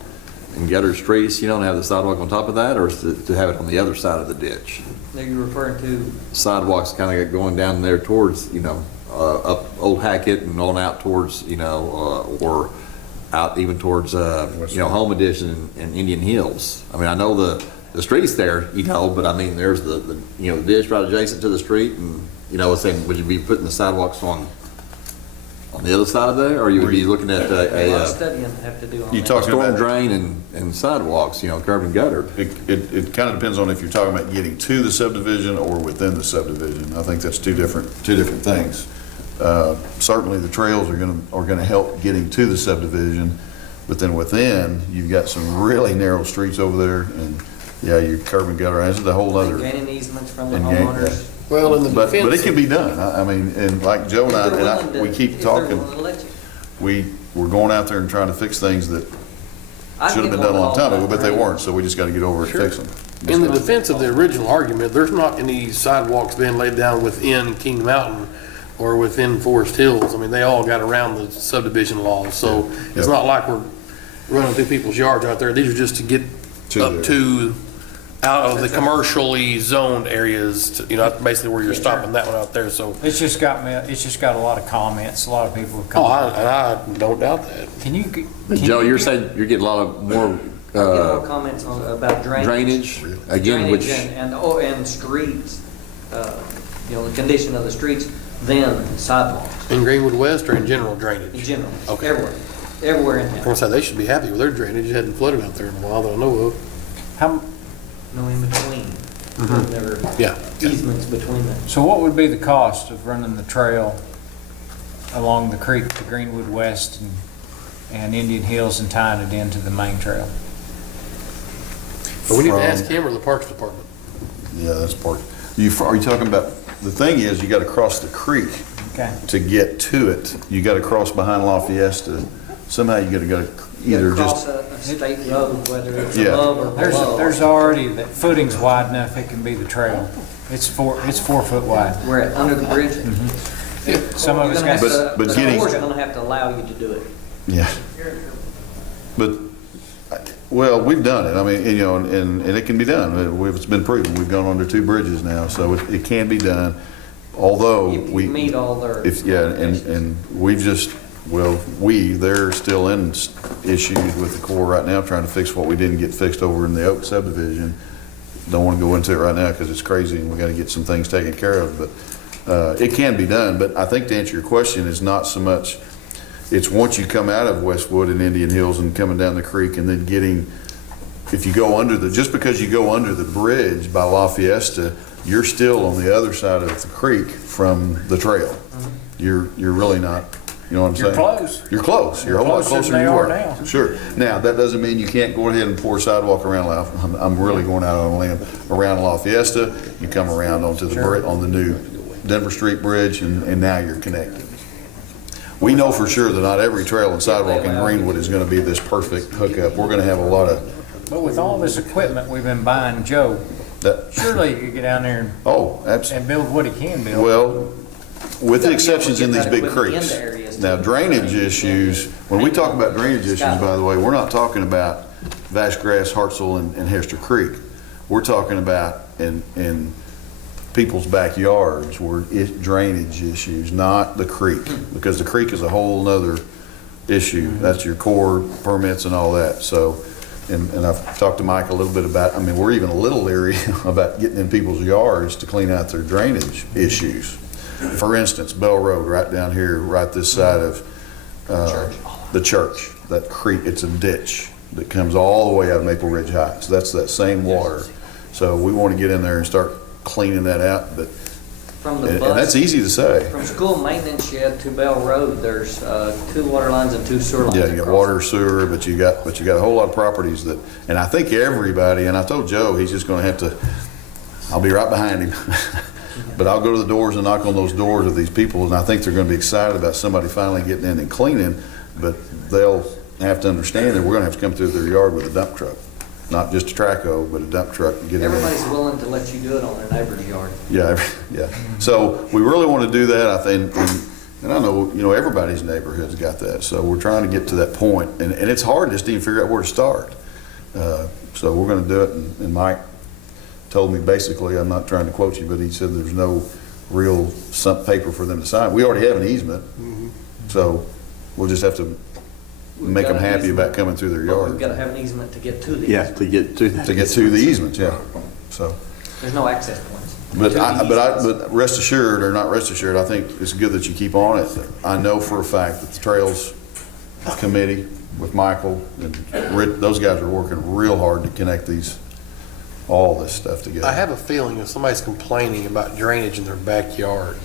gutter streets, you don't have the sidewalk on top of that, or is it to have it on the other side of the ditch? Are you referring to? Sidewalks kind of going down there towards, up Old Hackett and on out towards, or out even towards, Home Edition and Indian Hills. I mean, I know the street's there, but I mean, there's the ditch right adjacent to the street, and, saying, would you be putting the sidewalks on the other side of there, or you would be looking at A lot of studying have to do on You that. talking storm about drain and sidewalks, curb and gutter? it kind of depends on if you're talking about getting to the subdivision or within the subdivision. I think that's two different things. Certainly the trails are gonna help getting to the subdivision, but then within, you've got some really narrow streets over there, and your curb and gutter, that's the whole other. Gaining easements from the and homeowners. Well, in the But defense. it can be done. I mean, and like Joe and I, we keep talking, we're going out there and trying to fix things that should have been done a long time ago, but they weren't, so we just gotta get over it and fix them. In the defense of the original argument, there's not any sidewalks being laid down within King Mountain or within Forest Hills. I mean, they all got around the subdivision laws, so it's not like we're running through people's yards out there. These are just to get up to, out of the commercially zoned areas, that's basically where you're stopping that one out there, so. It's just got a lot of comments, a lot of people have Oh, come. I don't doubt that. Joe, you're saying you're getting a lot of more, I get more comments about drainage, again, which. And streets, the condition of the streets than sidewalks. In Greenwood West or in general drainage? In general, Okay. everywhere in town. I'm gonna say they should be happy with their drainage. It hadn't flooded out there in a while that I know of. No in between. There are Yeah. easements between them. So what would be the cost of running the trail along the creek to Greenwood West and Indian Hills and tying it into the main trail? But we need to From- ask him or the Parks Department. Yeah, that's part. Are you talking about, the thing is, you gotta cross the creek Okay. to get to it. You gotta cross behind La Fiesta. Somehow you gotta go You either gotta just, cross a state road, whether it's Yeah. above or below. There's already, the footing's wide enough, it can be the trail. It's 4 foot wide. Where it, under the bridge? Some of us got, But The getting- board's gonna have to allow you to do it. yeah. But, well, we've done it. I mean, you know, and it can be done. It's been proven. We've gone under 2 bridges now, so it can be done. Although If you we. meet all their. Yeah, and we've just, well, they're still in issues with the Corps right now, trying to fix what we didn't get fixed over in the Oak subdivision. Don't want to go into it right now because it's crazy and we got to get some things taken care of, but it can be done. But I think to answer your question is not so much, it's once you come out of Westwood and Indian Hills and coming down the creek and then getting, if you go under just because you go under the bridge by La Fiesta, you're still on the other side of the creek from the trail. You're really not, you know what I'm saying? You're close. You're close. You're a whole lot Closer closer than than they you are are. now. Sure. Now, that doesn't mean you can't go ahead and pour a sidewalk around I'm really going out on a limb. Around La Fiesta, you come around onto the on the new Denver Street Bridge, and now you're connected. We know for sure that not every trail and sidewalk in Greenwood is going to be this perfect hookup. We're going to have a lot of but with all this equipment we've been buying, Joe, that. surely you could get down there Oh, absolutely. and build what he can build. Well, with the Yeah, exceptions but in get these that big equipment creeks. into areas Now, too. drainage issues, when we talk about drainage issues, by the way, we're not talking about Vashgrass, Hartsel, and Hester Creek. We're talking about in people's backyards where drainage issues, not the creek, because the creek is a whole nother issue. That's your core permits and all that. So, and I've talked to Mike a little bit about, I mean, we're even a little leery about getting in people's yards to clean out their drainage issues. For instance, Bell Road, right down here, right this side of the church, that creek, it's a ditch that comes all the way out of Maple Ridge Heights. That's that same water. So we want to get in there and start cleaning that out, but, From the and bus. that's easy to say. From school maintenance shed to Bell Road, there's 2 water lines and 2 sewer lines. Yeah, you got across. water, sewer, but you got a whole lot of properties that, and I think everybody, and I told Joe, he's just gonna have to, I'll be right behind him. But I'll go to the doors and knock on those doors of these people, and I think they're gonna be excited about somebody finally getting in and cleaning, but they'll have to understand that we're gonna have to come through their yard with a dump truck. Not just a traco, but a dump truck and get in there. Everybody's willing to let you do it on their neighbor's yard. Yeah, yeah. So we really want to do that, I think, and I know, you know, everybody's neighborhood's got that. So we're trying to get to that point, and it's hard just to even figure out where to start. So we're going to do it, and Mike told me basically, I'm not trying to quote you, but he said there's no real paper for them to sign. We already have an easement, so we'll just have to make them happy about coming through their But yard. we've got to have an easement to get to the Yeah, easement. to get to that. To get to the easement, yeah. So. There's no access points. But rest assured, or not rest assured, I think it's good that you keep on it. I know for a fact that the Trails Committee with Michael and Rick, those guys are working real hard to connect all this stuff together. I have a feeling if somebody's complaining about drainage in their backyard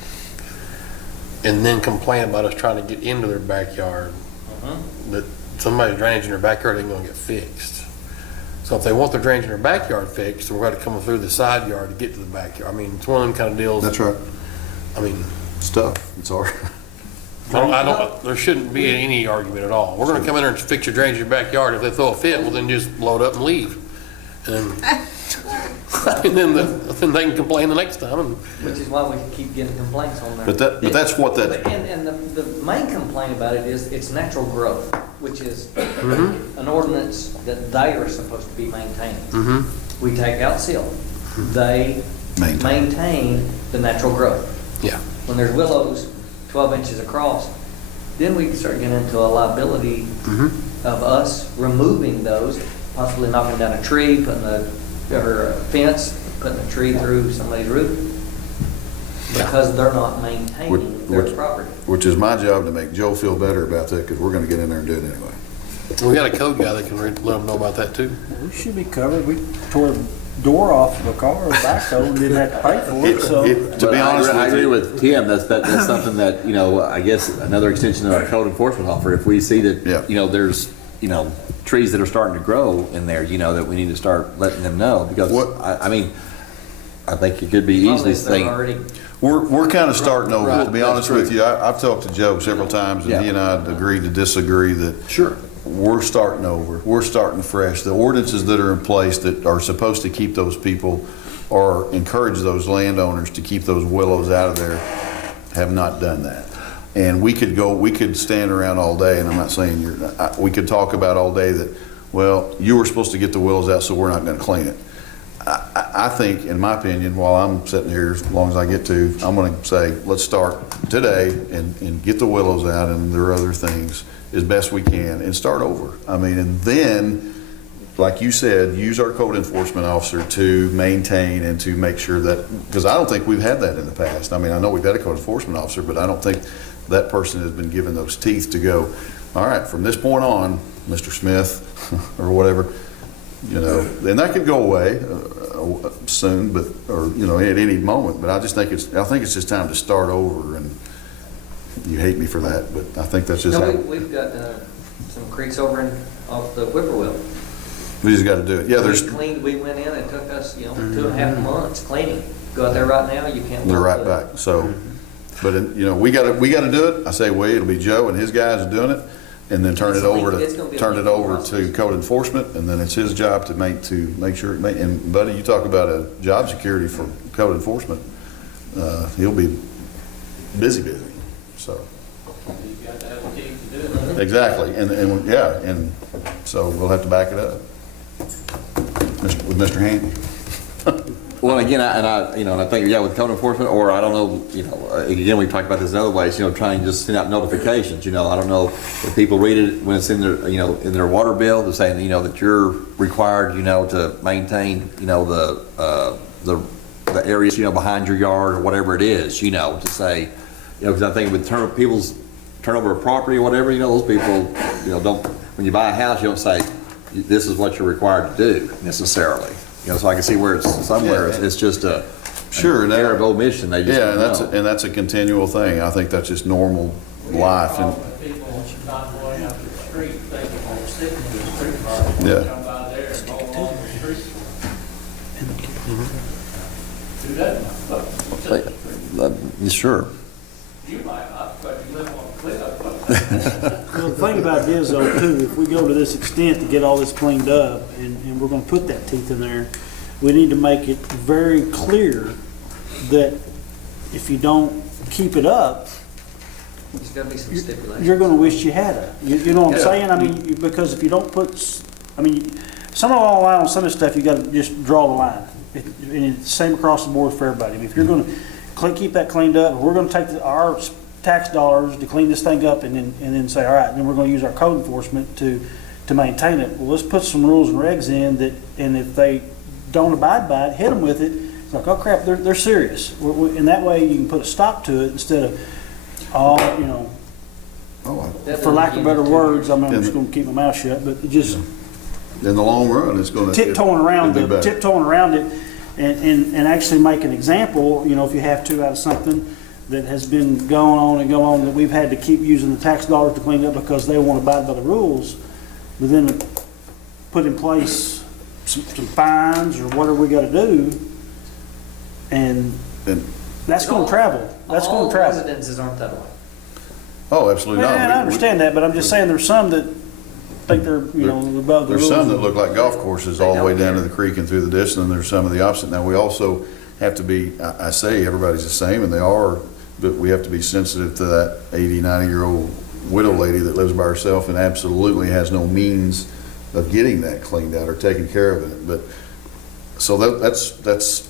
and then complain about us trying to get into their backyard, that somebody's drainage in their backyard ain't gonna get fixed. So if they want their drainage in their backyard fixed, then we're gonna come through the side yard to get to the backyard. I mean, it's one of them kind of deals. That's right. I mean, It's tough. It's hard. there shouldn't be any argument at all. We're gonna come in there and fix your drainage in your backyard. If they throw a fit, well, then just blow it up and leave. And then they can complain the next time. Which is why we keep getting complaints on there. But that's what that. And the main complaint about it is it's natural growth, which is an ordinance that they are supposed to be maintaining. We take out silt. They maintain the natural growth. Yeah. When there's willows 12 inches across, then we start getting into a liability of us removing those, possibly knocking down a tree, putting or a fence, putting a tree through somebody's roof, because they're not maintaining their property. Which is my job to make Joe feel better about that, because we're gonna get in there and do it anyway. We got a code guy that can let them know about that too. We should be covered. We tore door off of a car or backhoe and didn't have to pay for it, so. To be honest I with agree you, with Tim, that's something that, you know, I guess another extension of our code enforcement officer, if we see that, you know, there's, you know, trees that are starting to grow in there, you know, that we need to start letting them know, because, I mean, I think it could be easily saying. we're kind of starting over, to be honest with you. I've talked to Joe several times, and he and I agreed to disagree that we're starting over. We're starting fresh. The ordinances that are in place that are supposed to keep those people or encourage those landowners to keep those willows out of there have not done that. And we could stand around all day, and I'm not saying we could talk about all day that, well, you were supposed to get the willows out, so we're not going to clean it. I think, in my opinion, while I'm sitting here, as long as I get to, I'm going to say, let's start today and get the willows out, and there are other things as best we can, and start over. I mean, and then, like you said, use our code enforcement officer to maintain and to make sure that, because I don't think we've had that in the past. I mean, I know we've had a code enforcement officer, but I don't think that person has been given those teeth to go, all right, from this point on, Mr. Smith, or whatever, you know, and that could go away soon, but, or, you know, at any moment, but I think it's just time to start over, and you hate me for that, but I think that's just how. We've got some creeks over off the Whippoorwill. We just got to do it. Yeah, there's. We went in, it took us, 2.5 months cleaning. Go out there right now, you can't. They're right back. So, but you know, we got to do it. I say it'll be Joe and his guys are doing it, and then turn it over to code enforcement, and then it's his job to make sure. And buddy, you talk about a job security for code enforcement. He'll be busy. So. You got to have a team to do it. Exactly, and so we'll have to back it up with Mr. Handy. Well, again, I think, with code enforcement, or I don't know, again, we've talked about this in other ways, trying to just send out notifications, I don't know if people read it when it's in their, in their water bill, they're saying, that you're required, to maintain, the areas, behind your yard or whatever it is, to say, because I think with people's turnover of property or whatever, those people, don't, when you buy a house, you don't say, this is what you're required to do necessarily. So I can see where it's somewhere, it's just a error of omission. They just don't know. And that's a continual thing. I think that's just normal life. And People not going out to the street, thinking they're sticking to the street car. Come by there and go along the street. Do that. Sure. You might not, but you live on a cliff. Well, the thing about it is, though, too, if we go to this extent to get all this cleaned up, and we're gonna put that teeth in there, we need to make it very clear that if you don't keep it up, There's gotta be some stipulations. you're gonna wish you had it. You know what I'm saying? I mean, because if you don't put, some of all line on some of this stuff, you gotta just draw the line. And it's the same across the board for everybody. If you're gonna keep that cleaned up, we're gonna take our tax dollars to clean this thing up, and then say, all right, then we're gonna use our code enforcement to maintain it. Well, let's put some rules and regs in that, and if they don't abide by it, hit them with it. It's like, oh crap, they're serious. And that way you can put a stop to it instead of, for lack of better words, I'm just gonna keep my mouth shut, but it just. In the long run, it's gonna. Tiptoeing around it and actually make an example, if you have to, out of something that has been going on, that we've had to keep using the tax dollars to clean up because they want to abide by the rules, but then put in place some fines or whatever we got to do, and that's going to travel. That's going to travel. All residences aren't that way. Oh, absolutely not. I understand that, but I'm just saying there's some that think they're, above the There's rules. some that look like golf courses all the way down to the creek and through the ditch, and then there's some of the opposite. Now, we also have to be, I say everybody's the same, and they are, but we have to be sensitive to that 80, 90-year-old widow lady that lives by herself and absolutely has no means of getting that cleaned out or taking care of it. But, so that's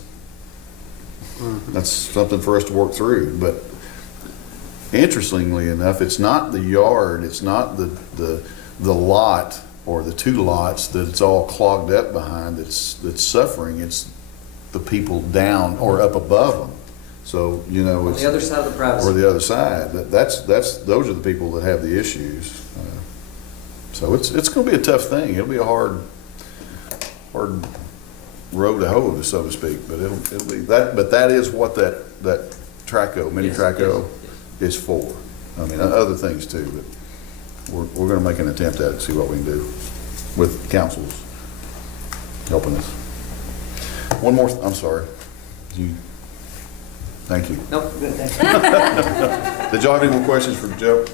something for us to work through. But interestingly enough, it's not the yard, it's not the lot or the two lots that it's all clogged up behind that's suffering. It's the people down or up above them. So, it's the other side of the privacy. or the other side. Those are the people that have the issues. So it's going to be a tough thing. It'll be a hard row to hoe, so to speak, but it'll be, but that is what that Traco, mini Traco is for. I mean, other things too, but we're gonna make an attempt at it, see what we can do with councils helping us. One more, I'm sorry. Thank you. Nope, good, thank Did y'all have any more questions for Joe?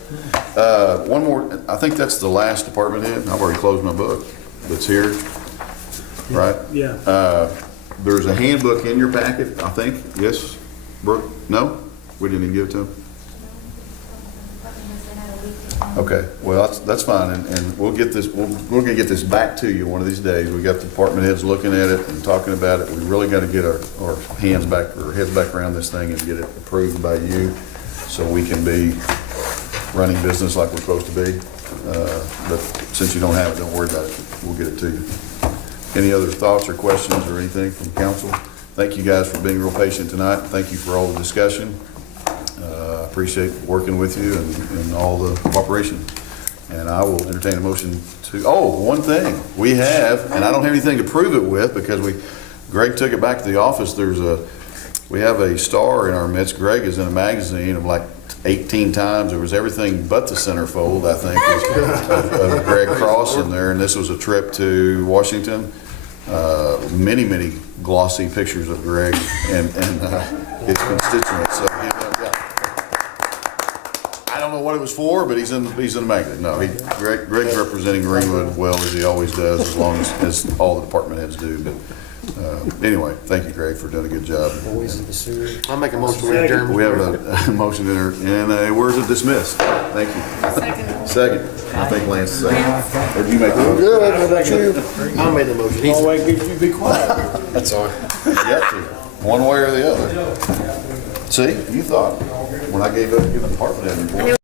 One more, I think that's the last department head. I've already closed my book that's here, right? Yeah. There's a handbook in your packet, I think. Yes, Brooke? No? We didn't even give it to him? Okay, well, that's fine, and we'll get this, we're gonna get this back to you one of these days. We got the department heads looking at it and talking about it. We really gotta get our hands back, or heads back around this thing and get it approved by you so we can be running business like we're supposed to be. But since you don't have it, don't worry about it. We'll get it to you. Any other thoughts or questions or anything from council? Thank you guys for being real patient tonight. Thank you for all the discussion. I appreciate working with you and all the cooperation. And I will entertain a motion to, one thing. We have, and I don't have anything to prove it with because Greg took it back to the office. We have a star in our midst. Greg is in a magazine of like 18 times. There was everything but the centerfold, I think, of Greg Cross in there. And this was a trip to Washington. Many glossy pictures of Greg and his constituents. So, I don't know what it was for, but he's in the magazine. No, Greg's representing Greenwood well as he always does, as long as all the department heads do. But anyway, thank you, Greg, for doing a good job. I'll make a motion to adjourn. We have a motion to enter, and a word to dismiss. Thank you. Second. I think Lance second. Or did you make the motion? Good, what about you? I made the motion. Always gets you to be quiet. That's all right. You have to, one way or the other. See, you thought when I gave up giving the department head report.